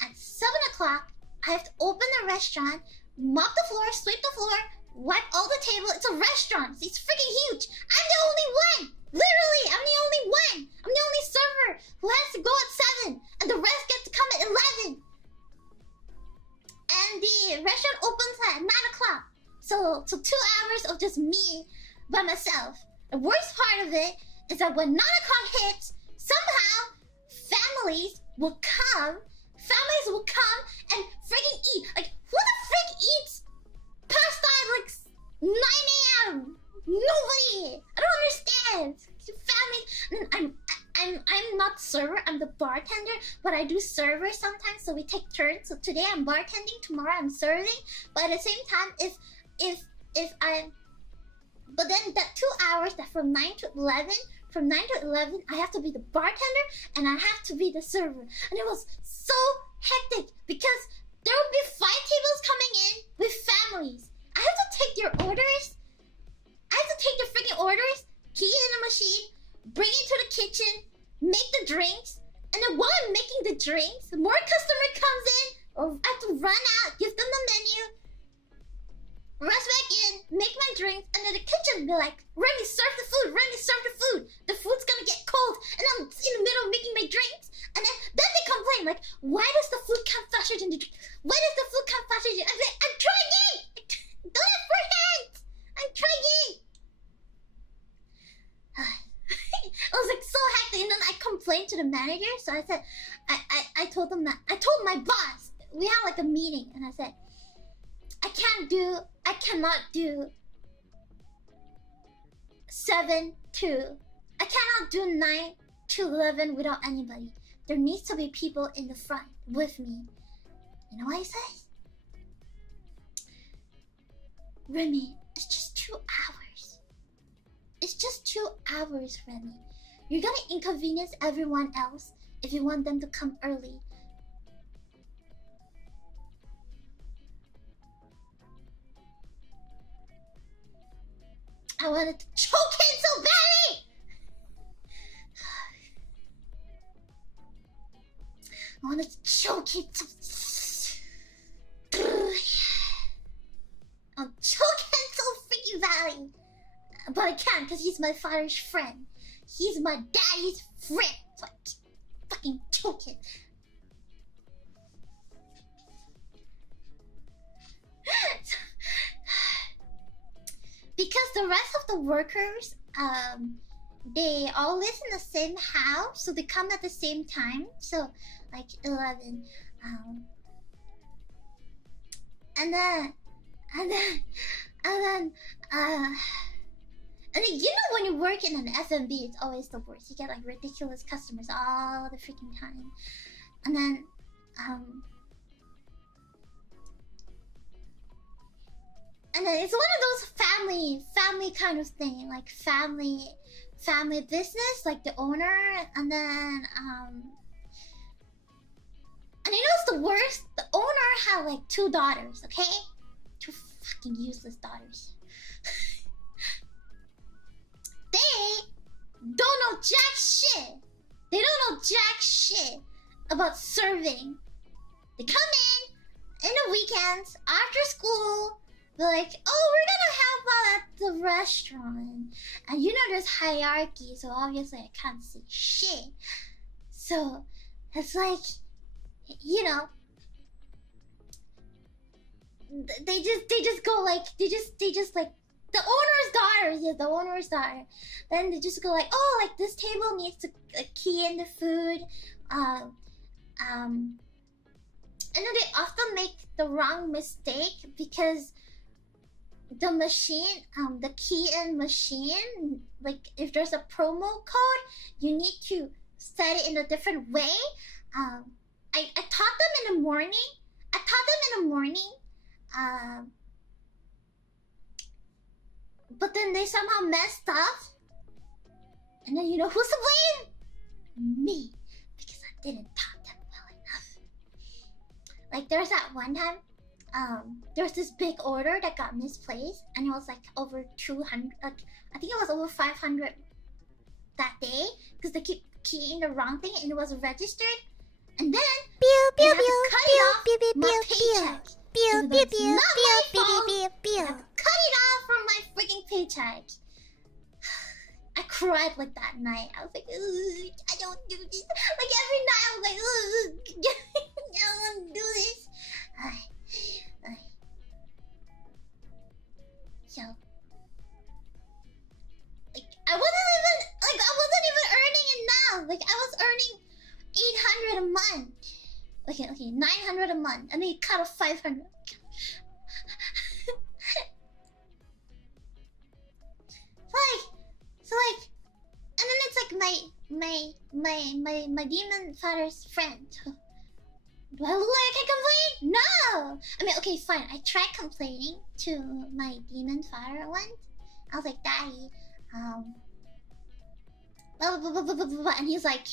At 7 o'clock, I have to open the restaurant, mop the floor, sweep the floor, wipe all the table. It's a restaurant. It's freaking huge. I'm the only one. Literally, I'm the only one. I'm the only server who has to go at 7. And the rest get to come at 11. And the restaurant opens at 9 o'clock. So 2 hours of just me by myself. The worst part of it is that when 9 o'clock hits, somehow families will come and freaking eat. Like, who the frick eats pasta at like 9 a.m.? Nobody. I don't understand. Family. I'm not server. I'm the bartender, but I do server sometimes. So we take turns. So today I'm bartending. Tomorrow I'm serving. But at the same time, if I'm, but then that 2 hours that from 9 to 11. From 9 to 11, I have to be the bartender and I have to be the server. And it was so hectic because there will be 5 tables coming in with families. I have to take their orders. I have to take their freaking orders, key in a machine, bring it to the kitchen, make the drinks, and then while I'm making the drinks, more customer comes in, or I have to run out, give them the menu, rush back in, make my drinks, and then the kitchen be like, Remy, serve the food, Remy, serve the food. The food's gonna get cold, and I'm in the middle of making my drinks, and then they complain, like, why does the food come faster than the drink? Why does the food come faster than I'm like, I'm trying! Don't have for hands! I'm trying! I was like so hectic, and then I complained to the manager, so I said, I told them that, I told my boss, we had like a meeting, and I said, I cannot do 7 to, I cannot do 9 to 11 without anybody. There needs to be people in the front with me. You know what I said? Remy, it's just 2 hours. It's just 2 hours, Remy. You're gonna inconvenience everyone else if you want them to come early. I wanted to choke him so badly! I wanted to choke him so... I'll choke him so freaking badly! But I can't because he's my father's friend. He's my daddy's friend. So I just fucking choke him. Because the rest of the workers, they all live in the same house, so they come at the same time. So, like 11. And then, you know when you work in an F&B, it's always the worst. You get like ridiculous customers all the freaking time. And then, it's one of those family kind of thing, like family business, like the owner, and then, and you know what's the worst? The owner had like 2 daughters, okay? 2 fucking useless daughters. They don't know jack shit. They don't know jack shit about serving. They come in the weekends, after school, they're like, oh, we're gonna help out at the restaurant. And you know there's hierarchy, so obviously I can't see shit. So, it's like, you know, they just go like, they just like, the owner's daughter, yeah, the owner's daughter. Then they just go like, oh, like this table needs to key in the food. And then they often make the wrong mistake because the machine, the key in machine, like if there's a promo code, you need to set it in a different way. I taught them in the morning. But then they somehow messed up. And then you know who's to blame? Me. Because I didn't talk them well enough. Like there's that one time, there was this big order that got misplaced. And it was like over 200, like I think it was over 500 that day. Because they keep keying the wrong thing and it wasn't registered. And then, they had to cut it off my paycheck. Cut it off from my freaking paycheck. I cried like that night. I was like, I don't do this. Like every night I was like, I don't want to do this. So, like I wasn't even earning enough. Like I was earning 800 a month. Okay, 900 a month, and then you cut off 500. So like, and then it's like my demon father's friend. Do I look like I can complain? No! I mean, okay, fine. I tried complaining to my demon father once. I was like, Daddy, blah, blah, blah, blah, blah, blah, blah, and he's like,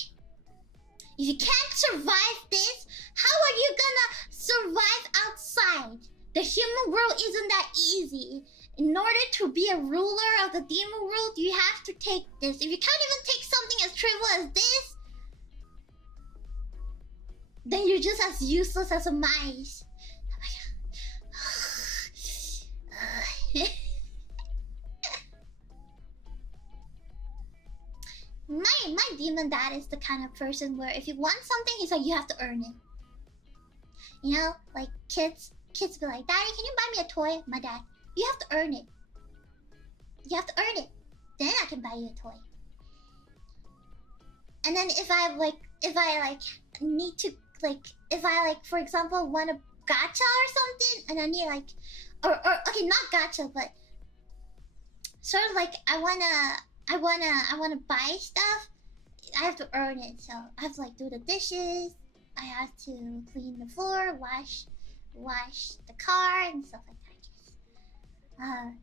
If you can't survive this, how are you gonna survive outside? The human world isn't that easy. In order to be a ruler of the demon world, you have to take this. If you can't even take something as trivial as this, then you're just as useless as a mice. My demon dad is the kind of person where if you want something, he's like, you have to earn it. You know, like kids be like, Daddy, can you buy me a toy? My dad, you have to earn it. You have to earn it. Then I can buy you a toy. And then if I need to, like, if I like, for example, want a gacha or something, and I need like, or okay, not gacha, but sort of like I wanna buy stuff. I have to earn it, so I have to like do the dishes. I have to clean the floor, wash the car, and stuff like that.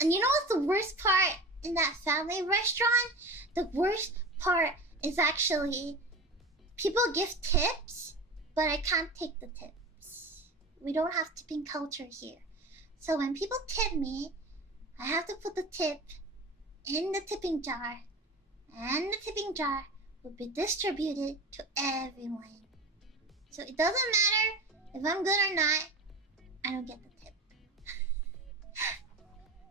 And you know what's the worst part in that family restaurant? The worst part is actually people give tips, but I can't take the tips. We don't have tipping culture here. So when people tip me, I have to put the tip in the tipping jar, and the tipping jar will be distributed to everyone. So it doesn't matter if I'm good or not, I don't get the tip.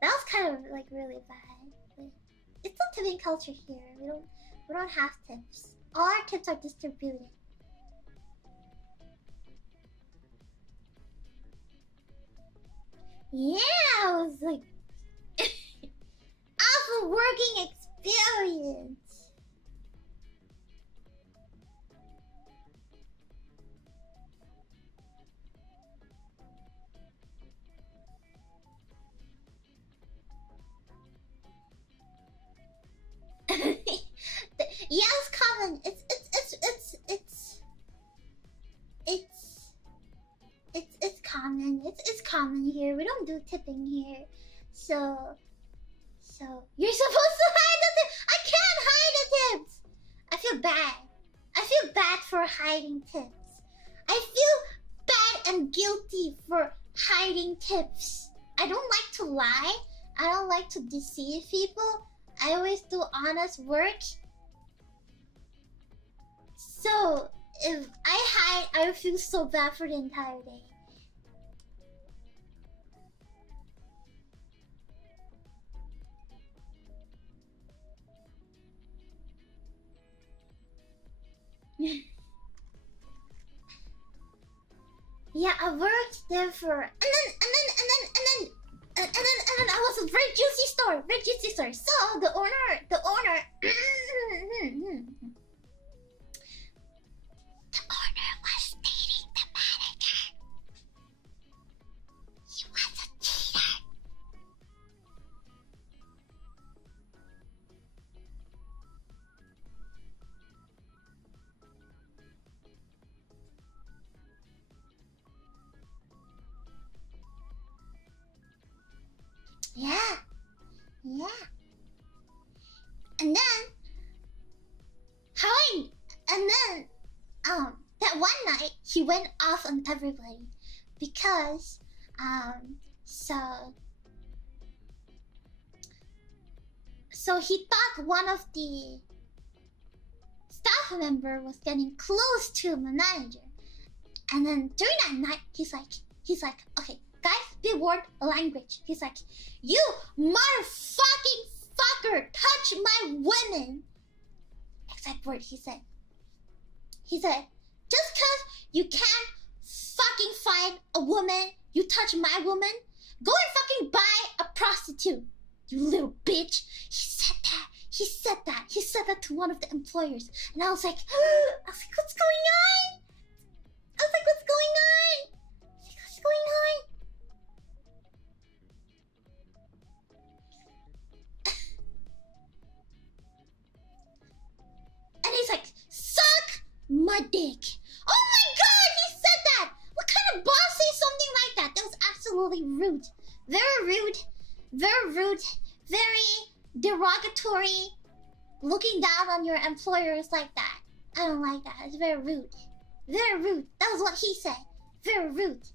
That was kind of like really bad. But it's not tipping culture here. We don't have tips. All our tips are distributed. Yeah, I was like awful working experience. Yeah, it's common. It's common. It's common here. We don't do tipping here. So you're supposed to hide the tips. I can't hide the tips. I feel bad. I feel bad for hiding tips. I feel bad and guilty for hiding tips. I don't like to lie. I don't like to deceive people. I always do honest work. So if I hide, I feel so bad for the entire day. Yeah, I worked there for and then I was a very juicy story. So the owner the owner was dating the manager. He was a cheater. Yeah. And then that one night he went off on everybody because so he thought one of the staff member was getting close to the manager, and then during that night he's like, okay, guys, be warned, language. He's like, you motherfucking fucker, touch my women. Exact word he said. He said, just cause you can't fucking find a woman, you touch my woman, go and fucking buy a prostitute, you little bitch. He said that to one of the employers. And I was like, what's going on? And he's like, suck my dick. Oh my god, he said that! What kind of boss says something like that? That was absolutely rude. Very rude. Very derogatory, looking down on your employers like that. I don't like that. It's very rude. Very rude. That was what he said. Very rude.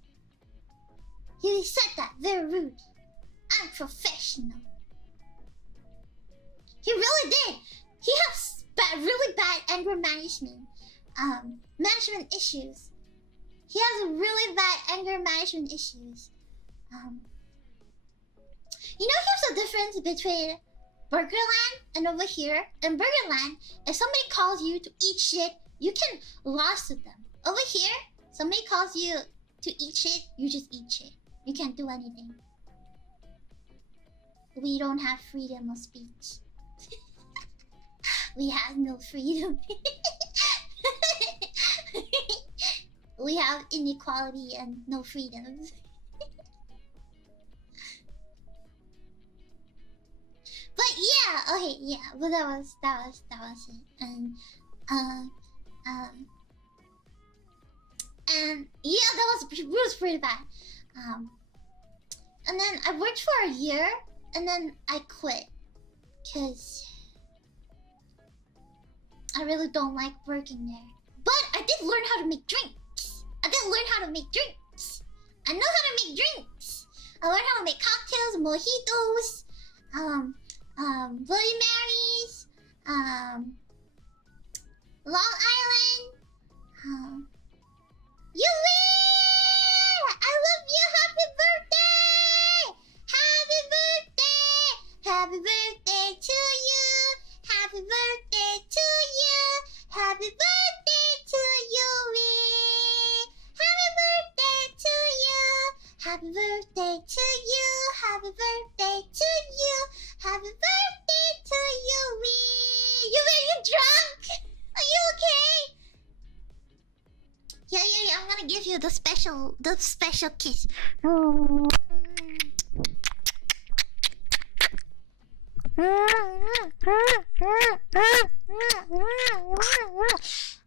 He said that. Very rude. Unprofessional. He really did. He has really bad anger management. Management issues. He has really bad anger management issues. You know, here's the difference between Burgerland and over here. In Burgerland, if somebody calls you to eat shit, you can lost to them. Over here, somebody calls you to eat shit, you just eat shit. You can't do anything. We don't have freedom of speech. We have no freedom. We have inequality and no freedoms. But yeah, okay, yeah, but that was it. And yeah, that was pretty bad. And then I worked for a year, and then I quit, cause I really don't like working there. But I did learn how to make drinks. I know how to make drinks. I learned how to make cocktails, mojitos, Bloody Marys, Long Island. Yuri! I love you! Happy birthday! Happy birthday! Happy birthday to you! Happy birthday to you! Happy birthday to Yuri! Happy birthday to you! Happy birthday to you! Happy birthday to you! Happy birthday to Yuri! Yuri, are you drunk? Are you okay? Yeah, I'm gonna give you the special kiss. I love you, Yuri.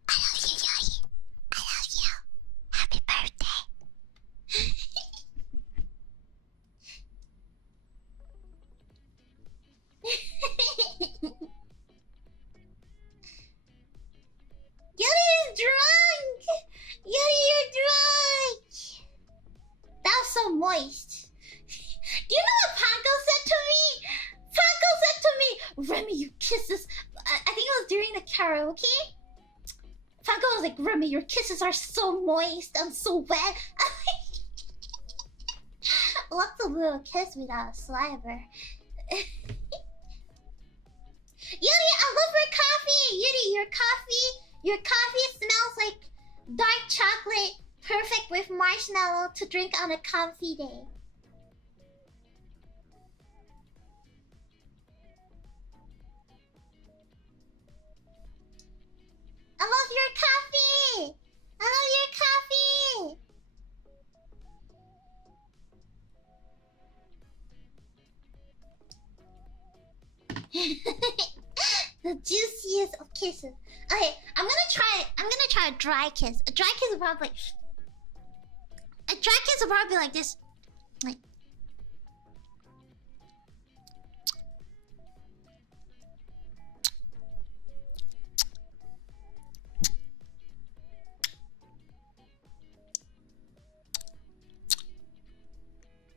I love you. Happy birthday. Yuri is drunk! Yuri, you're drunk! That was so moist. Do you know what Panko said to me? Panko said to me, Remy, your kisses... I think it was during the karaoke. Panko was like, Remy, your kisses are so moist and so wet. Lots of little kiss without saliva. Yuri, I love your coffee! Yuri, your coffee smells like dark chocolate, perfect with marshmallow to drink on a comfy day. I love your coffee! I love your coffee! The juiciest of kisses. Okay, I'm gonna try a dry kiss. A dry kiss is probably like this. Like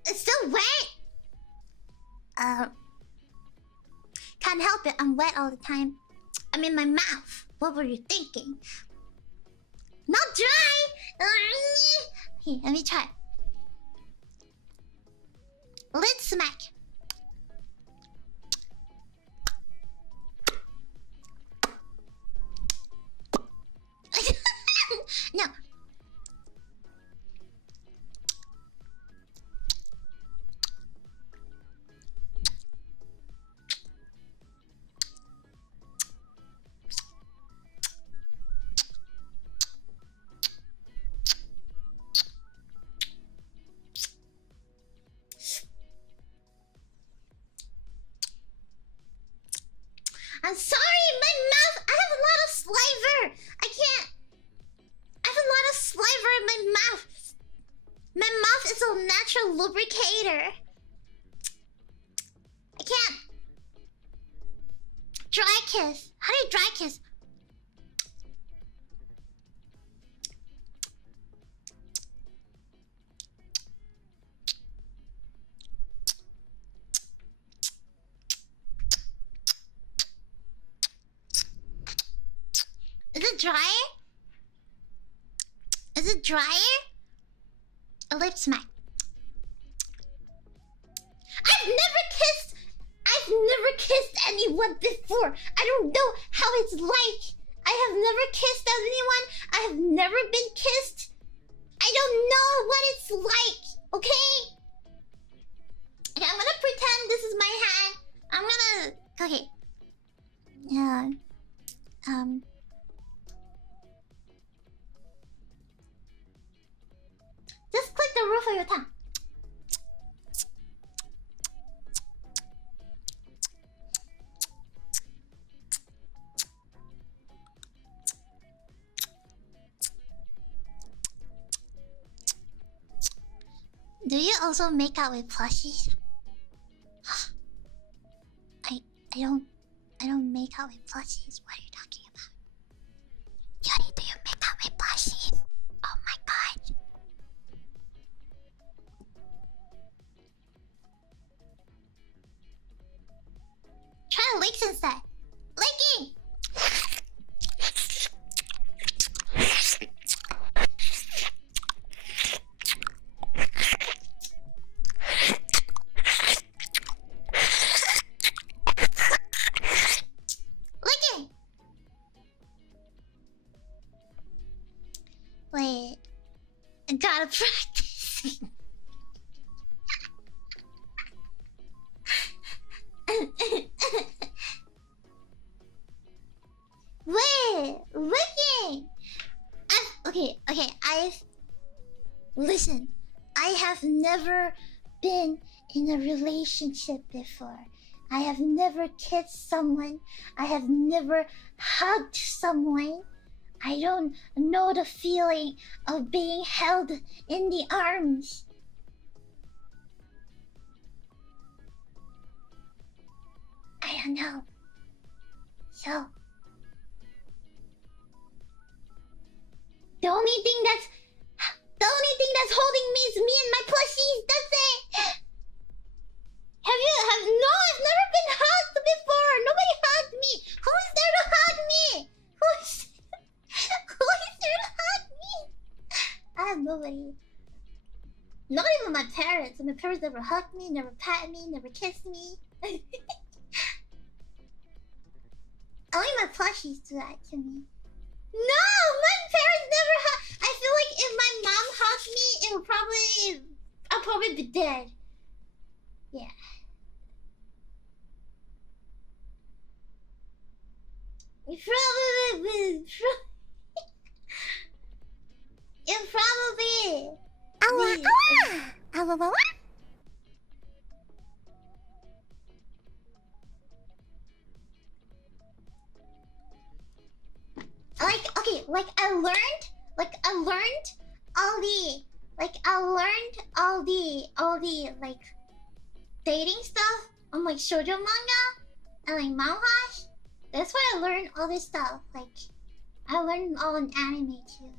it's so wet. Can't help it, I'm wet all the time. I'm in my mouth. What were you thinking? Not dry! Here, let me try. Lid smack. No. I'm sorry, my mouth. I have a lot of saliva. I can't. I have a lot of saliva in my mouth. My mouth is a natural lubricator. I can't. kiss? How do you dry kiss? Is it drier? Is it drier? A lip smack. I've never kissed anyone before. I don't know how it's like. I have never kissed anyone. I have never been kissed. I don't know what it's like. Okay? Okay, I'm gonna pretend this is my hand. I'm gonna. Okay. Yeah. Just click the roof of your tongue. Do you also make out with plushies? I don't make out with plushies. What are you talking about? Yuri, do you make out with plushies? Oh my god. Try licks instead. Licking! Wait, I gotta practice. Wait, looking. Listen. I have never been in a relationship before. I have never kissed someone. I have never hugged someone. I don't know the feeling of being held in the arms. I don't know. So, the only thing that's holding me is me and my plushies. That's it. No, I've never been hugged before. Nobody hugged me. Who is there to hug me? Who is there to hug me? I have nobody. Not even my parents. My parents never hugged me, never patted me, never kissed me. Only my plushies do that to me. No, my parents never hug. I feel like if my mom hugged me, I'll probably be dead. Yeah. It probably. all the dating stuff on shoujo manga and manhwa. That's where I learned all this stuff. I learned all in anime too.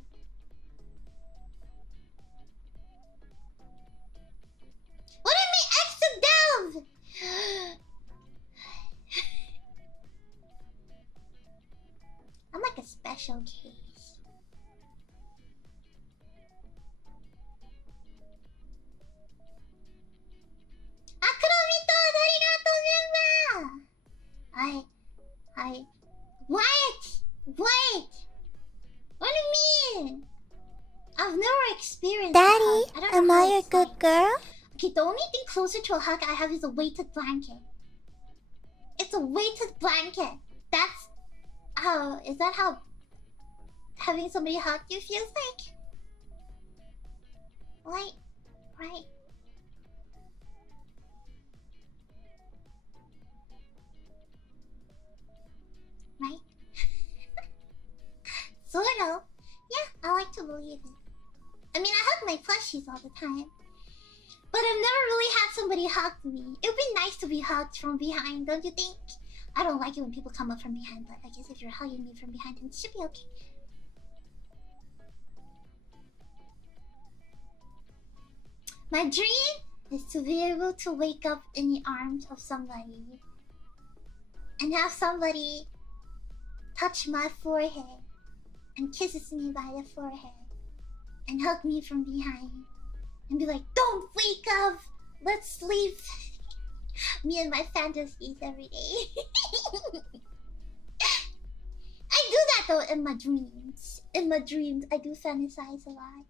What do you mean extra delve? I'm like a special case. Wait! What do you mean? I've never experienced Daddy, am I a good girl? Okay, the only thing closer to a hug I have is a weighted blanket. It's a weighted blanket. Is that how having somebody hug you feels like? Right? Right? Sort of. Yeah, I like to believe it. I mean, I hug my plushies all the time. But I've never really had somebody hug me. It would be nice to be hugged from behind, don't you think? I don't like it when people come up from behind, but I guess if you're hugging me from behind, then it should be okay. My dream is to be able to wake up in the arms of somebody and have somebody touch my forehead and kisses me by the forehead and hug me from behind and be like, don't wake up, let's sleep. Me and my fantasies every day. I do that though in my dreams. In my dreams, I do fantasize a lot.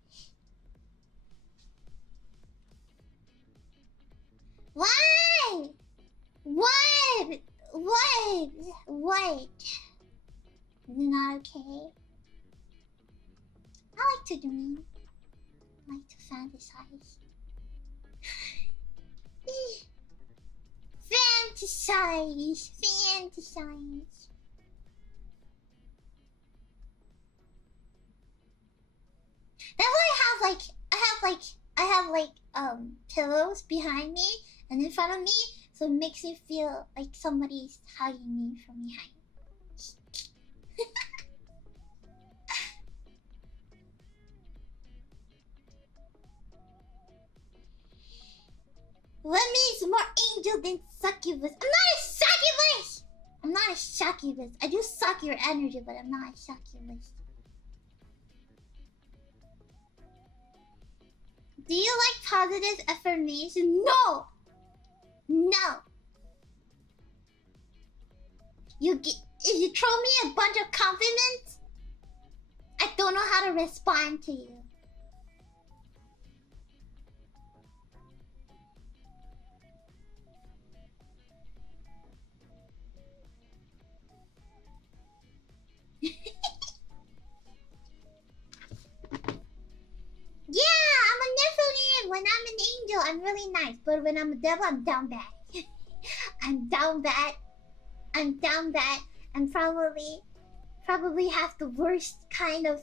Why? What? What? What? Is it not okay? I like to dream. I like to fantasize. Fantasize. Fantasize. That's why I have like pillows behind me and in front of me, so it makes me feel like somebody's hugging me from behind. Wemi is more angel than succubus. I'm not a succubus! I'm not a succubus. I do suck your energy, but I'm not a succubus. Do you like positive affirmation? No! No! If you throw me a bunch of compliments, I don't know how to respond to you. Yeah, I'm a Nephilim. When I'm an angel, I'm really nice. But when I'm a devil, I'm down bad. I'm down bad. I'm down bad. And probably have the worst kind of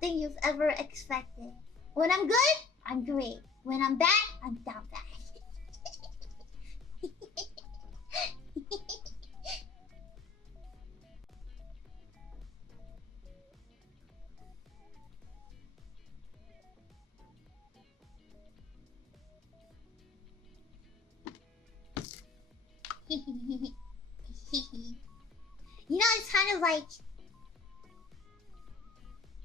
thing you've ever expected. When I'm good, I'm great. When I'm bad, I'm down bad. You know, it's kind of like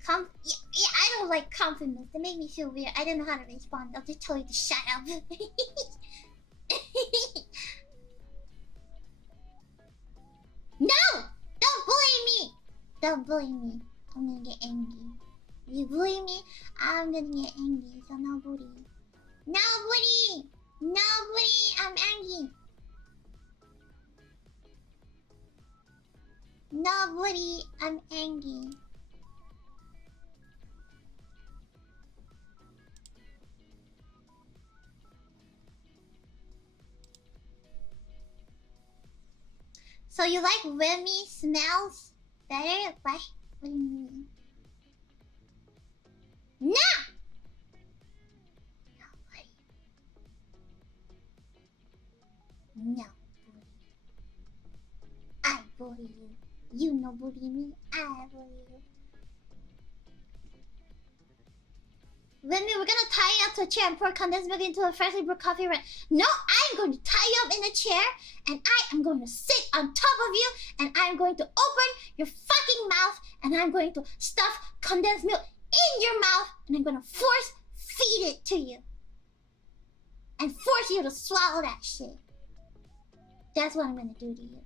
yeah, I don't like compliments. They make me feel weird. I don't know how to respond. I'll just tell you to shut up. No! Don't bully me! Don't bully me. I'm gonna get angry. You bully me, I'm gonna get angry. So no bully. No bully! No bully! I'm angry. Nobody, I'm angry. So you like Wemi smells better? What do you mean? No! Nobody. No. I bully you. You no bully me, I bully you. Wemi, we're gonna tie you up to a chair and pour condensed milk into a freshly brewed coffee. No, I'm going to tie you up in a chair and I am going to sit on top of you and I'm going to open your fucking mouth and I'm going to stuff condensed milk in your mouth and I'm going to force feed it to you. And force you to swallow that shit. That's what I'm gonna do to you.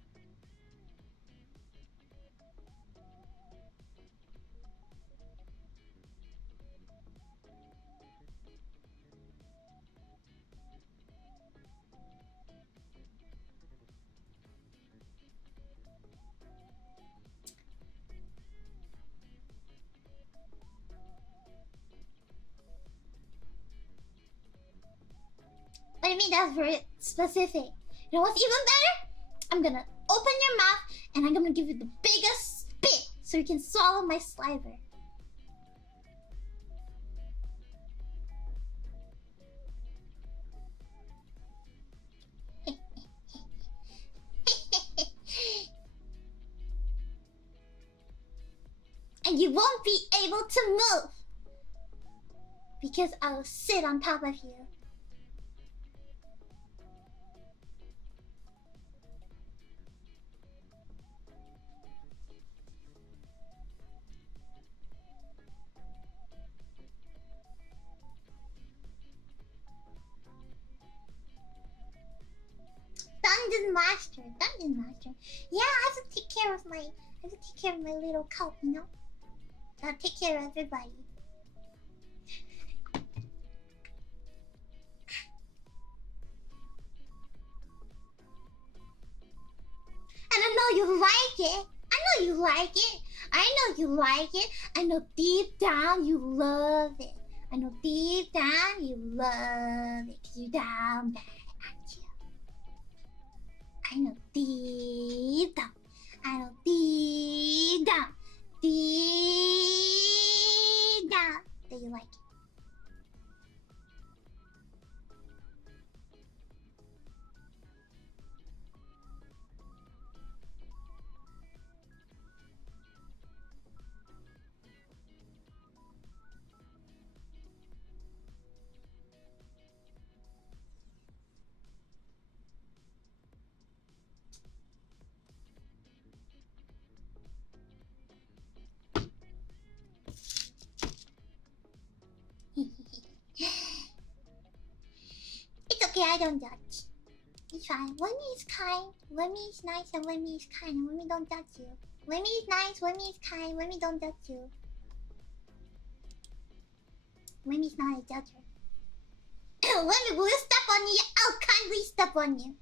What do you mean that's very specific? You know what's even better? I'm gonna open your mouth and I'm gonna give you the biggest spit so you can swallow my saliva. and you won't be able to move because I'll sit on top of you. Dungeon Master. Yeah, I have to take care of my little cult, you know? I'll take care of everybody. And I know you like it. I know you like it. I know deep down you love it. I know deep down you love it. 'Cause you're down bad, aren't you? I know deep down that you like it. It's okay, I don't judge. It's fine. Wemi is kind. Wemi is nice and Wemi is kind. And Wemi don't judge you. Wemi is nice, Wemi is kind. Wemi don't judge you. Wemi is not a judger. Wemi, will you step on you? I'll kindly step on you.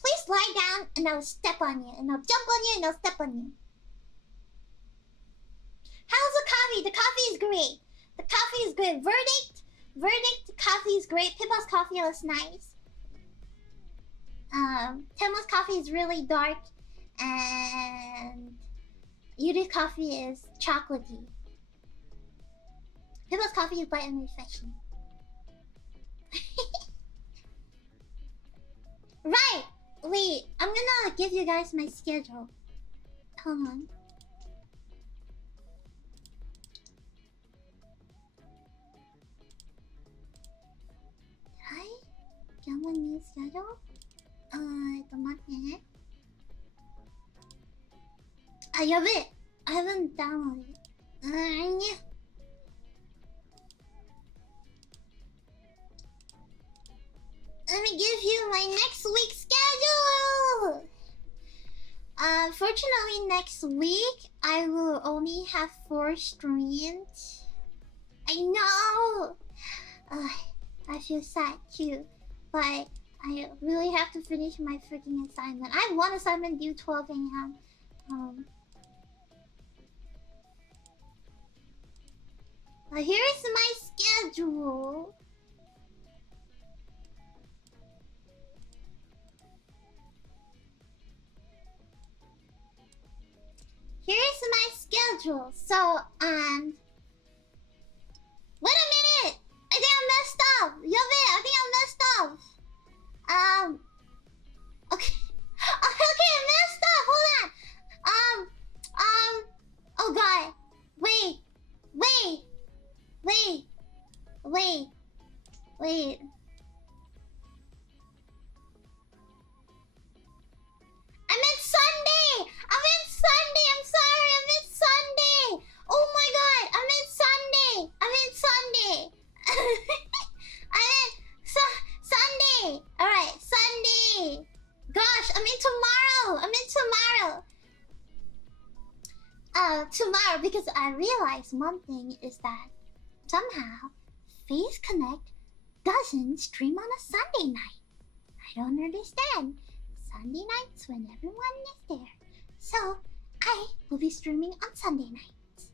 Please lie down and I'll step on you. And I'll jump on you and I'll step on you. How's the coffee? The coffee is great. The coffee is great. Verdict, coffee is great. Pippa's coffee was nice. Temo's coffee is really dark. And Yuri's coffee is chocolatey. Pippa's coffee is light and refreshing. Right! Wait, I'm gonna give you guys my schedule. Hold on. Did I get one new schedule? 待ってね。あ、やべえ I haven't downloaded it. Let me give you my next week's schedule! Fortunately, next week, I will only have 4 streams. I know! I feel sad too, but I really have to finish my freaking assignment. I have one assignment due 12 a.m. Here's my schedule. Here's my schedule. So, wait a minute! I think I messed up! Yove, I think I messed up! Okay. Okay, I messed up! Hold on! Oh god. Wait. I meant Sunday! I'm sorry, I meant Sunday! Oh my god, I meant Sunday! Sunday! Alright, Sunday! Gosh, I meant tomorrow! Tomorrow, because I realized one thing is that somehow Face Connect doesn't stream on a Sunday night. I don't understand. Sunday nights when everyone is there. So, I will be streaming on Sunday nights.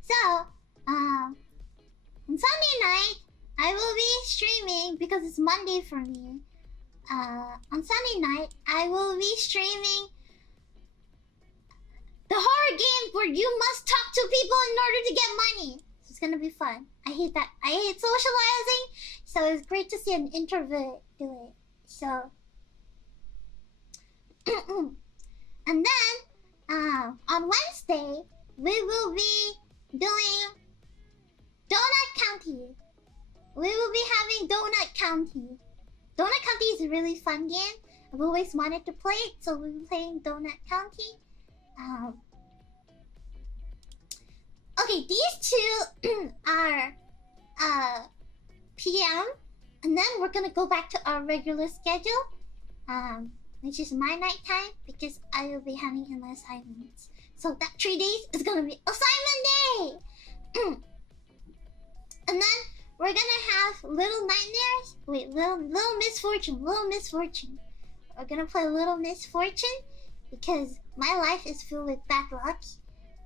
So, on Sunday night, I will be streaming because it's Monday for me. On Sunday night, I will be streaming the horror game where you must talk to people in order to get money. So it's gonna be fun. I hate that. I hate socializing, so it's great to see an introvert do it. So, and then On Wednesday, we will be doing Donut County. We will be having Donut County. Donut County is a really fun game. I've always wanted to play it, so we'll be playing Donut County. Okay, these two are PM, and then we're gonna go back to our regular schedule, which is my nighttime because I will be having my assignments. So that 3 days is gonna be assignment day. And then we're gonna have little nightmares. Wait, little misfortune. We're gonna play Little Misfortune because my life is filled with bad luck.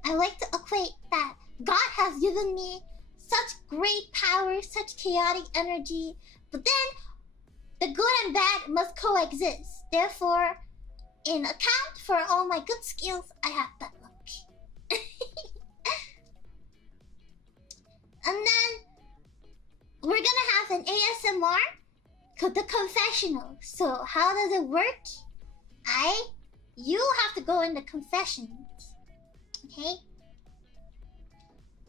I like to equate that God has given me such great power, such chaotic energy, but then the good and bad must coexist. Therefore, in account for all my good skills, I have bad luck. And then we're gonna have an ASMR called the confessional. So how does it work? You have to go in the confessions. Okay?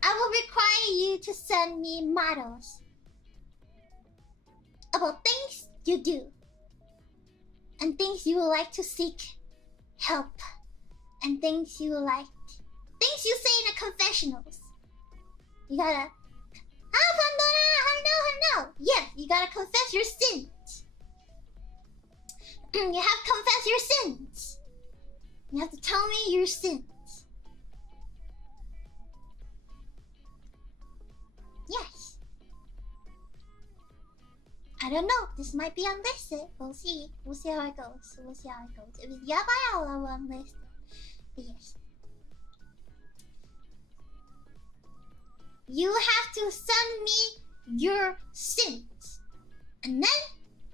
I will require you to send me models about things you do and things you would like to seek help and things you say in the confessionals. You gotta Pandora, yes, you gotta confess your sins. You have to confess your sins. You have to tell me your sins. Yes. I don't know. This might be unlisted. We'll see. We'll see how it goes. If it's yabai, I'll unlist it. Yes. You have to send me your sins. And then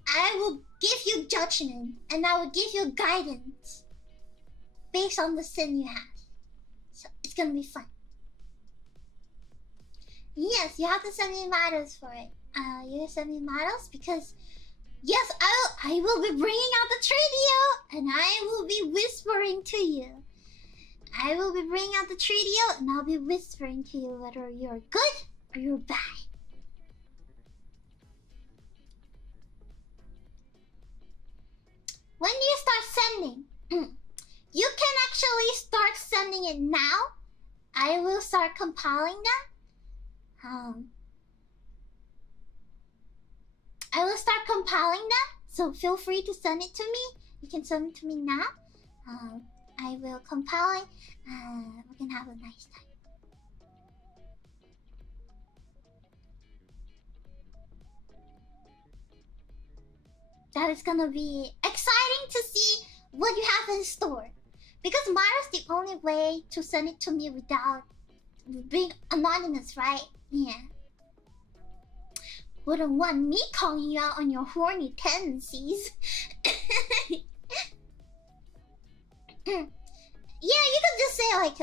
I will give you judgment. And I will give you guidance based on the sin you have. So it's gonna be fun. Yes, you have to send me models for it. You send me models because yes, I will be bringing out the trio and I will be whispering to you. I will be bringing out the trio and I'll be whispering to you whether you're good or you're bad. When you start sending, you can actually start sending it now. I will start compiling them. I will start compiling them, so feel free to send it to me. You can send it to me now. I will compile it. We can have a nice time. That is gonna be exciting to see what you have in store. Because Mara's the only way to send it to me without being anonymous, right? Yeah. Wouldn't want me calling you out on your horny tendencies. Yeah, you could just say like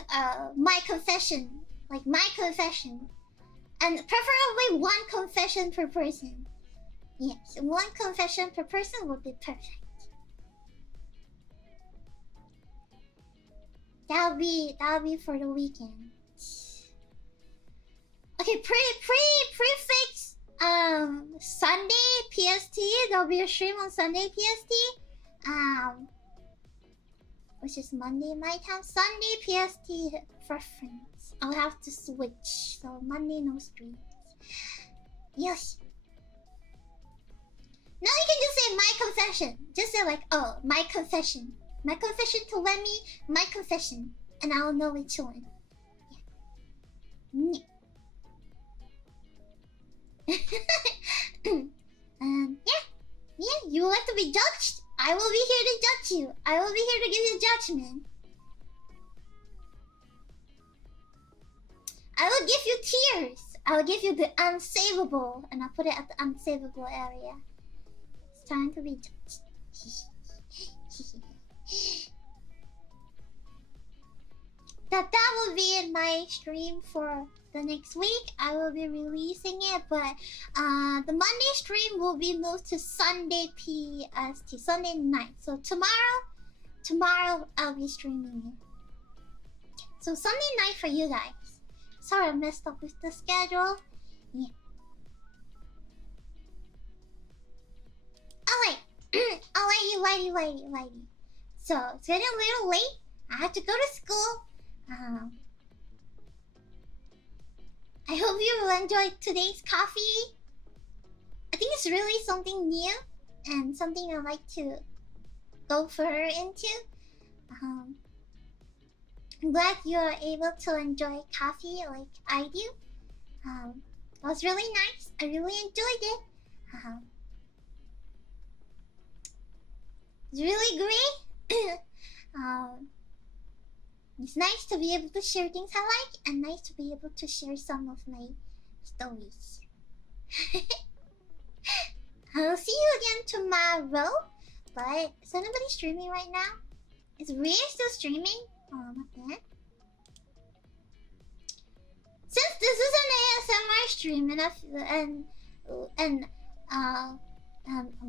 my confession. Like my confession. And preferably one confession per person. Yes, one confession per person would be perfect. That'll be for the weekend. Okay, prefix Sunday PST. There'll be a stream on Sunday PST. Which is Monday my time. Sunday PST preference. I'll have to switch. So Monday no streams. Yes. Now you can just say my confession. Just say like, oh, my confession. My confession to Wemi, my confession. And I'll know which one. Yeah. Yeah, you would like to be judged? I will be here to judge you. I will be here to give you judgment. I will give you tears. I will give you the unsavable. And I'll put it at the unsavable area. It's time to be judged. That will be in my stream for the next week. I will be releasing it, but the Monday stream will be moved to Sunday PST, Sunday night. So tomorrow I'll be streaming it. So Sunday night for you guys. Sorry I messed up with the schedule. Yeah. Alright. Alrighty. So it's getting a little late. I have to go to school. I hope you enjoyed today's coffee. I think it's really something new and something I like to go further into. I'm glad you're able to enjoy coffee like I do. It was really nice. I really enjoyed it. It's really great. It's nice to be able to share things I like, and nice to be able to share some of my stories. I'll see you again tomorrow. But is anybody streaming right now? Is Ria still streaming? Oh, not that. Since this is an ASMR stream and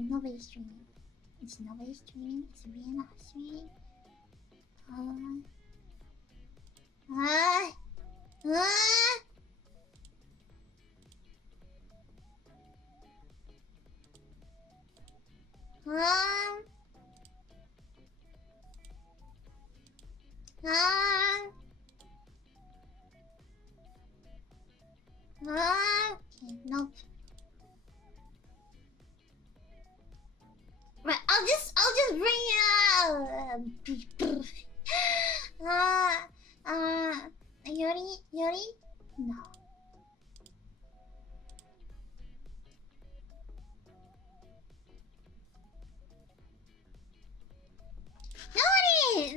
nobody's streaming. It's nobody streaming. It's Ria not streaming. Okay, nope. Right, I'll just bring it out. Yuri? No.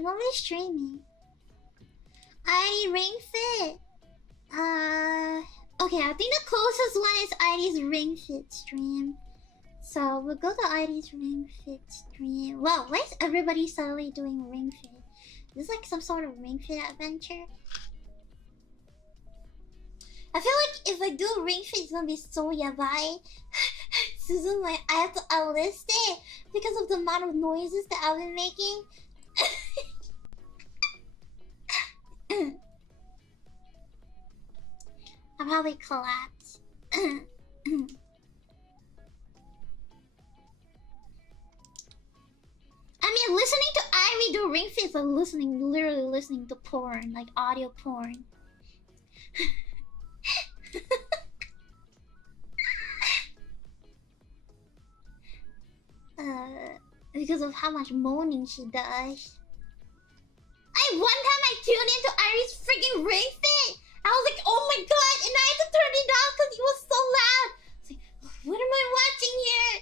Nobody's streaming. I Ring Fit. Okay, I think the closest one is ID's Ring Fit stream. So we'll go to ID's Ring Fit stream. Wow, why is everybody suddenly doing Ring Fit? Is this like some sort of Ring Fit adventure? I feel like if I do Ring Fit, it's gonna be so yabai. Susan, like, I have to outlist it because of the amount of noises that I've been making. I'll probably collapse. I mean, listening to Ivy do Ring Fit is like literally listening to porn, like audio porn. Because of how much moaning she does. One time I tuned into Iris freaking Ring Fit. I was like, oh my god, and I had to turn it down because it was so loud. I was like, what am I watching here?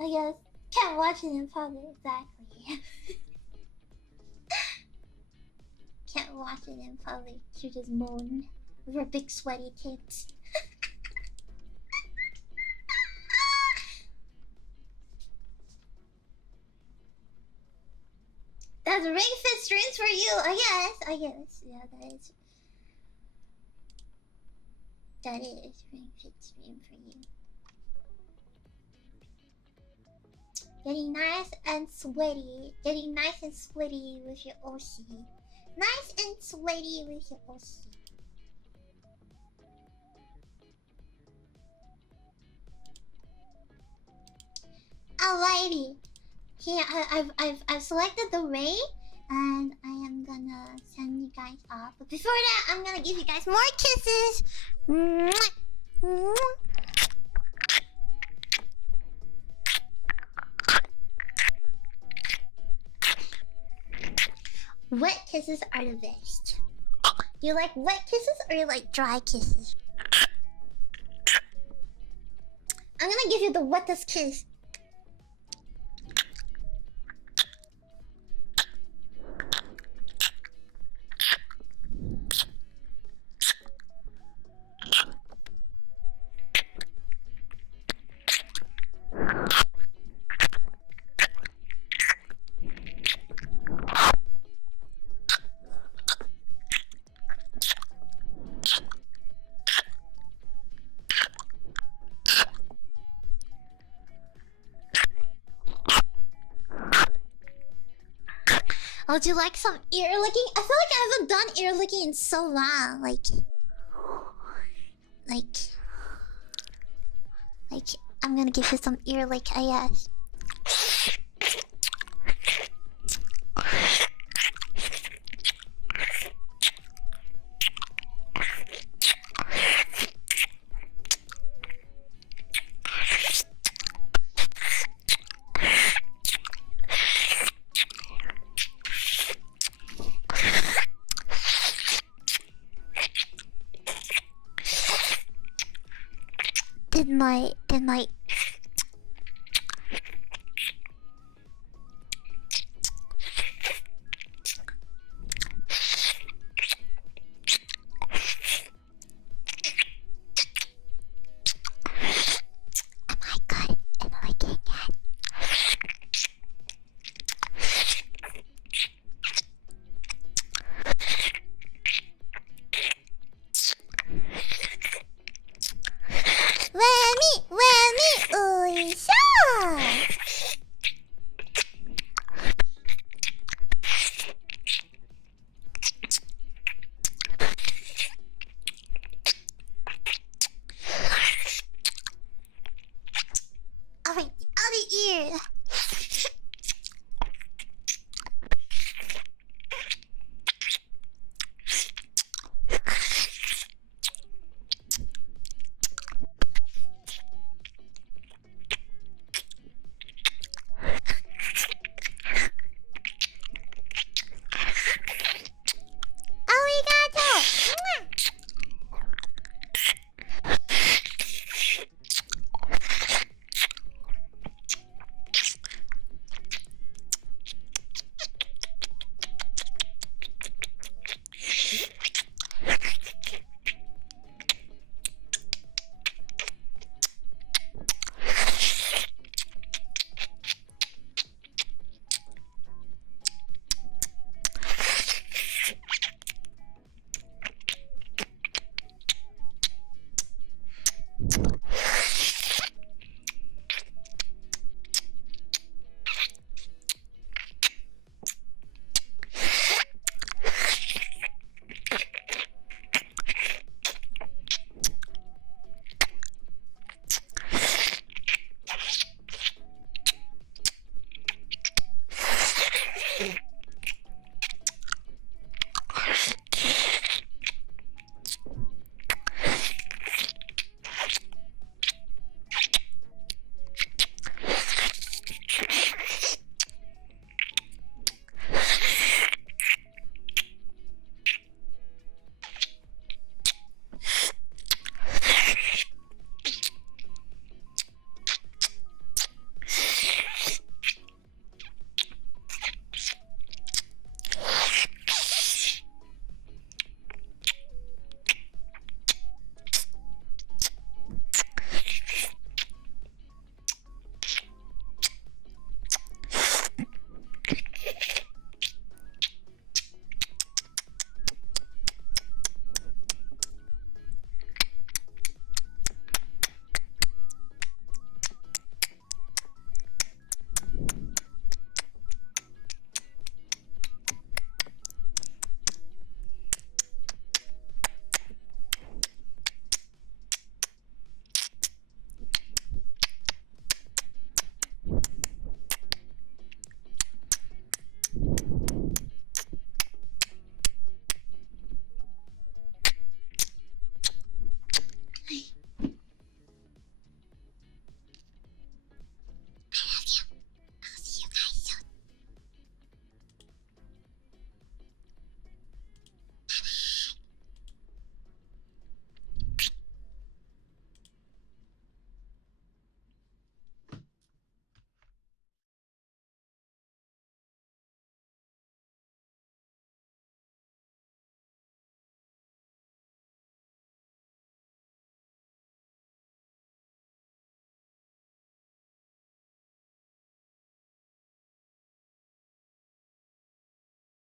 I guess can't watch it in public, exactly. Can't watch it in public. You just moan with her big sweaty tits. That's Ring Fit streams for you, I guess. Yeah, that is Ring Fit stream for you. Getting nice and sweaty with your OC. Nice and sweaty with your OC. Alrighty. Here, I've selected the way, and I am gonna send you guys off. But before that, I'm gonna give you guys more kisses. Wet kisses are the best. Do you like wet kisses or you like dry kisses? I'm gonna give you the wettest kiss. Would you like some ear licking? I feel like I haven't done ear licking in so long. Like, I'm gonna give you some ear lick, I guess. Did my